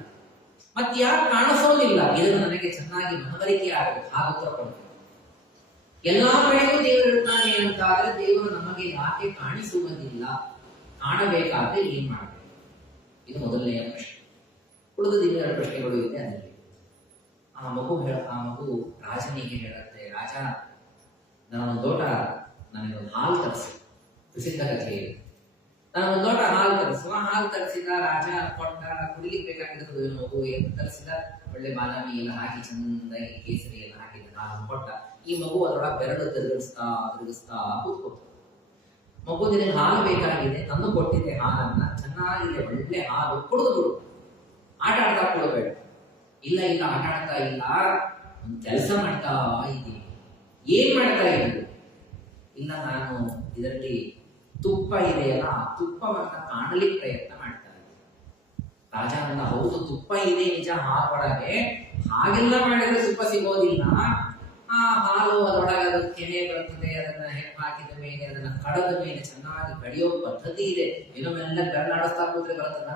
ಮತ್ತೆ ಯಾಕೆ ಕಾಣಿಸೋದಿಲ್ಲ? ಇದನ್ನು ನನಗೆ ಚೆನ್ನಾಗಿ ಮನವರಿಕೆ ಆಗಬೇಕು, ಹಾಗೆ ಉತ್ತರ ಕೊಡ್ತೇನೆ. ಎಲ್ಲಾ ಕಡೆಗೂ ದೇವರು ಇರ್ತಾನೆ ಅಂತಾದ್ರೆ ದೇವರು ನಮಗೆ ಯಾಕೆ ಕಾಣಿಸುವುದಿಲ್ಲ? ಕಾಣಬೇಕಾದ್ರೆ ಏನ್ ಮಾಡಬೇಕು? ಇದು ಮೊದಲನೆಯ ಪ್ರಶ್ನೆ. ಉಳಿದ 2 ಪ್ರಶ್ನೆಗಳು ಇದೆ ಅದರಲ್ಲಿ. ಆ ಮಗು ರಾಜನಿಗೆ ಹೇಳುತ್ತೆ, ರಾಜ ನಾನೊಂದು ಲೋಟ, ನನಗೊಂದು ಹಾಲು ತರಿಸಿ. ಪ್ರಸಿದ್ಧ ಕಥೆ ಇದೆ. ನಾನೊಂದು ಲೋಟ ಹಾಲು ತರಿಸುವ. ಹಾಲು ತರಿಸಿದ ರಾಜ ಕೊಟ್ಟ. ಕುಡಿಲಿಕ್ಕೆ ಬೇಕಾಗಿರ್ತದೆ ಮಗು. ಏನು ತರಿಸಿದ? ಒಳ್ಳೆ ಬಾದಾಮಿ ಎಲ್ಲ ಹಾಕಿ ಚಂದಾಗಿ ಕೇಸರಿ ಎಲ್ಲ ಹಾಕಿದ ಹಾಲು ಕೊಟ್ಟ. ಈ ಮಗು ಅದರೊಳಗೆ ಬೆರಳು ತಿರುಗಿಸ್ತಾ ಕೂತ್ಕೊತ. ಮಗು ನಿನಗೆ ಹಾಲು ಬೇಕಾಗಿದೆ, ತಂದು ಕೊಟ್ಟಿದ್ದೆ ಹಾಲನ್ನ, ಚೆನ್ನಾಗಿದೆ, ಒಳ್ಳೆ ಹಾಲು, ಕುಡಿದು ಆಟ ಆಡ್ತಾ ಕೊಡಬೇಡ. ಇಲ್ಲ ಆಟ ಆಡ್ತಾ ಇಲ್ಲ, ಒಂದು ಕೆಲಸ ಮಾಡ್ತಾ ಇದ್ದೀನಿ. ಏನ್ ಮಾಡ್ತಾ ಇದ್ದೀನಿ? ಇಲ್ಲ, ನಾನು ಇದರಲ್ಲಿ ತುಪ್ಪ ಇದೆಯಲ್ಲ, ಆ ತುಪ್ಪವನ್ನ ಕಾಣಲಿಕ್ಕೆ ಪ್ರಯತ್ನ ಮಾಡ್ತಾ ಇದ್ದೀನಿ. ರಾಜ ಅಂದ, ಹೌದು ತುಪ್ಪ ಇದೆ ನಿಜ ಹಾಲೊಳಗೆ, ಹಾಗೆಲ್ಲ ಮಾಡಿದ್ರೆ ತುಪ್ಪ ಸಿಗೋದಿಲ್ಲ. ಆ ಹಾಲು ಅದರೊಳಗೆ ಅದು ಕೆನೆ ಬರ್ತದೆ, ಅದನ್ನ ಹಾಕಿದ ಮೇಲೆ ಅದನ್ನ ಕಡದ ಮೇಲೆ ಚೆನ್ನಾಗಿ ಕಡಿಯೋ ಪದ್ಧತಿ ಇದೆ. ಇನ್ನೊಮ್ಮೆಲ್ಲ ಬೆರಳಾಡಿಸ್ತಾ ಕೂತ್ರೆ ಬರ್ತದ?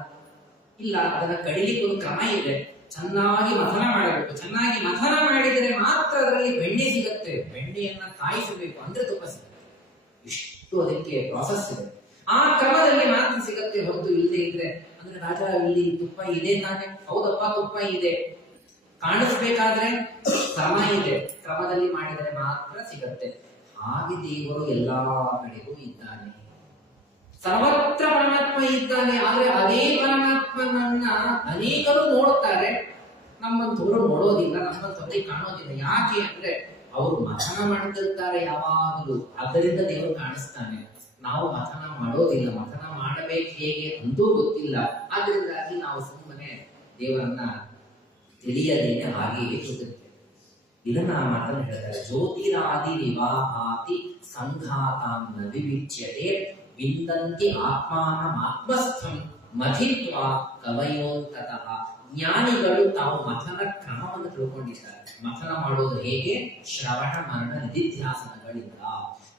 ಇಲ್ಲ, ಅದನ್ನ ಕಡಿಲಿಕ್ಕೆ ಒಂದು ಕ್ರಮ ಇದೆ. ಚೆನ್ನಾಗಿ ಮಥನ ಮಾಡಬೇಕು. ಚೆನ್ನಾಗಿ ಮಥನ ಮಾಡಿದರೆ ಮಾತ್ರ ಅದರಲ್ಲಿ ಬೆಣ್ಣೆ ಸಿಗುತ್ತೆ. ಬೆಣ್ಣೆಯನ್ನ ಕಾಯಿಸಬೇಕು ಅಂದ್ರೆ ತುಪ್ಪ ಸಿಗುತ್ತೆ. ಇಷ್ಟು ಅದಕ್ಕೆ ಪ್ರಾಸೆಸ್ ಇದೆ. ಆ ಕ್ರಮದಲ್ಲಿ ಮಾತ್ರ ಸಿಗತ್ತೆ, ಹೊರತು ಇಲ್ಲದೆ ಇದ್ರೆ ಅಂದ್ರೆ ರಾಜ ಇಲ್ಲಿ ತುಪ್ಪ ಇದೆ ತಾನೆ, ಹೌದಪ್ಪ ತುಪ್ಪ ಇದೆ, ಕಾಣಿಸ್ಬೇಕಾದ್ರೆ ಕ್ರಮ ಇದೆ, ಕ್ರಮದಲ್ಲಿ ಮಾಡಿದರೆ ಮಾತ್ರ ಸಿಗತ್ತೆ. ಹಾಗೆ ದೇವರು ಎಲ್ಲಾ ಕಡೆಗೂ ಇದ್ದಾನೆ, ಸರ್ವತ್ರ ಪರಮಾತ್ಮ ಇದ್ದಾನೆ. ಆದ್ರೆ ಅದೇ ಪರಮಾತ್ಮನನ್ನ ಅನೇಕರು ನೋಡುತ್ತಾರೆ, ನಮ್ಮಂತವರು ನೋಡೋದಿಲ್ಲ, ನಮ್ಮಂತವರಿಗೆ ಕಾಣೋದಿಲ್ಲ. ಯಾಕೆ ಅಂದ್ರೆ ಅವರು ಮಥನ ಮಾಡ್ತಿರ್ತಾರೆ ಯಾವಾಗಲೂ, ಅದರಿಂದ ದೇವರು ಕಾಣಿಸ್ತಾನೆ. ನಾವು ಮಥನ ಮಾಡೋದಿಲ್ಲ, ಮಥನ ಮಾಡಬೇಕು ಹೇಗೆ ಅಂತೂ ಗೊತ್ತಿಲ್ಲ. ಆದ್ರಿಂದಾಗಿ ನಾವು ಸುಮ್ಮನೆ ದೇವರನ್ನ ತಿಳಿಯದೇನೆ ಹಾಗೆಯೇ ಕೂತಿರ್ತೇವೆ. ಇದನ್ನ ಆ ಮಾತನ್ನು ಹೇಳ್ತಾರೆ, ಜ್ಯೋತಿರಾದಿ ವಿವಾಹಾತಿ ಸಂಘಾತಾಂ ನ ವಿವಿಚ್ಯತೆ ವಿಂದಂತಿ ಆತ್ಮಾನಮಾತ್ಮಸ್ಥಂ ಮಥಿತ್ವಾ ಕವಯೋಂತತಃ. ಜ್ಞಾನಿಗಳು ತಾವು ಮಥನ ಕ್ರಮವನ್ನು ತಿಳ್ಕೊಂಡಿದ್ದಾರೆ. ಮಥನ ಮಾಡೋದು ಹೇಗೆ? ಶ್ರವಣ ಮರಣ ನಿಧಿಧ್ಯಾಸನಗಳಿಂದ.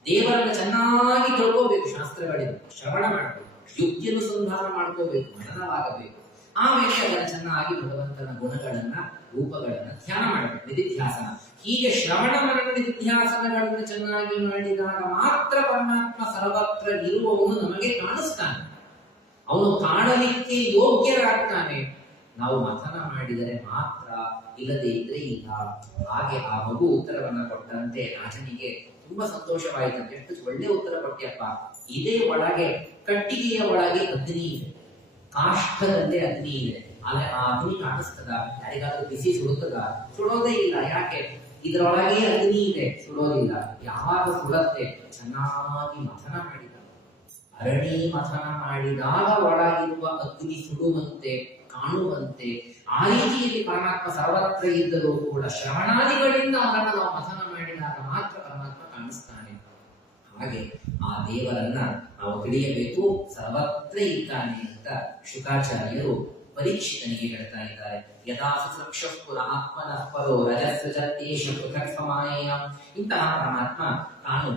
ದೇವರನ್ನ ಚೆನ್ನಾಗಿ ತಿಳ್ಕೋಬೇಕು, ಶಾಸ್ತ್ರಗಳಿಂದ ಶ್ರವಣ ಮಾಡಬೇಕು, ಯುಕ್ತಿಯನುಸಂಧಾನ ಮಾಡ್ಕೋಬೇಕು, ಮನನವಾಗಬೇಕು. ಆಮೇಲೆ ಅದನ್ನ ಚೆನ್ನಾಗಿ ಭಗವಂತನ ಗುಣಗಳನ್ನ ರೂಪಗಳನ್ನ ಧ್ಯಾನ ಮಾಡಬೇಕು, ನಿಧಿಧ್ಯಾಸನ. ಹೀಗೆ ಶ್ರವಣ ಮರಣ ನಿಧಿಧ್ಯಾಸನಗಳನ್ನು ಚೆನ್ನಾಗಿ ಮಾಡಿದಾಗ ಮಾತ್ರ ಪರಮಾತ್ಮ ಸರ್ವತ್ರ ಇರುವವನು ನಮಗೆ ಕಾಣಿಸ್ತಾನೆ, ಅವನು ಕಾಣಲಿಕ್ಕೆ ಯೋಗ್ಯರಾಗ್ತಾನೆ. ನಾವು ಮಥನ ಮಾಡಿದರೆ ಮಾತ್ರ, ಇಲ್ಲದೆ ಇದ್ರೆ ಇಲ್ಲ. ಹಾಗೆ ಆ ಮಗು ಉತ್ತರವನ್ನ ಕೊಟ್ಟಂತೆ ರಾಜನಿಗೆ ತುಂಬಾ ಸಂತೋಷವಾಯಿತಂತೆ. ಎಷ್ಟು ಒಳ್ಳೆ ಉತ್ತರ ಕೊಟ್ಟಿಯಪ್ಪ. ಇದೇ ಒಳಗೆ, ಕಟ್ಟಿಗೆಯ ಒಳಗೆ ಅಗ್ನಿ ಇದೆ, ಕಾಷ್ಠದಲ್ಲೇ ಅಗ್ನಿ ಇದೆ. ಆದ್ರೆ ಆ ಅಗ್ನಿ ಕಾಣಿಸ್ತದ? ಯಾರಿಗಾದ್ರೂ ಬಿಸಿ ಸುಡುತ್ತದ? ಸುಡೋದೇ ಇಲ್ಲ. ಯಾಕೆ? ಇದರೊಳಗೆ ಅಗ್ನಿ ಇದೆ, ಸುಡೋದಿಲ್ಲ. ಯಾವಾಗ ಸುಡತ್ತೆ? ಚೆನ್ನಾಗಿ ಮಥನ ಮಾಡಿದ, ಅರಣಿ ಮಥನ ಮಾಡಿದಾಗ ಒಳಗಿರುವ ಅಗ್ನಿ ಸುಡುವಂತೆ ಕಾಣುವಂತೆ. ಆ ರೀತಿಯಲ್ಲಿ ಪರಮಾತ್ಮ ಸರ್ವತ್ರ ಇದ್ದರೂ ಕೂಡ ಶ್ರವಣಾದಿಗಳಿಂದ ಅವರನ್ನು ನಾವು ಮಥನ ಮಾಡಿದಾಗ ಮಾತ್ರ ಪರಮಾತ್ಮ ಕಾಣಿಸ್ತಾನೆ. ಹಾಗೆ ಆ ದೇವರನ್ನ ನಾವು ತಿಳಿಯಬೇಕು, ಸರ್ವತ್ರ ಇದ್ದಾನೆ ಅಂತ ಶುಕಾಚಾರ್ಯರು ಪರೀಕ್ಷಿತನಿಗೆ ಹೇಳ್ತಾ ಇದ್ದಾರೆ. ಯಥಾ ಸುಕ್ಷಪುರ ಆತ್ಮನಃ ಪರೋ ರಜಸ್ಸಜತ್ತೇಷ ಪೃಥಕ್ ಸಮಾಯ. ಇಂತಹ ಪರಮಾತ್ಮ ತಾನು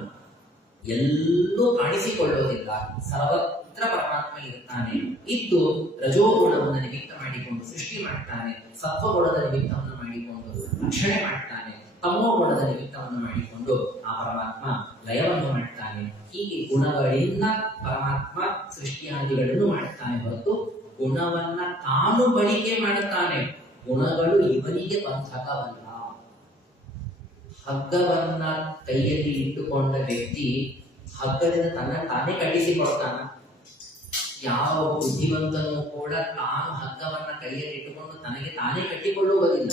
ಎಲ್ಲೂ ಕಾಣಿಸಿಕೊಳ್ಳೋದಿಲ್ಲ, ಸರ್ವತ್ರ ಪರಮಾತ್ಮ ಇರ್ತಾನೆ. ಇದ್ದು ರಜೋಗುಣವನ್ನು ನಿಮಿತ್ತ ಮಾಡಿಕೊಂಡು ಸೃಷ್ಟಿ ಮಾಡ್ತಾನೆ, ಸತ್ವಗುಣದ ನಿಮಿತ್ತವನ್ನು ಮಾಡಿಕೊಂಡು ರಕ್ಷಣೆ ಮಾಡ್ತಾನೆ, ತಮೋಗುಣದ ನಿಮಿತ್ತವನ್ನು ಮಾಡಿಕೊಂಡು ಆ ಪರಮಾತ್ಮ ಲಯವನ್ನು ಮಾಡ್ತಾನೆ. ಹೀಗೆ ಗುಣಗಳಿಂದ ಪರಮಾತ್ಮ ಸೃಷ್ಟಿಯಾದಿಗಳನ್ನು ಮಾಡ್ತಾನೆ, ಹೊರತು ಗುಣವನ್ನ ತಾನು ಬಳಕೆ ಮಾಡುತ್ತಾನೆ. ಗುಣಗಳು ಇವನಿಗೆ ಬಂಧಕವಲ್ಲ. ಹಗ್ಗವನ್ನ ಕೈಯಲ್ಲಿ ಇಟ್ಟುಕೊಂಡ ವ್ಯಕ್ತಿ ಹಗ್ಗದಿಂದ ತನ್ನ ತಾನೇ ಕಟ್ಟಿಸಿಕೊಡ್ತಾನ? ಯಾವ ಬುದ್ಧಿವಂತನೂ ಕೂಡ ತಾನು ಹಗ್ಗವನ್ನ ಕೈಯಲ್ಲಿ ಇಟ್ಟುಕೊಂಡು ತನಗೆ ತಾನೇ ಕಟ್ಟಿಕೊಳ್ಳುವುದಿಲ್ಲ.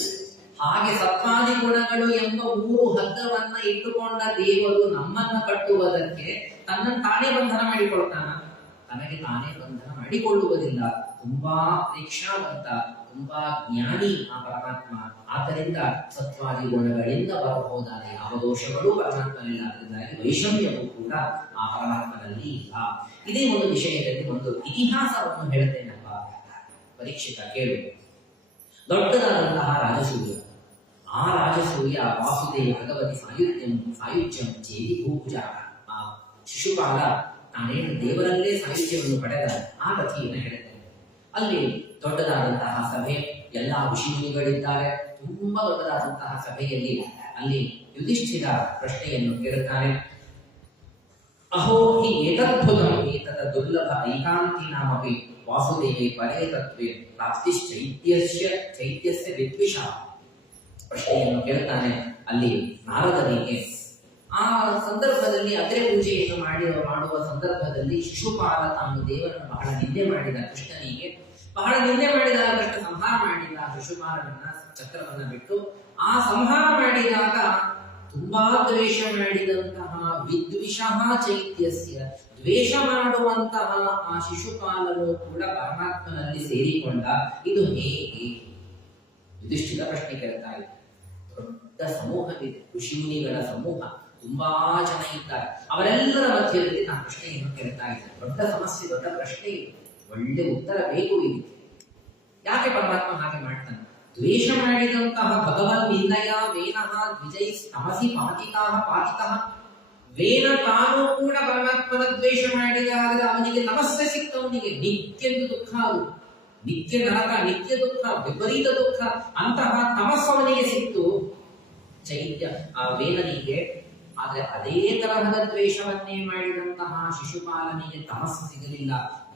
ಹಾಗೆ ಸತ್ವಾದಿ ಗುಣಗಳು ಎಂಬ 3 ಹಗ್ಗವನ್ನ ಇಟ್ಟುಕೊಂಡ ದೇವರು ನಮ್ಮನ್ನ ಕಟ್ಟುವುದಕ್ಕೆ ತನ್ನನ್ನು ತಾನೇ ಬಂಧನ ಮಾಡಿಕೊಳ್ತಾನ? ತನಗೆ ತಾನೇ ಬಂಧನ ಮಾಡಿಕೊಳ್ಳುವುದಿಲ್ಲ. ತುಂಬಾ ಪರೀಕ್ಷಾವಂತ, ತುಂಬಾ ಜ್ಞಾನಿ ಆ ಪರಮಾತ್ಮ. ಆದ್ದರಿಂದ ಸತ್ವಾದಿ ಗುಣಗಳಿಂದ ಬರಬಹುದಾದ ಯಾವ ದೋಷಗಳು ಪರಮಾತ್ಮನಿಲ್ಲ. ಅದರಿಂದಾಗಿ ವೈಷಮ್ಯವೂ ಕೂಡ ಆ ಪರಮಾತ್ಮನಲ್ಲಿ ಇಲ್ಲ. ಇದೇ ಒಂದು ವಿಷಯದಲ್ಲಿ ಒಂದು ಇತಿಹಾಸವನ್ನು ಹೇಳ್ತೇನಪ್ಪ ಪರೀಕ್ಷಿತ, ಕೇಳು. ದೊಡ್ಡದಾದಂತಹ ರಾಜಸೂಯ, ಆ ರಾಜಸೂಯ ವಾಸುದೇವ ಭಗವತಿ ಸಾಯುಜ್ಯಂ ಚೇದಿ ಭೂಜ. ಆ ಶಿಶುಪಾಲ ನಾನೇನು ದೇವರಲ್ಲೇ ಸಾಹಿತ್ಯವನ್ನು ಪಡೆದ ಆ ಕಥೆಯನ್ನು ಹೇಳುತ್ತೇನೆ. ಅಲ್ಲಿ ದೊಡ್ಡದಾದಂತಹ ಸಭೆ, ಎಲ್ಲಾ ಋಷಿಮುನಿಗಳಿದ್ದಾರೆ. ತುಂಬಾ ದೊಡ್ಡದಾದಂತಹ ಸಭೆಯಲ್ಲಿ ಅಲ್ಲಿ ಯುಧಿಷ್ಠಿರ ಪ್ರಶ್ನೆಯನ್ನು ಕೇಳುತ್ತಾನೆ. ಅಹೋ ಹಿ ಏತದ್ಭುತಂ ಏತದ ದುರ್ಲಭ ಐಕಾಂತಿನಾಮಪಿ ವಾಸುದೇವೇ ಪರೇ ತತ್ವೇ ಪ್ರಾಪ್ತಿಶ್ಚೈತ್ಯಸ್ಯ ವಿದ್ವಿಷ. ಪ್ರಶ್ನೆಯನ್ನು ಕೇಳುತ್ತಾನೆ ಅಲ್ಲಿ ನಾರದನಿಗೆ. ಆ ಸಂದರ್ಭದಲ್ಲಿ ಅಗ್ರೆ ಪೂಜೆಯನ್ನು ಮಾಡುವ ಸಂದರ್ಭದಲ್ಲಿ ಶಿಶುಪಾಲ ತಾನು ದೇವರನ್ನು ಬಹಳ ನಿಂದೆ ಮಾಡಿದ, ಕೃಷ್ಣನಿಗೆ ಬಹಳ ನಿಂದೆ ಮಾಡಿದ, ಕೃಷ್ಣ ಸಂಹಾರ ಮಾಡಿದ ಶಿಶುಪಾಲನನ್ನ, ಚಕ್ರವನ್ನ ಬಿಟ್ಟು. ಆ ಸಂಹಾರ ಮಾಡಿದಾಗ ತುಂಬಾ ದ್ವೇಷ ಮಾಡಿದಂತಹ ವಿದ್ವಿಷಃ ಚೈತ್ಯಸ್ಯ, ದ್ವೇಷ ಮಾಡುವಂತಹ ಆ ಶಿಶುಪಾಲನು ಕೂಡ ಪರಮಾತ್ಮನಲ್ಲಿ ಸೇರಿಕೊಂಡ. ಇದು ಹೇಗೆ? ಯುಧಿಷ್ಠಿರ ಪ್ರಶ್ನೆ ಕೇಳ್ತಾ ಇದೆ. ದೊಡ್ಡ ಸಮೂಹವಿದೆ, ಋಷಿಮುನಿಗಳ ಸಮೂಹ, ತುಂಬಾ ಜನ ಇದ್ದಾರೆ. ಅವರೆಲ್ಲರ ಮಧ್ಯದಲ್ಲಿ ನಾನು ಪ್ರಶ್ನೆಯನ್ನು ಕೇಳ್ತಾ ಇದ್ದೇನೆ. ದೊಡ್ಡ ಸಮಸ್ಯೆ, ದೊಡ್ಡ ಪ್ರಶ್ನೆ ಇದೆ, ಒಳ್ಳೆ ಉತ್ತರ ಬೇಕು ಇದಕ್ಕೆ. ಯಾಕೆ ಪರಮಾತ್ಮ ಹಾಗೆ ಮಾಡ್ತಾನೆ? ದ್ವೇಷ ಮಾಡಿದಂತಹ ಭಗವನ್ ನಿಂದಯ ವೇನಃ ದ್ವಿಜೈ ತಮಸಿ ಪಾತಿತಃ ಪಾತಿತಃ. ವೇನ ತಾನು ಕೂಡ ಪರಮಾತ್ಮನ ದ್ವೇಷ ಮಾಡಿದಾಗ ಅವನಿಗೆ ತಮಸ್ಸೆ ಸಿಕ್ತವನಿಗೆ ನಿತ್ಯಂದು ದುಃಖ ಅದು. ನಿತ್ಯ ನರಕ, ನಿತ್ಯ ದುಃಖ, ವಿಪರೀತ ದುಃಖ, ಅಂತಹ ತಮಸ್ಸವನಿಗೆ ಸಿಕ್ತು ಚೈತ್ಯ ಆ ವೇದನಿಗೆ. ಆದ್ರೆ ಅದೇ ತರಹದ ದ್ವೇಷವನ್ನೇ ಮಾಡಿದಂತಹ ಶಿಶುಪಾಲನಿಗೆ ತಮಸ್ಸು ಸಿಗಲಿಲ್ಲ.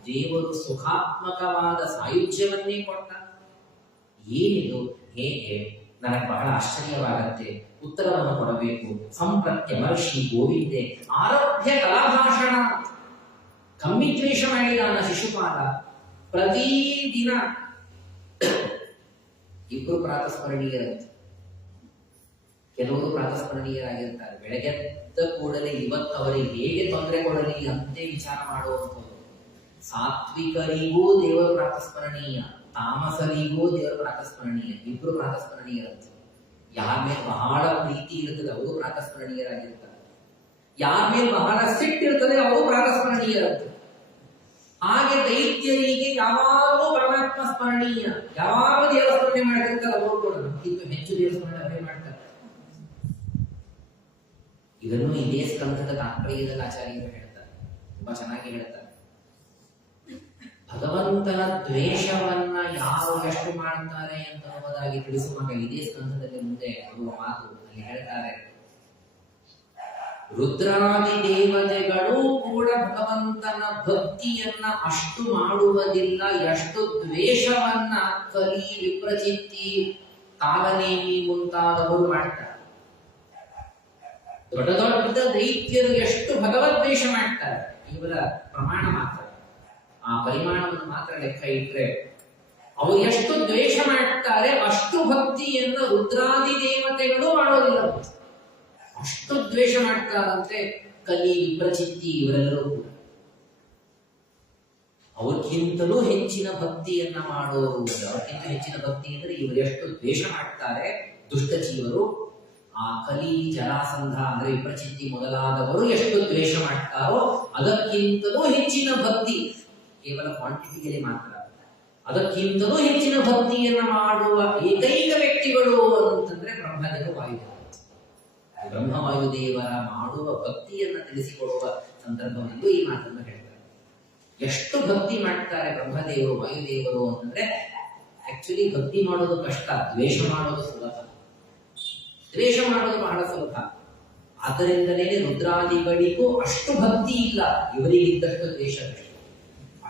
ದೇವರು ಸುಖಾತ್ಮಕವಾದ ಸಾಯುಜ್ಯವನ್ನೇ ಕೊಟ್ಟ. ಏನಿದು, ಹೇಗೆ? ನನಗೆ ಬಹಳ ಆಶ್ಚರ್ಯವಾಗತ್ತೆ. ಉತ್ತರವನ್ನು ಕೊಡಬೇಕು. ಸಂಪ್ರತ್ಯ ಮಹರ್ಷಿ ಗೋವಿಂದೆ ಆರಭ್ಯ ಕಲಾಭಾಷಣ. ಕಮ್ಮಿ ದ್ವೇಷ ಮಾಡಿದಾನ ಶಿಶುಪಾಲ. ಪ್ರತಿದಿನ ಇಬ್ಬರು ಪ್ರಾತಸ್ಮರಣೀಯರಂತೆ. ಕೆಲವರು ಪ್ರಾತಸ್ಮರಣೀಯರಾಗಿರ್ತಾರೆ. ಬೆಳಗ್ಗೆದ್ದ ಕೂಡಲೇ ಇವತ್ತು ಅವರಿಗೆ ಹೇಗೆ ತೊಂದರೆ ಕೊಡಲಿ ಅಂತೆ ವಿಚಾರ ಮಾಡುವಂಥದ್ದು. ಸಾತ್ವಿಕರಿಗೂ ದೇವರ ಪ್ರಾತಸ್ಮರಣೀಯ, ತಾಮಸರಿಗೂ ದೇವರ ಪ್ರಾತಸ್ಮರಣೀಯ. ಇಬ್ರು ಪ್ರಾತಸ್ಮರಣೀಯರಂತೆ. ಯಾರ ಮೇಲೆ ಬಹಳ ಪ್ರೀತಿ ಇರುತ್ತದೆ ಅವರು ಪ್ರಾತಸ್ಮರಣೀಯರಾಗಿರ್ತಾರೆ. ಯಾರ ಮೇಲೆ ಬಹಳ ಸಿಟ್ಟಿರ್ತದೆ ಅವರು ಪ್ರಾತಸ್ಮರಣೀಯರಂತೆ. ಹಾಗೆ ದೈತ್ಯರಿಗೆ ಯಾವಾಗಲೂ ಪರಮಾತ್ಮ ಸ್ಮರಣೀಯ, ಯಾವಾಗ ದೇವರ ಸ್ಮರಣೆ ಮಾಡಿರ್ತಾರೆ ಅವರು ಕೂಡ ನಮಗಿಂತ ಹೆಚ್ಚು ದೇವರ ಸ್ಮರಣೆ ಅವರೇ ಮಾಡ್ತಾರೆ. ಇದನ್ನು ಇದೇ ಸ್ಕಂಧದ ತಾತ್ಪರ್ಯದಲ್ಲಿ ಆಚಾರ್ಯರು ಹೇಳ್ತಾರೆ, ತುಂಬಾ ಚೆನ್ನಾಗಿ ಹೇಳ್ತಾರೆ. ಭಗವಂತನ ದ್ವೇಷವನ್ನ ಯಾರು ಎಷ್ಟು ಮಾಡ್ತಾರೆ ಅಂತ ಅನ್ನೋದಾಗಿ ತಿಳಿಸುವಾಗ ಇದೇ ಸ್ಕಂಧದಲ್ಲಿ ಮುಂದೆ ಬರುವ ಮಾತು ಅಲ್ಲಿ ಹೇಳ್ತಾರೆ. ರುದ್ರಾದಿ ದೇವತೆಗಳು ಕೂಡ ಭಗವಂತನ ಭಕ್ತಿಯನ್ನ ಅಷ್ಟು ಮಾಡುವುದಿಲ್ಲ ಎಷ್ಟು ದ್ವೇಷವನ್ನ ಕಲಿ, ವಿಪ್ರಚಿತ್ತಿ, ಕಾಲನೇಮಿ ಮುಂತಾದವರು ಮಾಡ್ತಾರೆ. ದೊಡ್ಡ ದೊಡ್ಡ ದೈತ್ಯರು ಎಷ್ಟು ಭಗವದ್ವೇಷ ಮಾಡ್ತಾರೆ ಇವರ ಪ್ರಮಾಣ ಮಾತ್ರ, ಆ ಪರಿಮಾಣವನ್ನು ಮಾತ್ರ ಲೆಕ್ಕ ಇಟ್ರೆ ಅವರು ಎಷ್ಟು ದ್ವೇಷ ಮಾಡ್ತಾರೆ ಅಷ್ಟು ಭಕ್ತಿಯನ್ನ ರುದ್ರಾದಿ ದೇವತೆಗಳು ಮಾಡೋದಿಲ್ಲ. ಅಷ್ಟು ದ್ವೇಷ ಮಾಡ್ತಾರಂತೆ ಕಲಿ, ವಿಪ್ರಚಿತ್ತಿ ಇವರೆಲ್ಲರೂ ಕೂಡ. ಅವ್ರಿಗಿಂತಲೂ ಹೆಚ್ಚಿನ ಭಕ್ತಿಯನ್ನ ಮಾಡೋರು, ಅವ್ರಿಗಿಂತ ಹೆಚ್ಚಿನ ಭಕ್ತಿ ಅಂದ್ರೆ ಇವರು ಎಷ್ಟು ದ್ವೇಷ ಮಾಡ್ತಾರೆ ದುಷ್ಟ ಜೀವರು. ಆ ಕಲಿ, ಜರಾಸಂಧ ಅಂದ್ರೆ ವಿಪ್ರಚಿತ್ತಿ ಮೊದಲಾದವರು ಎಷ್ಟು ದ್ವೇಷ ಮಾಡ್ತಾರೋ ಅದಕ್ಕಿಂತಲೂ ಹೆಚ್ಚಿನ ಭಕ್ತಿ, ಕೇವಲ ಕ್ವಾಂಟಿಟಿಯಲ್ಲಿ ಮಾತ್ರ, ಅದಕ್ಕಿಂತಲೂ ಹೆಚ್ಚಿನ ಭಕ್ತಿಯನ್ನ ಮಾಡುವ ಏಕೈಕ ವ್ಯಕ್ತಿಗಳು ಅಂತಂದ್ರೆ ಬ್ರಹ್ಮದೇವರು, ವಾಯುದೇವರು. ಬ್ರಹ್ಮವಾಯುದೇವರ ಮಾಡುವ ಭಕ್ತಿಯನ್ನ ತಿಳಿಸಿಕೊಡುವ ಸಂದರ್ಭದಲ್ಲೂ ಈ ಮಾತನ್ನು ಹೇಳ್ತಾರೆ. ಎಷ್ಟು ಭಕ್ತಿ ಮಾಡ್ತಾರೆ ಬ್ರಹ್ಮದೇವರು, ವಾಯುದೇವರು ಅಂತಂದ್ರೆ ಆಕ್ಚುಲಿ ಭಕ್ತಿ ಮಾಡೋದು ಕಷ್ಟ, ದ್ವೇಷ ಮಾಡೋದು ಸುಲಭ. ದ್ವೇಷ ಮಾಡೋದು ಬಹಳ ಸುಲಭ. ಆದ್ದರಿಂದಲೇ ರುದ್ರಾದಿಗಳಿಗೂ ಅಷ್ಟು ಭಕ್ತಿ ಇಲ್ಲ, ಇವರಿಗಿದ್ದಷ್ಟು ದ್ವೇಷ.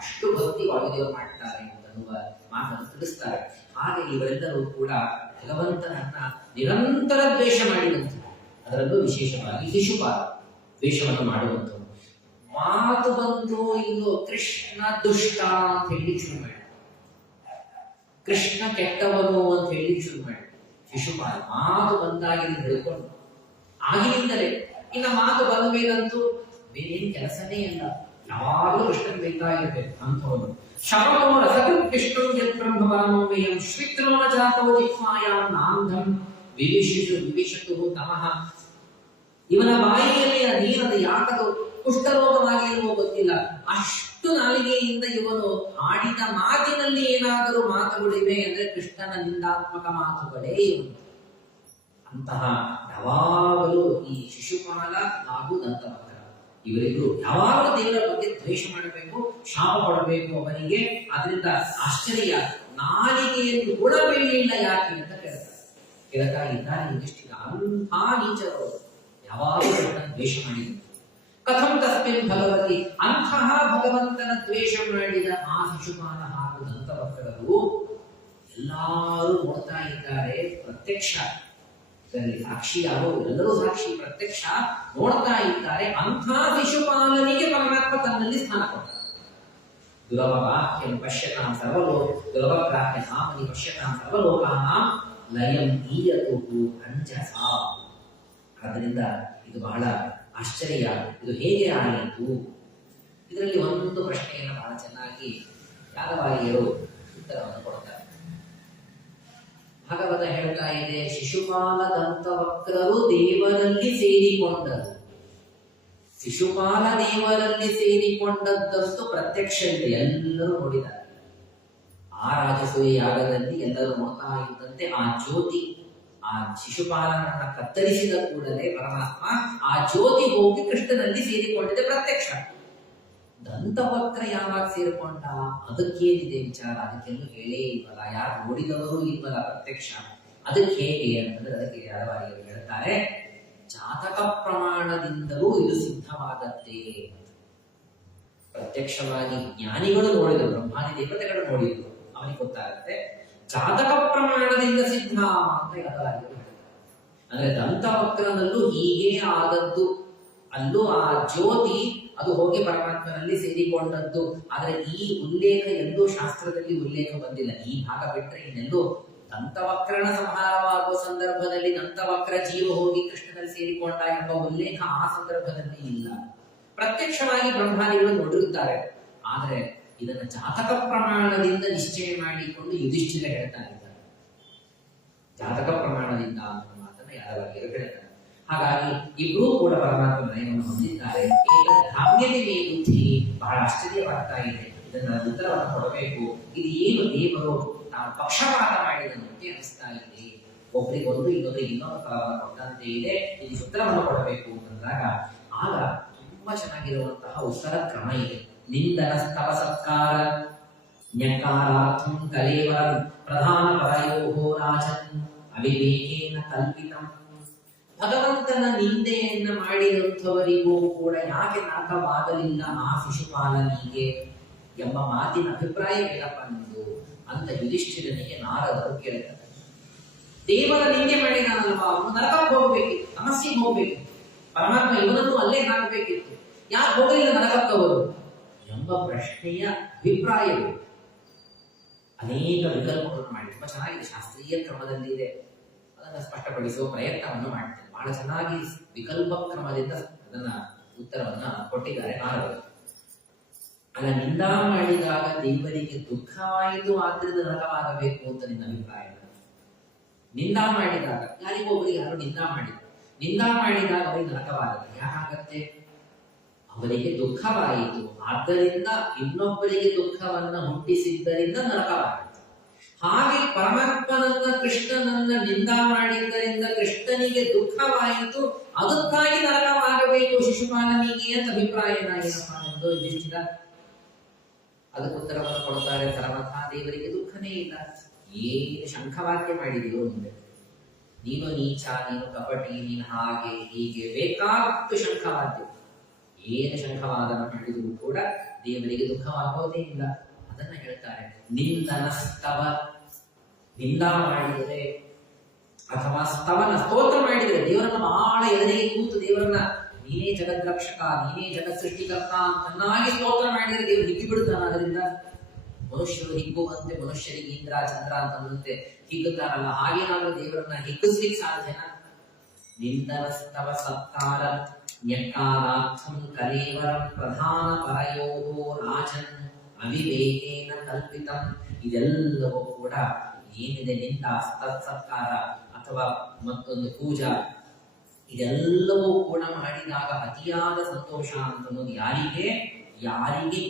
ಅಷ್ಟು ಭಕ್ತಿ ವಾಯುದೇವರು ಮಾಡ್ತಾರೆ ಅನ್ನುವ ಮಾತನ್ನು ತಿಳಿಸ್ತಾರೆ. ಹಾಗೆ ಇವರೆಲ್ಲರೂ ಕೂಡ ಭಗವಂತನನ್ನ ನಿರಂತರ ದ್ವೇಷ ಮಾಡಿದಂತೆ, ಅದರಲ್ಲೂ ವಿಶೇಷವಾಗಿ ಶಿಶುಪಾಲ ದ್ವೇಷವನ್ನು ಮಾಡುವಂಥದ್ದು. ಮಾತು ಬಂದು ಇನ್ನು ಕೃಷ್ಣ ದುಷ್ಟ ಅಂತ ಹೇಳಿ ಶುರು ಮಾಡಿ, ಕೃಷ್ಣ ಕೆಟ್ಟವನು ಅಂತ ಹೇಳಿ ಶುರು ಮಾಡಿ. ಶಿಶುಪಾಲ ಮಾತು ಬಂದಾಗಿಂದ ಹಿಡ್ಕೊಂಡು ಆಗಿನಿಂದಲೇ, ಇನ್ನು ಮಾತು ಬಂದ ಮೇಲಂತೂ ಬೇರೇನು ಕೆಲಸನೇ ಇಲ್ಲ, ಯಾವಾಗಲೂ ಕೃಷ್ಣನ್ ಬೇಕಾಗಿರ್ಬೇಕು ಅಂಥವನು. ಶವನೋ ರಸಕೃಷ್ಣಂ ಯತ್ಬ್ರಹ್ಮವರಮೋಮೇಯಂ ಶ್ವಿತ್ರೋ ನ ಜಾತೋ ಜಿಹ್ವಾಯಾಂ ನಾಂಧಂ ವಿವಿಶತು ತಮಃ. ಇವನ ಬಾಯಿಯಲ್ಲಿ ನೀರದ ಯಾಕದು ಕುಷ್ಠರೋಗವಾಗಿರುವ ಗೊತ್ತಿಲ್ಲ, ಅಷ್ಟು ನಾಲಿಗೆಯಿಂದ ಇವನು ಆಡಿದ ಮಾತಿನಲ್ಲಿ ಏನಾದರೂ ಮಾತುಗಳಿವೆ ಅಂದ್ರೆ ಕೃಷ್ಣನ ನಿಂದಾತ್ಮಕ ಮಾತುಗಳೇ ಇವನು. ಅಂತಹ ಯಾವಾಗಲೂ ಈ ಶಿಶುಪಾಲ ಹಾಗೂ ದಂತವಕ್ರ ಇವರಿಗೂ ಯಾವಾಗಲೂ ದೇವರ ಬಗ್ಗೆ ದ್ವೇಷ ಮಾಡಬೇಕು, ಶಾಪ ಕೊಡಬೇಕು ಅವನಿಗೆ. ಆದ್ರಿಂದ ಆಶ್ಚರ್ಯ, ನಾಲಿಗೆಯಲ್ಲಿ ಕೂಡ ಬೆಳೆಯಿಲ್ಲ ಯಾಕೆ ಅಂತ ಕೇಳ್ತಾ ಇದ್ದಾರೆ ಯುಧಿಷ್ಠಿರ. ಅಂಥ ನೀಚರು ಯಾವಾಗಲೂ ದ್ವೇಷ ಮಾಡಿದರು. ಕಥಂ ತಸ್ಮಿನ್ ಭಗವತಿ, ಅಂತಹ ಭಗವಂತನ ದ್ವೇಷ ಮಾಡಿದ ಆ ಶಿಶುಪಾಲ ಹಾಗೂ ದಂತವಕ್ರರು ಎಲ್ಲರೂ ನೋಡ್ತಾ ಇದ್ದಾರೆ. ಪ್ರತ್ಯಕ್ಷ ಇದರಲ್ಲಿ ಸಾಕ್ಷಿ ಯಾರು? ಎಲ್ಲರೂ ಸಾಕ್ಷಿ, ಪ್ರತ್ಯಕ್ಷ ನೋಡ್ತಾ ಇದ್ದಾರೆ. ಅಂಥ ಶಿಶುಪಾಲನಿಗೆ ಪರಮಾತ್ಮ ತನ್ನಲ್ಲಿ ಸ್ಥಾನ ಕೊಟ್ಟ. ದುರವವಾಕ್ಯಂ ಪಶ್ಯತಾಂ ಸರ್ವಲೋಕ ದುರವಗ್ರಾಹ್ಯ ಸಾಮನಿ ಪಶ್ಯತಾಂ ಸರ್ವಲೋಕಾನಾಂ ಲಯಂ ಈಯತು ಅಂಜಸ. ಆದ್ದರಿಂದ ಇದು ಬಹಳ ಆಶ್ಚರ್ಯ. ಇದು ಹೇಗೆ ಆಯಿತು? ಇದರಲ್ಲಿ ಒಂದು ಪ್ರಶ್ನೆಯನ್ನು ಬಹಳ ಚೆನ್ನಾಗಿ ಯಾದವಾರಿಯರು ಉತ್ತರವನ್ನು ಕೊಡ್ತಾರೆ. ಭಾಗವತ ಹೇಳ್ತಾ ಇದೆ, ಶಿಶುಪಾಲ ದಂತವಕ್ರರು ದೇವರಲ್ಲಿ ಸೇರಿಕೊಂಡರು. ಶಿಶುಪಾಲ ದೇವರಲ್ಲಿ ಸೇರಿಕೊಂಡದ್ದಷ್ಟು ಪ್ರತ್ಯಕ್ಷ ಇದೆ, ಎಲ್ಲರೂ ನೋಡಿದ್ದಾರೆ. ಆ ರಾಜಸೂಯ ಯಾಗದಲ್ಲಿ ಎಲ್ಲರೂ ನೋಡ್ತಾ ಇದ್ದಂತೆ ಆ ಜ್ಯೋತಿ, ಆ ಶಿಶುಪಾಲನನ್ನ ಕತ್ತರಿಸಿದ ಕೂಡಲೇ ಪರಮಾತ್ಮ ಆ ಜ್ಯೋತಿ ಹೋಗಿ ಕೃಷ್ಣನಲ್ಲಿ ಸೇರಿಕೊಂಡಿದೆ, ಪ್ರತ್ಯಕ್ಷ. ದಂತವಕ್ರ ಯಾವಾಗ ಸೇರಿಕೊಂಡ, ಅದಕ್ಕೇನಿದೆ ವಿಚಾರ, ಅದಕ್ಕೆಲ್ಲೂ ಹೇಳೇ ಇಲ್ವಲ್ಲ, ಯಾರು ನೋಡಿದವರು ಇಲ್ವಲ್ಲ ಪ್ರತ್ಯಕ್ಷ, ಅದಕ್ಕೆ ಹೇಗೆ ಅಂತಂದ್ರೆ ಅದಕ್ಕೆ ಯಾರವಾರಿಯವರು ಹೇಳ್ತಾರೆ, ಜಾತಕ ಪ್ರಮಾಣದಿಂದಲೂ ಇದು ಸಿದ್ಧವಾಗತ್ತೆ. ಪ್ರತ್ಯಕ್ಷವಾಗಿ ಜ್ಞಾನಿಗಳು ನೋಡಿದರು, ಬ್ರಹ್ಮಾದಿ ದೇವತೆಗಳು ನೋಡಿದ್ರು, ಅವನಿಗೆ ಗೊತ್ತಾಗುತ್ತೆ. ಜಾತಕ ಪ್ರಮಾಣದಿಂದ ಸಿದ್ಧ ಅಂತ ಯಾರವಾರಿಯವರು ಹೇಳ್ತಾರೆ. ಅಂದ್ರೆ ದಂತವಕ್ರನಲ್ಲೂ ಹೀಗೆ ಆದದ್ದು, ಅಲ್ಲೂ ಆ ಜ್ಯೋತಿ ಅದು ಹೋಗಿ ಪರಮಾತ್ಮನಲ್ಲಿ ಸೇರಿಕೊಂಡದ್ದು. ಆದ್ರೆ ಈ ಉಲ್ಲೇಖ ಎಲ್ಲೂ ಶಾಸ್ತ್ರದಲ್ಲಿ ಉಲ್ಲೇಖ ಬಂದಿಲ್ಲ. ಈ ಭಾಗ ಬಿಟ್ಟರೆ ಇನ್ನೆಲ್ಲೂ ದಂತವಕ್ರನ ಸಂಹಾರವಾಗುವ ಸಂದರ್ಭದಲ್ಲಿ ದಂತವಕ್ರ ಜೀವ ಹೋಗಿ ಕೃಷ್ಣನಲ್ಲಿ ಸೇರಿಕೊಂಡ ಎಂಬ ಉಲ್ಲೇಖ ಆ ಸಂದರ್ಭದಲ್ಲಿ ಇಲ್ಲ. ಪ್ರತ್ಯಕ್ಷವಾಗಿ ಬ್ರಹ್ಮಾದಿಗಳು ನೋಡಿರುತ್ತಾರೆ. ಆದ್ರೆ ಇದನ್ನ ಜಾತಕ ಪ್ರಮಾಣದಿಂದ ನಿಶ್ಚಯ ಮಾಡಿಕೊಂಡು ಯುಧಿಷ್ಠಿರ ಹೇಳ್ತಾ ಇದ್ದಾರೆ. ಜಾತಕ ಪ್ರಮಾಣದಿಂದ ಅನ್ನೋ ಮಾತನ್ನ ಯಾರಾಗಿಯೂ ಹೇಳ್ತಾರೆ. ಹಾಗಾಗಿ ಇಬ್ರೂ ಕೂಡ ಪರಮಾತ್ಮ ನಯನವನ್ನು ಹೊಂದಿದ್ದಾರೆ. ಧಾಮ್ಯತೆ ಮೇ ಬುದ್ಧಿ, ಬಹಳ ಆಶ್ಚರ್ಯವಾಗ್ತಾ ಇದೆ. ಇದನ್ನ ಉತ್ತರವನ್ನು ಕೊಡಬೇಕು. ಇದು ಏನು ದೇವರು ನಾವು ಪಕ್ಷಪಾತ ಮಾಡಿದಂತೆ ಅನಿಸ್ತಾ ಇದೆ. ಒಬ್ಬರಿಗೊಂದು ಇನ್ನೊಬ್ಬರಿಗೆ ಇನ್ನೊಂದು ಫಲವನ್ನು ಕೊಟ್ಟಂತೆ ಇದೆ. ಇದಕ್ಕೆ ಉತ್ತರವನ್ನು ಕೊಡಬೇಕು ಅಂತಂದಾಗ ಆಗ ತುಂಬಾ ಚೆನ್ನಾಗಿರುವಂತಹ ಉತ್ತರ ಕ್ರಮ ಇದೆ. ನಿಂದನ ಸ್ತವ ಸತ್ಕಾರ ನ್ಯಕಾರಾರ್ಥಂ ಕಲೇವರ ಪ್ರಧಾನ ಪರಯೋಹೋ ರಾಜನ್ ಅವಿವೇಕೇನ ಕಲ್ಪಿತಂ. ಭಗವಂತನ ನಿಂದೆಯನ್ನ ಮಾಡಿದಂಥವರಿಗೂ ಕೂಡ ಯಾಕೆ ನಾಕವಾಗಲಿಲ್ಲ ಆ ಶಿಶುಪಾಲನಿಗೆ ಎಂಬ ಮಾತಿನ ಅಭಿಪ್ರಾಯ ಏನಪ್ಪ ನಿಂದು ಅಂತ ಯುಧಿಷ್ಠಿರನಿಗೆ ನಾರದರು ಕೇಳ್ತಾರೆ. ದೇವರ ನಿಂದೆ ಮಾಡಿದಾನಲ್ವಾ, ಅವನು ನರಕಕ್ಕೆ ಹೋಗ್ಬೇಕಿತ್ತು, ಸಮಸ್ಯೆಗೆ ಹೋಗ್ಬೇಕು, ಪರಮಾತ್ಮ ಇವನನ್ನು ಅಲ್ಲೇ ಹಾಕಬೇಕಿತ್ತು, ಯಾಕೆ ಹೋಗಲಿಲ್ಲ ನರಕಕ್ಕವರು ಎಂಬ ಪ್ರಶ್ನೆಯ ಅಭಿಪ್ರಾಯವು ಅನೇಕ ವಿಕಲ್ಪಗಳನ್ನು ಮಾಡಿ ತುಂಬಾ ಚೆನ್ನಾಗಿದೆ, ಶಾಸ್ತ್ರೀಯ ಕ್ರಮದಲ್ಲಿದೆ. ಅದನ್ನು ಸ್ಪಷ್ಟಪಡಿಸುವ ಪ್ರಯತ್ನವನ್ನು ಮಾಡ್ತಾರೆ. ಬಹಳ ಚೆನ್ನಾಗಿ ವಿಕಲ್ಪ ಕ್ರಮದಿಂದ ಅದನ್ನ ಉತ್ತರವನ್ನ ಕೊಟ್ಟಿದ್ದಾರೆ ನಾರದರು. ಅಲ್ಲ, ನಿಂದಾ ಮಾಡಿದಾಗ ದೇವರಿಗೆ ದುಃಖವಾಯಿತು, ಆದ್ರಿಂದ ನರಕವಾಗಬೇಕು ಅಂತ ನಿನ್ನ ಅಭಿಪ್ರಾಯ. ನಿಂದಾ ಮಾಡಿದಾಗ ಯಾರಿಗೊಬ್ಬರಿಗೆ ಯಾರು ನಿಂದಾ ಮಾಡಿದಾಗ ಅವರಿಗೆ ನರಕವಾಗಲ್ಲ. ಯಾಕಾಗತ್ತೆ? ಅವರಿಗೆ ದುಃಖವಾಯಿತು, ಆದ್ದರಿಂದ ಇನ್ನೊಬ್ಬರಿಗೆ ದುಃಖವನ್ನ ಹುಟ್ಟಿಸಿದ್ದರಿಂದ ನರಕವಾಗುತ್ತೆ. ಹಾಗೆ ಪರಮಾತ್ಮನನ್ನ ಕೃಷ್ಣನನ್ನ ನಿಂದಾ ಮಾಡಿದ್ದರಿಂದ ಕೃಷ್ಣನಿಗೆ ದುಃಖವಾಯಿತು, ಅದಕ್ಕಾಗಿ ನರಕವಾಗಬೇಕು ಶಿಶುಪಾಲನಿಗೆ ಅಂತ ಅಭಿಪ್ರಾಯ ಏನಪ್ಪಾ ಎಂದು ಯುಧಿಷ್ಠಿರ ಅದಕ್ಕೆ ಉತ್ತರವನ್ನು ಕೊಡ್ತಾರೆ. ಸರ್ವಥಾ ದೇವರಿಗೆ ದುಃಖನೇ ಇಲ್ಲ. ಏನು ಶಂಖವಾಕ್ಯ ಮಾಡಿದೆಯೋ ಮುಂದೆ, ನೀನು ನೀಚ, ನೀನು ಕಪಟಿ, ನೀನು ಹಾಗೆ ಹೀಗೆ ಬೇಕಾದಷ್ಟು ಶಂಖವಾದ್ಯ, ಏನು ಶಂಖವಾದನ ಮಾಡಿದರೂ ಕೂಡ ದೇವರಿಗೆ ದುಃಖವಾಗೋದೇ ಇಲ್ಲ. ಅದನ್ನ ಹೇಳ್ತಾರೆ. ನಿಂದನ ಸ್ತವ, ನಿಂದಾ ಮಾಡಿದರೆ ಅಥವಾ ಸ್ತವನ ಸ್ತೋತ್ರ ಮಾಡಿದರೆ, ದೇವರನ್ನ ಬಹಳ ಎದುರಿಗೆ ಕೂತು ದೇವರನ್ನ ನೀನೇ ಜಗದ್ರಕ್ಷಕ, ನೀನೇ ಜಗತ್ ಸೃಷ್ಟಿಕರ್ತ ಅಂತನ್ನಾಗಿ ಸ್ತೋತ್ರ ಮಾಡಿದರೆ ದೇವರು ಹಿಗ್ಗಿ ಬಿಡುತ್ತಾನ. ಅದರಿಂದ ಮನುಷ್ಯರು ಹಿಗ್ಗುವಂತೆ, ಮನುಷ್ಯರಿಗೆ ಇಂದ್ರ ಚಂದ್ರ ಅಂತಂದಂತೆ ಹಿಗ್ಗುತ್ತಾರಲ್ಲ, ಹಾಗೇನಾದ್ರೂ ದೇವರನ್ನ ಹಿಗ್ಗಿಸ್ಲಿಕ್ಕೆ ಸಾಧ್ಯನಾ? ನಿಂದನ ಸ್ತವ ಸತ್ಕಾರ ನ್ಯಕಾರಾರ್ಥಂ ಕಲೇವರ ಪ್ರಧಾನ ಪರಯೋಗೋ ರಾಜನ್ ಅವಿವೇಕೇನ ಕಲ್ಪಿತಂ. ಇದೆಲ್ಲವೂ ಕೂಡ ಏನಿದೆ ನಿಂದ ಸತ್ಕಾರ ಅಥವಾ ಮತ್ತೊಂದು ಪೂಜಾ, ಇದೆಲ್ಲವೂ ಕೂಡ ಮಾಡಿದಾಗ ಅತಿಯಾದ ಸಂತೋಷ ಅಂತನ್ನೋದು ಯಾರಿಗೆ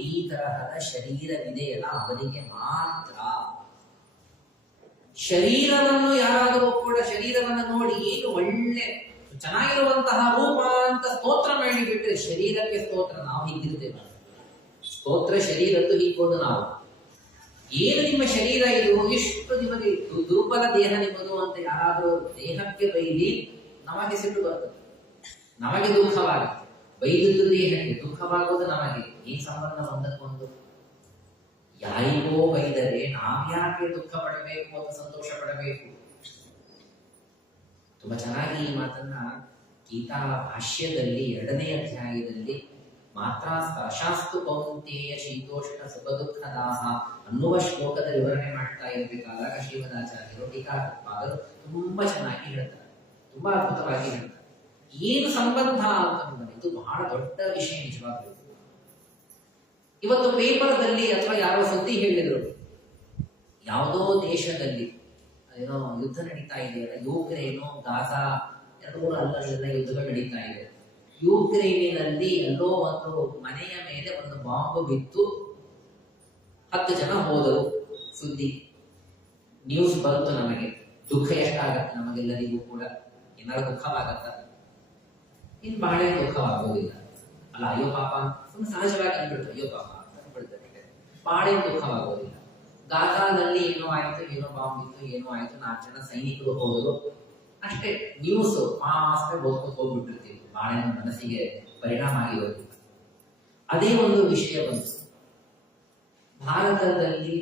ಈ ತರಹದ ಶರೀರವಿದೆಯಲ್ಲ ಅವರಿಗೆ ಮಾತ್ರ. ಶರೀರವನ್ನು ಯಾರಾದರೂ ಕೂಡ ಶರೀರವನ್ನು ನೋಡಿ ಏನು ಒಳ್ಳೆ ಚೆನ್ನಾಗಿರುವಂತಹ ರೂಪ ಅಂತ ಸ್ತೋತ್ರ ಮಾಡಿಬಿಟ್ರೆ, ಶರೀರಕ್ಕೆ ಸ್ತೋತ್ರ ನಾವು ಹೀಗಿರ್ತೇವೆ. ಸ್ತೋತ್ರ ಶರೀರದ್ದು ಹೀಗೋದು ನಾವು. ಏನು ನಿಮ್ಮ ಶರೀರ ಇದು, ಎಷ್ಟು ನಿಮಗೆ ದುರ್ಬಲ ದೇಹ ನಿಮ್ಮದು ಅಂತ ಯಾರಾದರೂ ದೇಹಕ್ಕೆ ಬೈಲಿ ನಮಗೆ ಸಿಟ್ಟು ಬರ್ತದೆ, ನಮಗೆ ದುಃಖವಾಗುತ್ತೆ. ಬೈದದ್ದು ದೇಹಕ್ಕೆ, ದುಃಖವಾಗುವುದು ನಮಗೆ. ಈ ಸಂಬಂಧ ಒಂದಕ್ಕೊಂದು. ಯಾರಿಗೋ ಬೈದರೆ ನಾವ್ಯಾಕೆ ದುಃಖ ಪಡಬೇಕು ಅಥವಾ ಸಂತೋಷ ಪಡಬೇಕು? ತುಂಬಾ ಚೆನ್ನಾಗಿ ಈ ಮಾತನ್ನ ಗೀತಾ ಭಾಷ್ಯದಲ್ಲಿ 2ನೇ ಅಧ್ಯಾಯದಲ್ಲಿ ಮಾತ್ರ ಸ್ಪರ್ಶಾಸ್ತು ಕೌಂತೆಯ ಶೀತೋಷ್ಣ ಸುಖ ದುಃಖದಾಹ ಅನ್ನುವ ಶ್ಲೋಕದ ವಿವರಣೆ ಮಾಡ್ತಾ ಇರಬೇಕಾದಾಗ ಶ್ರೀಮದಾಚಾರ್ಯರು ಟೀಕಾಕೃತ್ಪಾದರು ತುಂಬಾ ಚೆನ್ನಾಗಿ ಹೇಳ್ತಾರೆ, ತುಂಬಾ ಅದ್ಭುತವಾಗಿ ಹೇಳ್ತಾರೆ. ಏನು ಸಂಬಂಧ ಅಂತಂದ್ರೆ ಇದು ಬಹಳ ದೊಡ್ಡ ವಿಷಯ ನಿಜವಾಗ್ಲೂ. ಇವತ್ತು ಪೇಪರ್ದಲ್ಲಿ ಅಥವಾ ಯಾರೋ ಸುದ್ದಿ ಹೇಳಿದ್ರು, ಯಾವುದೋ ದೇಶದಲ್ಲಿ ಏನೋ ಯುದ್ಧ ನಡೀತಾ ಇದೆಯಲ್ಲ, ಯುಕ್ರೇನು ಗಾಜಾ 2-3 ಅಲ್ಲಲ್ಲ ಯುದ್ಧಗಳು ನಡೀತಾ ಇದೆ. ಯುಕ್ರೇನಿನಲ್ಲಿ ಎಲ್ಲೋ ಒಂದು ಮನೆಯ ಮೇಲೆ ಒಂದು ಬಾಂಬ್ ಬಿತ್ತು, 10 ಜನ ಹೋದರು. ಸುದ್ದಿ ನ್ಯೂಸ್ ಬಂತು. ನಮಗೆ ದುಃಖ ಎಷ್ಟಾಗತ್ತೆ, ನಮಗೆಲ್ಲರಿಗೂ ಕೂಡ ಏನಾದ್ರು ದುಃಖವಾಗತ್ತ? ಇನ್ ಬಹಳ ದುಃಖವಾಗುವುದಿಲ್ಲ ಅಲ್ಲ. ಅಯ್ಯೋ ಪಾಪ ಸಹಜವಾಗಿ ಅಂದ್ಬಿಡ್ತಾರೆ, ಅಯ್ಯೋ ಪಾಪ ಅಂತ ಅಂದ್ಬಿಡ್ತಾರೆ. ಬಾಳೆ ದುಃಖವಾಗೋದಿಲ್ಲ. ಗಾಜಾದಲ್ಲಿ ಏನೋ ಆಯ್ತು, ಏನೋ ಬಾಂಬ್ ಇತ್ತು, ಏನೋ ಆಯ್ತು, 4 ಜನ ಸೈನಿಕರು ಹೋದರು, ಅಷ್ಟೇ ನ್ಯೂಸ್ ಮಾಸ್ತೆ ಓದ್ಕೊಂಡು ಹೋಗ್ಬಿಟ್ಟಿರ್ತೀವಿ. ಬಾಳೆ ಮನಸ್ಸಿಗೆ ಪರಿಣಾಮ ಆಗಿರೋದಿಲ್ಲ. ಅದೇ ಒಂದು ವಿಷಯ ಬಂತು ಭಾರತದಲ್ಲಿ.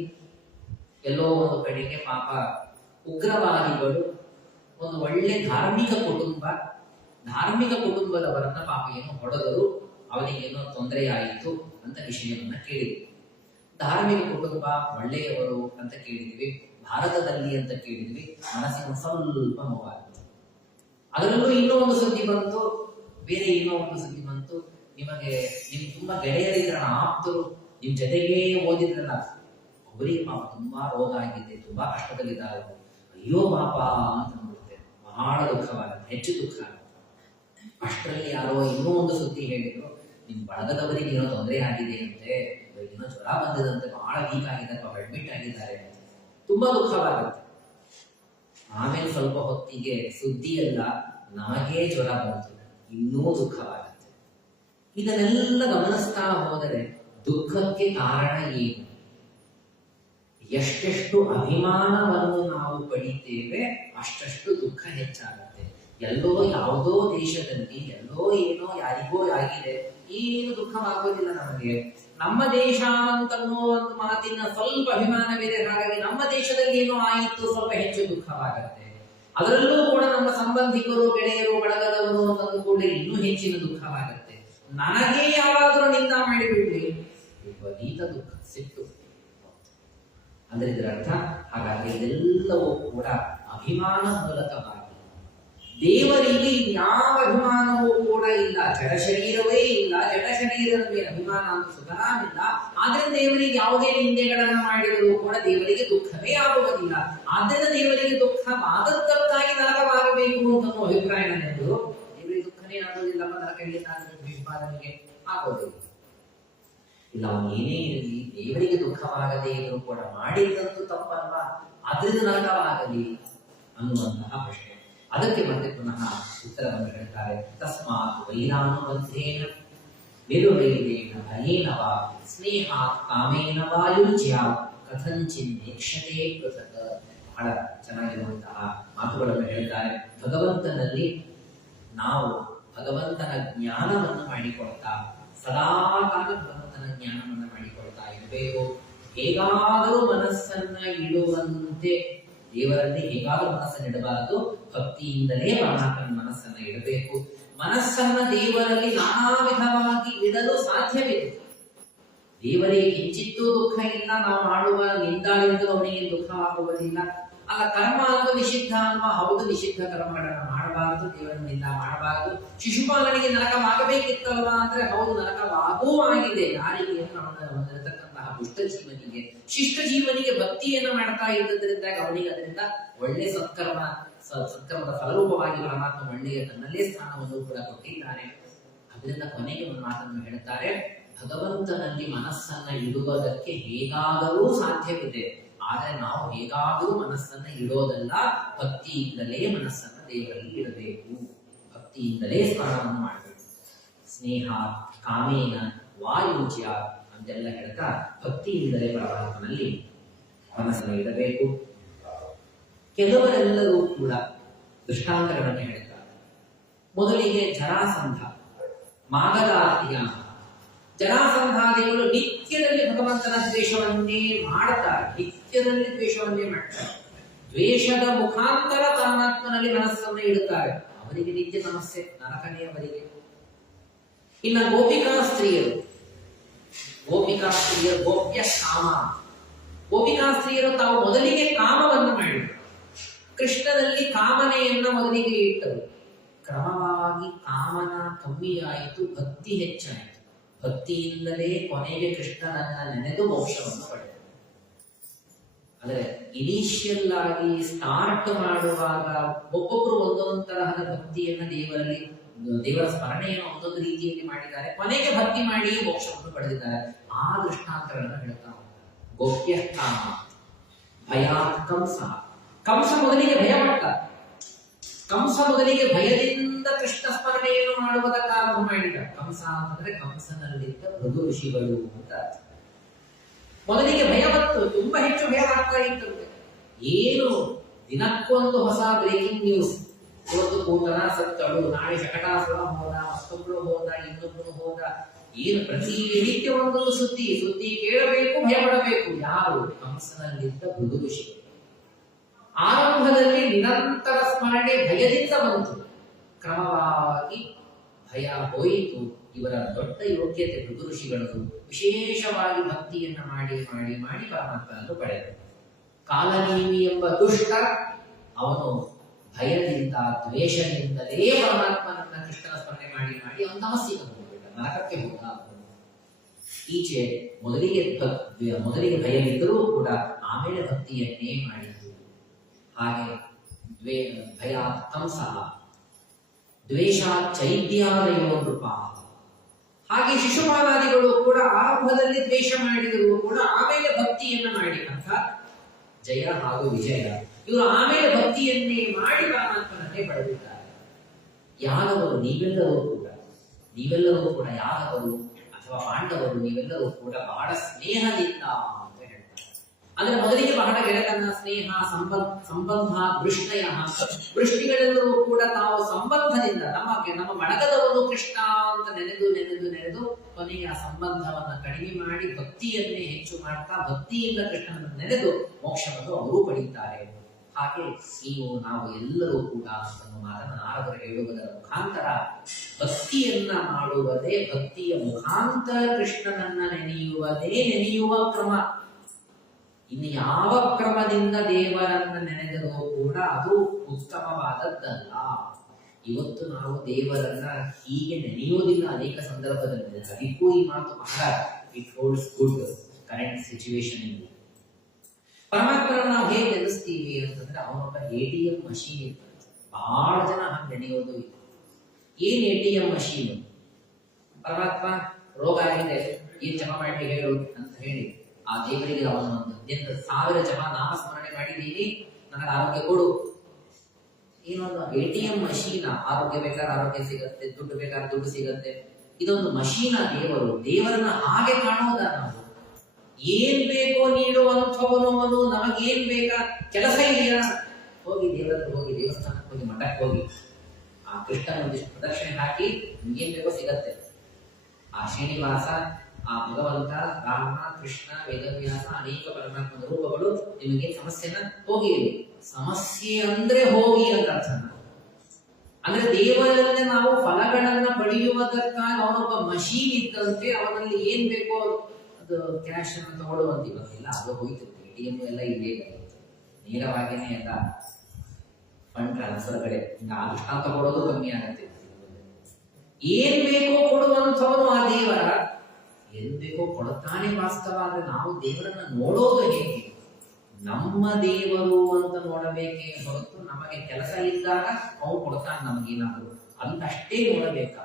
ಎಲ್ಲೋ ಒಂದು ಕಡೆಗೆ ಪಾಪ ಉಗ್ರವಾದಿಗಳು ಒಂದು ಒಳ್ಳೆ ಧಾರ್ಮಿಕ ಕುಟುಂಬದವರನ್ನ ಪಾಪ ಏನೋ ಹೊಡೆದರು, ಅವನಿಗೇನೋ ತೊಂದರೆ ಆಯಿತು ಅಂತ ವಿಷಯವನ್ನ ಕೇಳಿದ್ವಿ. ಧಾರ್ಮಿಕ ಕುಟುಂಬ ಒಳ್ಳೆಯವರು ಅಂತ ಕೇಳಿದ್ವಿ, ಭಾರತದಲ್ಲಿ ಅಂತ ಕೇಳಿದ್ವಿ, ಮನಸ್ಸಿನ ಸ್ವಲ್ಪ ನೋವಾಯಿತು. ಅದರಲ್ಲೂ ಇನ್ನೂ ಒಂದು ಸುದ್ದಿ ಬಂತು, ಬೇರೆ ಇನ್ನೂ ಒಂದು ಸುದ್ದಿ ಬಂತು. ನಿಮ್ ತುಂಬಾ ಗೆಳೆಯರಿದ್ರಲ್ಲ, ಆಪ್ತರು, ನಿಮ್ ಜೊತೆಗೇ ಓದಿದ್ರಲ್ಲ, ಒಬ್ಬರಿಗೆ ಪಾಪ ತುಂಬಾ ರೋಗ ಆಗಿದೆ, ತುಂಬಾ ಕಷ್ಟದಲ್ಲಿದ್ದಾರೆ, ಅಯ್ಯೋ ಪಾಪ ಅಂತ ಅಂದ್ಬಿಡುತ್ತೆ. ಬಹಳ ದುಃಖವಾಗುತ್ತೆ, ಹೆಚ್ಚು ದುಃಖ ಆಗುತ್ತೆ. ಅಷ್ಟರಲ್ಲಿ ಯಾರೋ ಇನ್ನೂ ಒಂದು ಸುದ್ದಿ ಹೇಳಿದ್ರು, ನಿಮ್ ಬಳಗದವರಿಗೆ ಏನೋ ತೊಂದರೆ ಆಗಿದೆ ಅಂತೆ, ಏನೋ ಜ್ವರ ಬಂದಿದಂತೆ, ಬಹಳ ವೀಕ್ ಆಗಿದ್ದಾರೆ, ಅಡ್ಮಿಟ್ ಆಗಿದ್ದಾರೆ, ತುಂಬಾ ದುಃಖವಾಗುತ್ತೆ. ಆಮೇಲೆ ಸ್ವಲ್ಪ ಹೊತ್ತಿಗೆ ಸುದ್ದಿ ಎಲ್ಲ ನಮಗೇ ಜ್ವರ ಬಂತು, ಇನ್ನೂ ದುಃಖವಾಗುತ್ತೆ. ಇದನ್ನೆಲ್ಲ ಗಮನಿಸ್ತಾ ಹೋದರೆ ದುಃಖಕ್ಕೆ ಕಾರಣ ಏನು? ಎಷ್ಟೆಷ್ಟು ಅಭಿಮಾನವನ್ನು ನಾವು ಪಡಿತೇವೆ ಅಷ್ಟಷ್ಟು ದುಃಖ ಹೆಚ್ಚಾಗುತ್ತೆ. ಎಲ್ಲೋ ಯಾವುದೋ ದೇಶದಲ್ಲಿ ಎಲ್ಲೋ ಏನೋ ಯಾರಿಗೋ ಆಗಿದೆ, ಏನು ದುಃಖವಾಗೋದಿಲ್ಲ ನಮಗೆ. ನಮ್ಮ ದೇಶ ಅಂತನ್ನೋ ಒಂದು ಮಾತಿನ ಸ್ವಲ್ಪ ಅಭಿಮಾನವಿದೆ, ಹಾಗಾಗಿ ನಮ್ಮ ದೇಶದಲ್ಲಿ ಏನೋ ಆಯಿತು, ಸ್ವಲ್ಪ ಹೆಚ್ಚು ದುಃಖವಾಗುತ್ತೆ. ಅದರಲ್ಲೂ ಕೂಡ ನಮ್ಮ ಸಂಬಂಧಿಕರು, ಗೆಳೆಯರು, ಬಳಗದವರು ಅಂತಂದು ಕೂಡ ಇನ್ನೂ ಹೆಚ್ಚಿನ ದುಃಖವಾಗುತ್ತೆ. ನನಗೆ ಯಾವಾದರೂ ನಿಂದ ಮಾಡಿಬಿಡ್ಲಿ, ವಿಪರೀತ ದುಃಖ, ಸಿಟ್ಟು. ಅಂದ್ರೆ ಇದರ ಅರ್ಥ, ಹಾಗಾಗಿ ಇದೆಲ್ಲವೂ ಕೂಡ ಅಭಿಮಾನ ಮೂಲಕವಾಗಿ. ದೇವರಿಗೆ ಯಾವ ಅಭಿಮಾನವೂ ಕೂಡ ಇಲ್ಲ, ಜಡ ಶರೀರವೇ ಇಲ್ಲ, ಜಡ ಶರೀರದ ಮೇಲೆ ಅಭಿಮಾನ ಅಂತ ಸುತರಾಮಿಲ್ಲ. ಆದ್ರಿಂದ ದೇವರಿಗೆ ಯಾವುದೇ ನಿಂದೆಗಳನ್ನ ಮಾಡಿದರೂ ಕೂಡ ದೇವರಿಗೆ ದುಃಖವೇ ಆಗುವುದಿಲ್ಲ. ಆದ್ರಿಂದ ದೇವರಿಗೆ ದುಃಖವಾದದ್ದಕ್ಕಾಗಿ ನರಕವಾಗಬೇಕು ಅಂತ ಅಭಿಪ್ರಾಯ ನನ್ನದು. ದೇವರಿಗೆ ದುಃಖನೇ ಆಗೋದಿಲ್ಲ, ನರಕಕ್ಕೆ ವಿಷಪಾದನೆಗೆ ಆಗೋದಿಲ್ಲ. ಇಲ್ಲ, ಅವನು ಏನೇ ಇರಲಿ, ದೇವರಿಗೆ ದುಃಖವಾಗದೇ ಇದ್ರೂ ಕೂಡ ಮಾಡಿದ್ದಂತೂ ತಪ್ಪಲ್ವಾ, ಅದರಿಂದ ನರಕವಾಗಲಿ ಅನ್ನುವಂತಹ ಪ್ರಶ್ನೆ. ಅದಕ್ಕೆ ಮತ್ತೆ ಪುನಃ ಉತ್ತರವನ್ನು ಹೇಳ್ತಾರೆ. ತಸ್ಮಾತ್ ವೈರಾನುಬಂಧೇನ ವಿರುವೈರೇಣ ಭಯೇನವ ಸ್ನೇಹಾತ್ ಕಾಮೇನ ವಾಯುಜ್ಯ ಕಥಂಚಿನ್ ನೇಕ್ಷತೆ ಪೃಥಕ್. ಬಹಳ ಚೆನ್ನಾಗಿರುವಂತಹ ಮಾತುಗಳನ್ನು ಹೇಳ್ತಾರೆ. ಭಗವಂತನಲ್ಲಿ ನಾವು ಭಗವಂತನ ಜ್ಞಾನವನ್ನು ಮಾಡಿಕೊಳ್ತಾ, ಸದಾಕಾಲ ಭಗವಂತನ ಜ್ಞಾನವನ್ನು ಮಾಡಿಕೊಳ್ತಾ ಇರಬೇಕು. ಹೇಗಾದರೂ ಮನಸ್ಸನ್ನ ಇಡುವಂತೆ, ದೇವರಲ್ಲಿ ಹೇಗಾದರೂ ಮನಸ್ಸನ್ನು ಇಡಬಾರದು, ಭಕ್ತಿಯಿಂದಲೇ ಪರಮಾತ್ಮನ ಮನಸ್ಸನ್ನ ಇಡಬೇಕು. ಮನಸ್ಸನ್ನ ದೇವರಲ್ಲಿ ನಾನಾ ವಿಧವಾಗಿ ಇಡಲು ಸಾಧ್ಯವಿದೆ. ದೇವರಿಗೆ ಕಿಂಚಿತ್ತೂ ದುಃಖ ಇಲ್ಲ, ನಾವು ಮಾಡುವ ನಿಂದಾಳಿಂದ ಅವನಿಗೆ ದುಃಖವಾಗುವುದಿಲ್ಲ. ಅಲ್ಲ, ಕರ್ಮ ಅನ್ನೋ ನಿಷಿದ್ಧ ಅನ್ನುವ, ಹೌದು, ನಿಷಿದ್ಧ ಕರ್ಮಗಳನ್ನ ಮಾಡಬಾರದು, ದೇವರನ್ನಿಂದ ಮಾಡಬಾರದು. ಶಿಶುಪಾಲನೆಗೆ ನರಕವಾಗಬೇಕಿತ್ತಲ್ವಾ ಅಂದ್ರೆ ಹೌದು, ನರಕವಾಗೂ ಆಗಿದೆ. ಯಾರಿಗೆ ಇರತಕ್ಕಂತಹ ದುಷ್ಟ ಜೀವನಿಗೆ. ಶಿಷ್ಟ ಜೀವನಿಗೆ ಭಕ್ತಿಯನ್ನು ಮಾಡ್ತಾ ಇದ್ದದ್ರಿಂದ ಅವನಿಗೆ ಅದರಿಂದ ಒಳ್ಳೆ ಸತ್ಕರ್ಮದ ಫಲರೂಪವಾಗಿ ಪರಮಾತ್ಮ ಒಳ್ಳೆಯ ತನ್ನಲ್ಲೇ ಸ್ಥಾನವನ್ನು ಕೂಡ ಕೊಟ್ಟಿದ್ದಾನೆ. ಅದರಿಂದ ಕೊನೆಗೆ ಒಂದು ಮಾತನ್ನು ಹೇಳ್ತಾರೆ, ಭಗವಂತನಲ್ಲಿ ಮನಸ್ಸನ್ನ ಇಡುವುದಕ್ಕೆ ಹೇಗಾದರೂ ಸಾಧ್ಯವಿದೆ, ಆದರೆ ನಾವು ಹೇಗಾದರೂ ಮನಸ್ಸನ್ನ ಇಡೋದಲ್ಲ, ಭಕ್ತಿಯಿಂದಲೇ ಮನಸ್ಸನ್ನ ದೇವರಲ್ಲಿ ಇಡಬೇಕು, ಭಕ್ತಿಯಿಂದಲೇ ಸ್ಮರಣವನ್ನು ಮಾಡಬೇಕು. ಸ್ನೇಹ ಕಾಮೇನ ವಾಯುಜ್ಯ ಅಂತೆಲ್ಲ ಹೇಳ್ತಾ ಭಕ್ತಿಯಿಂದಲೇ ಪರಮಾತ್ಮನಲ್ಲಿ ಮನಸ್ಸನ್ನು ಇಡಬೇಕು. ಕೆಲವರೆಲ್ಲರೂ ಕೂಡ ದೃಷ್ಟಾಂತಗಳನ್ನು ಹೇಳ್ತಾರೆ. ಮೊದಲಿಗೆ ಜರಾಸಂಧ, ಮಾಗಧಾತ್ಯ, ಜರಾಸಂಧಾದಿಗಳು ನಿತ್ಯದಲ್ಲಿ ಭಗವಂತನ ದ್ವೇಷವನ್ನೇ ಮಾಡ್ತಾರೆ, ನಿತ್ಯದಲ್ಲಿ ದ್ವೇಷವನ್ನೇ ಮಾಡ್ತಾರೆ. ದ್ವೇಷದ ಮುಖಾಂತರ ಪರಮಾತ್ಮನಲ್ಲಿ ಮನಸ್ಸನ್ನು ಇಡುತ್ತಾರೆ. ಅವರಿಗೆ ನಿತ್ಯ ಸಮಸ್ಯೆ, ನರಕನೇ ಅವರಿಗೆ. ಇನ್ನ ಗೋಪಿಕಾ ಸ್ತ್ರೀಯರು ಗೋಪ್ಯ ಕಾಮ. ಗೋಪಿಕಾ ಸ್ತ್ರೀಯರು ತಾವು ಮೊದಲಿಗೆ ಕಾಮವನ್ನು ಮಾಡಿದರು, ಕೃಷ್ಣನಲ್ಲಿ ಕಾಮನೆಯನ್ನ ಮೊದಲಿಗೆ ಇಟ್ಟರು. ಕ್ರಮವಾಗಿ ಕಾಮನ ಕಮ್ಮಿಯಾಯಿತು, ಭಕ್ತಿ ಹೆಚ್ಚಾಯಿತು. ಭಕ್ತಿಯಿಂದಲೇ ಕೊನೆಗೆ ಕೃಷ್ಣನನ್ನ ನೆನೆದು ಮೋಕ್ಷವನ್ನು ಪಡೆದರು. ಅಂದ್ರೆ ಇನಿಷಿಯಲ್ ಆಗಿ ಸ್ಟಾರ್ಟ್ ಮಾಡುವಾಗ ಒಬ್ಬೊಬ್ರು ಒಂದೊಂದು ತರಹದ ಭಕ್ತಿಯನ್ನ ದೇವರಲ್ಲಿ, ದೇವರ ಸ್ಮರಣೆಯನ್ನು ಒಂದೊಂದು ರೀತಿಯಲ್ಲಿ ಮಾಡಿದ್ದಾರೆ. ಕೊನೆಗೆ ಭಕ್ತಿ ಮಾಡಿ ಮೋಕ್ಷವನ್ನು ಪಡೆದಿದ್ದಾರೆ. ಆ ದೃಷ್ಟಾಂತಗಳನ್ನು ಹೇಳ್ತಾ ಹೋಗ್ತಾರೆ. ಗೋಪ್ಯ ಕಾಮ ಭಯಾತ್ ಕಂಸ. ಕಂಸ ಮೊದಲಿಗೆ ಭಯಪಟ್ಟ, ಕಂಸ ಮೊದಲಿಗೆ ಭಯದಿಂದ ಕೃಷ್ಣ ಸ್ಮರಣೆಯನ್ನು ಮಾಡುವುದಕ್ಕೆ ಆರಂಭ ಮಾಡಿದ. ಕಂಸ ಅಂತಂದ್ರೆ ಕಂಸನಲ್ಲಿದ್ದ ಮೃದು ಋಷಿಗಳು ಅಂತ. ಮೊದಲಿಗೆ ಭಯ ಬಂತು, ತುಂಬಾ ಹೆಚ್ಚು ಭಯ ಆಗ್ತಾ ಇತ್ತಂತೆ. ಏನು ದಿನಕ್ಕೊಂದು ಹೊಸ ಬ್ರೇಕಿಂಗ್ ನ್ಯೂಸ್. ಇವತ್ತು ಕೂತನ ಸತ್ತಳು, ನಾಳೆ ಶಕಟಾಸುರ ಹೋದ, ಮತ್ತೊಬ್ಳು ಹೋದ, ಇನ್ನೊಬ್ಳು ಹೋದ. ಏನು ಪ್ರತಿ ನಿತ್ಯ ಒಂದೊಂದು ಸುದ್ದಿ ಕೇಳಬೇಕು, ಭಯ ಪಡಬೇಕು. ಯಾರು? ಕಂಸನಲ್ಲಿದ್ದ ಮೃದು ಋಷಿಗಳು. ಆರಂಭದಲ್ಲಿ ನಿರಂತರ ಸ್ಮರಣೆ ಭಯದಿಂದ ಬಂತು, ಕ್ರಮವಾಗಿ ಭಯ ಹೋಯಿತು. ಇವರ ದೊಡ್ಡ ಯೋಗ್ಯತೆ ಮೃದು ಋಷಿಗಳದು. ವಿಶೇಷವಾಗಿ ಭಕ್ತಿಯನ್ನ ಮಾಡಿ ಮಾಡಿ ಮಾಡಿ ಪರಮಾತ್ಮನನ್ನು ಪಡೆದರು. ಕಾಲನೇಮಿ ಎಂಬ ದುಷ್ಟ ಅವನು ಭಯದಿಂದ ದ್ವೇಷದಿಂದಲೇ ಪರಮಾತ್ಮನನ್ನ ಕೃಷ್ಣನ ಸ್ಮರಣೆ ಮಾಡಿ ಮಾಡಿ ಅವನು ತಮಸ್ಸಿಗೆ ಹೋಗ್ಬಿಟ್ಟ, ನರಕಕ್ಕೆ ಹೋದ. ಈಚೆ ಮೊದಲಿಗೆ ಭಯವಿದ್ದರೂ ಕೂಡ ಆಮೇಲೆ ಭಕ್ತಿಯನ್ನೇ ಮಾಡಿದ್ರು. ಹಾಗೆ ಭಯ ಕಂಸ, ದ್ವೇಷ ಚೈದ್ಯಾದಯೋ ನೃಪ. ಹಾಗೆ ಶಿಶುಪಾಲಾದಿಗಳು ಕೂಡ ಆರಂಭದಲ್ಲಿ ದ್ವೇಷ ಮಾಡಿದರೂ ಕೂಡ ಆಮೇಲೆ ಭಕ್ತಿಯನ್ನ ಮಾಡಿ, ಅರ್ಥಾತ್ ಜಯ ಹಾಗೂ ವಿಜಯ, ಇವರು ಆಮೇಲೆ ಭಕ್ತಿಯನ್ನೇ ಮಾಡಿ ಪರಮಾತ್ಮನನ್ನೇ ಪಡೆದಿದ್ದಾರೆ. ಯಾದವರು ನೀವೆಲ್ಲರೂ ಕೂಡ ಯಾದವರು ಅಥವಾ ಪಾಂಡವರು ನೀವೆಲ್ಲರೂ ಕೂಡ ಬಹಳ ಸ್ನೇಹದಿಂದ ಅಂತ ಹೇಳ್ತಾರೆ. ಅಂದ್ರೆ ಮೊದಲಿಗೆ ಬಹಳ ಗೆಳೆತನ, ಸ್ನೇಹ, ಸಂಬಂಧ, ವೃಷ್ಟಿಗಳೆಲ್ಲರೂ ಕೂಡ ತಾವು ಸಂಬಂಧದಿಂದ ನಮ್ಮ ಬಳಗದವನು ಕೃಷ್ಣ ಅಂತ ನೆನೆದು ಕೊನೆಗೆ ಆ ಸಂಬಂಧವನ್ನ ಕಡಿಮೆ ಮಾಡಿ ಭಕ್ತಿಯನ್ನೇ ಹೆಚ್ಚು ಮಾಡ್ತಾ ಭಕ್ತಿಯಿಂದ ಕೃಷ್ಣನನ್ನು ನೆನೆದು ಮೋಕ್ಷವನ್ನು ಅವರು ಪಡೆಯುತ್ತಾರೆ. ಹಾಗೆ ನಾವು ಎಲ್ಲರೂ ಕೂಡ ಅನ್ನೋ ಮಾತನ್ನು ನಾರದರು ಹೇಳುವುದರ ಮುಖಾಂತರ ಭಕ್ತಿಯನ್ನ ಮಾಡುವುದೇ, ಭಕ್ತಿಯ ಮುಖಾಂತರ ಕೃಷ್ಣನನ್ನ ನೆನೆಯುವ ಕ್ರಮ. ಇನ್ನು ಯಾವ ಕ್ರಮದಿಂದ ದೇವರನ್ನ ನೆನೆದರೂ ಕೂಡ ಅದು ಉತ್ತಮವಾದದ್ದಲ್ಲ. ಇವತ್ತು ನಾವು ದೇವರನ್ನ ಹೀಗೆ ನೆನೆಯೋದಿಲ್ಲ ಅನೇಕ ಸಂದರ್ಭದಲ್ಲಿ. ಅದಕ್ಕೂ ಈ ಮಾತು ಬಹಳ it holds good current situation ಇಂದ. ಪರಮಾತ್ಮರನ್ನ ನಾವು ಹೇಗೆ ನೆನೆಸ್ತೀವಿ ಅಂತಂದ್ರೆ ಅವನೊಬ್ಬ ATM ಮಷೀನ್ ಇರ್ತಾನೆ. ಬಹಳ ಜನ ಹಂಗೆ ನೆನೆಯೋದು ಇಲ್ಲ. ಏನ್ ATM ಮಷೀನ್? ಪರಮಾತ್ಮ ರೋಗ ಆಗಿದೆ, ಏನ್ ಜಪ ಮಾಡಿ ಹೇಳು ಅಂತ ಹೇಳಿ ಆ ದೇವರಿಗೆ ಅವನೊಂದು 1000 ಜಪ ನಾಮಸ್ಮರಣೆ ಮಾಡಿದೀನಿ, ನನಗೆ ಆರೋಗ್ಯ ಕೊಡು. ಏನೊಂದು ATM ಮಷೀನ. ಆರೋಗ್ಯ ಬೇಕಾದ್ರೆ ಆರೋಗ್ಯ ಸಿಗತ್ತೆ, ದುಡ್ಡು ಬೇಕಾದ್ರೆ ದುಡ್ಡು ಸಿಗತ್ತೆ. ಇದೊಂದು ಮಷೀನ ದೇವರನ್ನ ಹಾಗೆ ಕಾಣೋದ ನಾವು. ಏನ್ ಬೇಕೋ ನೀಡುವಂಥವನು, ನಮಗೇನ್ ಬೇಕಾ, ಕೆಲಸ ಇದೆಯಾ, ಹೋಗಿ ದೇವಸ್ಥಾನಕ್ಕೆ ಹೋಗಿ, ಮಠಕ್ಕೆ ಹೋಗಿ ಆ ಕೃಷ್ಣನ ಒಂದಿಷ್ಟು ಪ್ರದಕ್ಷಿಣೆ ಹಾಕಿ ನಿಮ್ಗೇನ್ ಬೇಕೋ ಸಿಗತ್ತೆ. ಆ ಶ್ರೀನಿವಾಸ, ಆ ಭಗವಂತ, ರಾಮ, ಕೃಷ್ಣ, ವೇದವ್ಯಾಸ, ಅನೇಕ ಪರಮಾತ್ಮನ ರೂಪಗಳು, ನಿಮಗೇನ್ ಸಮಸ್ಯೆನ ಹೋಗಿ. ಸಮಸ್ಯೆ ಅಂದ್ರೆ ಹೋಗಿ ಅಂತ ಅರ್ಥ. ಅಂದ್ರೆ ದೇವರಲ್ಲಿ ನಾವು ಫಲಗಳನ್ನ ಪಡೆಯುವುದಕ್ಕಾಗಿ ಅವನೊಬ್ಬ ಮಷೀನ್ ಇದ್ದಂತೆ. ಅವನಲ್ಲಿ ಏನ್ ಬೇಕೋ ಅದು ಕ್ಯಾಶ್ ಅನ್ನು ತಗೊಳ್ಳುವಂತ ಇವತ್ತಿಲ್ಲ, ಅದು ಹೋಯ್ತು. ATM ಎಲ್ಲ ಇಲ್ಲೇ ನೇರವಾಗಿನೇ ಎಲ್ಲ ಫಂಡ್ ಟ್ರಾನ್ಸ್ಫರ್ಗಳೇ. ಆ ದೃಷ್ಟಾಂತ ಕೊಡೋದು ಕಮ್ಮಿ ಆಗತ್ತೆ. ಏನ್ ಬೇಕೋ ಕೊಡುವಂಥವನು ಆ ದೇವರ. ಏನ್ ಬೇಕೋ ಕೊಡುತ್ತಾನೆ. ವಾಸ್ತವ ಅಂದ್ರೆ ನಾವು ದೇವರನ್ನ ನೋಡೋದು ಹೇಗೆ? ನಮ್ಮ ದೇವರು ಅಂತ ನೋಡಬೇಕೇ ಹೊರತು ನಮಗೆ ಕೆಲಸ ಇದ್ದಾಗ ಅವನು ಕೊಡ್ತಾನೆ ನಮಗೇನಾದ್ರು ಅಂತ ಅಷ್ಟೇ ನೋಡಬೇಕಾ?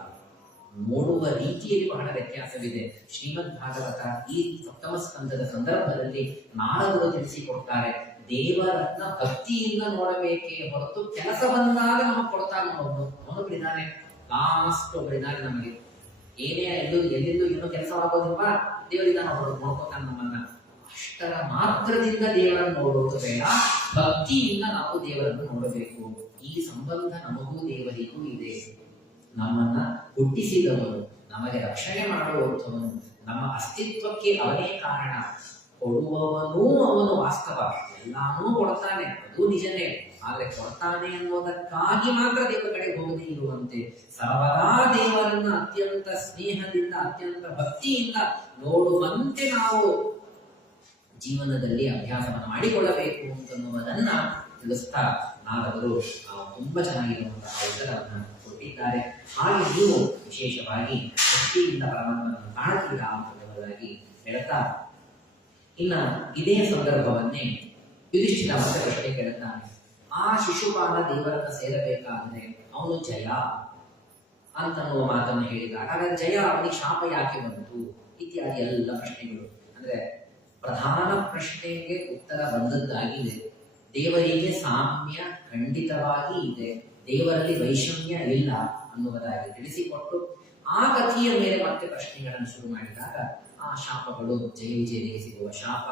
ನೋಡುವ ರೀತಿಯಲ್ಲಿ ಬಹಳ ವ್ಯತ್ಯಾಸವಿದೆ. ಶ್ರೀಮದ್ ಭಾಗವತ ಈ ಸಪ್ತಮ ಸ್ಕಂದದ ಸಂದರ್ಭದಲ್ಲಿ ನಾರದರು ತಿಳಿಸಿಕೊಡ್ತಾರೆ, ದೇವರನ್ನ ಭಕ್ತಿಯಿಂದ ನೋಡಬೇಕೇ ಹೊರತು ಕೆಲಸ ಬಂದಾಗ ನಮಗೆ ಕೊಡ್ತಾನೆ. ಅವನೊಬ್ಬರಿದ್ದಾನೆ, ಲಾಸ್ಟ್ ಒಬ್ಬರಿದ್ದಾರೆ. ನಮಗೆ ಏನೇ ಎಲ್ಲೆಲ್ಲೂ ಏನೋ ಕೆಲಸವಾಗೋದಿಲ್ವಾ, ದೇವರಿದ್ದಾನೆ, ಅವರು ನೋಡ್ಕೊತಾನೆ ನಮ್ಮನ್ನ. ಅಷ್ಟರ ಮಾತ್ರದಿಂದ ದೇವರನ್ನು ನೋಡುವುದು ಬೇಡ, ಭಕ್ತಿಯಿಂದ ನಾವು ದೇವರನ್ನು ನೋಡಬೇಕು. ಈ ಸಂಬಂಧ ನಮಗೂ ದೇವರಿಗೂ ಇದೆ. ನಮ್ಮನ್ನ ಹುಟ್ಟಿಸಿದವನು, ನಮಗೆ ರಕ್ಷಣೆ ಮಾಡುವಂಥವನು, ನಮ್ಮ ಅಸ್ತಿತ್ವಕ್ಕೆ ಅವನೇ ಕಾರಣ. ಕೊಡುವವನೂ ಅವನು ವಾಸ್ತವ. ಎಲ್ಲಾನೂ ಕೊಡ್ತಾನೆ, ಅದು ನಿಜನೇ. ಆದ್ರೆ ಕೊಡ್ತಾನೆ ಅನ್ನೋದಕ್ಕಾಗಿ ಮಾತ್ರ ದೇವರ ಕಡೆ ಹೋಗದೇ ಇರುವಂತೆ ಸರ್ವದಾ ದೇವರನ್ನ ಅತ್ಯಂತ ಸ್ನೇಹದಿಂದ, ಅತ್ಯಂತ ಭಕ್ತಿಯಿಂದ ನೋಡುವಂತೆ ನಾವು ಜೀವನದಲ್ಲಿ ಅಭ್ಯಾಸವನ್ನು ಮಾಡಿಕೊಳ್ಳಬೇಕು ಅಂತನ್ನುವುದನ್ನ ತಿಳಿಸ್ತಾ ನಾರದರು ತುಂಬಾ ಚೆನ್ನಾಗಿರುವಂತಹ ಉತ್ತರವನ್ನು ಕೊಟ್ಟಿದ್ದಾರೆ. ಹಾಗೆ ನೀವು ವಿಶೇಷವಾಗಿ ಭಕ್ತಿಯಿಂದ ಪರಮಾತ್ಮನನ್ನು ಕಾಣುತ್ತೀರಾ ಅಂತನ್ನುವುದಾಗಿ ಹೇಳ್ತಾ, ಇನ್ನ ಇದೇ ಸಂದರ್ಭವನ್ನೇ ಯುಧಿಷ್ಠಿರ ಮತ್ತೆ ಪ್ರಶ್ನೆ ಕೇಳುತ್ತಾನೆ. ಆ ಶಿಶುಪಾಲ ದೇವರನ್ನ ಸೇರಬೇಕಾದ್ರೆ ಅವನು ಜಯ ಅಂತನ್ನುವ ಮಾತನ್ನು ಹೇಳಿದಾಗ, ಹಾಗಾದ್ರೆ ಜಯ ಅವನಿಗೆ ಶಾಪ ಯಾಕೆ ಬಂತು ಇತ್ಯಾದಿ ಎಲ್ಲ ಪ್ರಶ್ನೆಗಳು. ಅಂದ್ರೆ ಪ್ರಧಾನ ಪ್ರಶ್ನೆಗೆ ಉತ್ತರ ಬಂದದ್ದಾಗಿದೆ. ದೇವರಿಗೆ ಸಾಮ್ಯ ಖಂಡಿತವಾಗಿ ಇದೆ. ದೇವರಲ್ಲಿ ವೈಷಮ್ಯ ಇಲ್ಲ ಅನ್ನುವುದಾಗಿ ತಿಳಿಸಿಕೊಟ್ಟು ಆ ಕಥೆಯ ಮೇಲೆ ಮತ್ತೆ ಪ್ರಶ್ನೆಗಳನ್ನು ಶುರು ಮಾಡಿದಾಗ ಆ ಶಾಪಗಳು ಜಯ ವಿಜಯನಿಗೆ ಸಿಗುವ ಶಾಪ,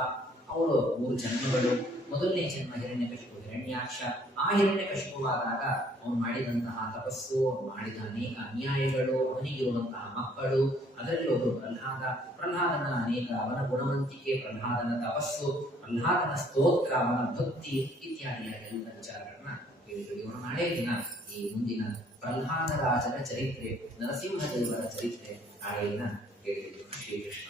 ಅವಳು 3 ಜನ್ಮಗಳು, ಮೊದಲನೇ ಜನ್ಮ ಹಿರಣ್ಯಕಶಿಪು ಹಿರಣ್ಯಾಕ್ಷ. ಆ ಹಿರಣ್ಯಕಶಿಪುವಾದಾಗ ಅವನು ಮಾಡಿದಂತಹ ತಪಸ್ಸು, ಅವನು ಮಾಡಿದ ಅನೇಕ ಅನ್ಯಾಯಗಳು, ಅವನಿಗಿರುವಂತಹ ಮಕ್ಕಳು, ಅದರಲ್ಲಿ ಒಬ್ಬರು ಪ್ರಹ್ಲಾದನ ಅನೇಕ ಅವನ ಗುಣವಂತಿಕೆ, ಪ್ರಹ್ಲಾದನ ತಪಸ್ಸು, ಪ್ರಹ್ಲಾದನ ಸ್ತೋತ್ರ, ಅವನ ಭಕ್ತಿ ಇತ್ಯಾದಿಯಾಗಿ ಎಲ್ಲ ವಿಚಾರಗಳನ್ನ ಹೇಳಿದರು. ಇವನು ನಾಳೆ ದಿನ ಈ ಮುಂದಿನ ಪ್ರಹ್ಲಾದ ರಾಜನ ಚರಿತ್ರೆ, ನರಸಿಂಹದೇವರ ಚರಿತ್ರೆ ನಾಳೆ ದಿನ ಹೇಳಿದರು. ಶ್ರೀಕೃಷ್ಣ.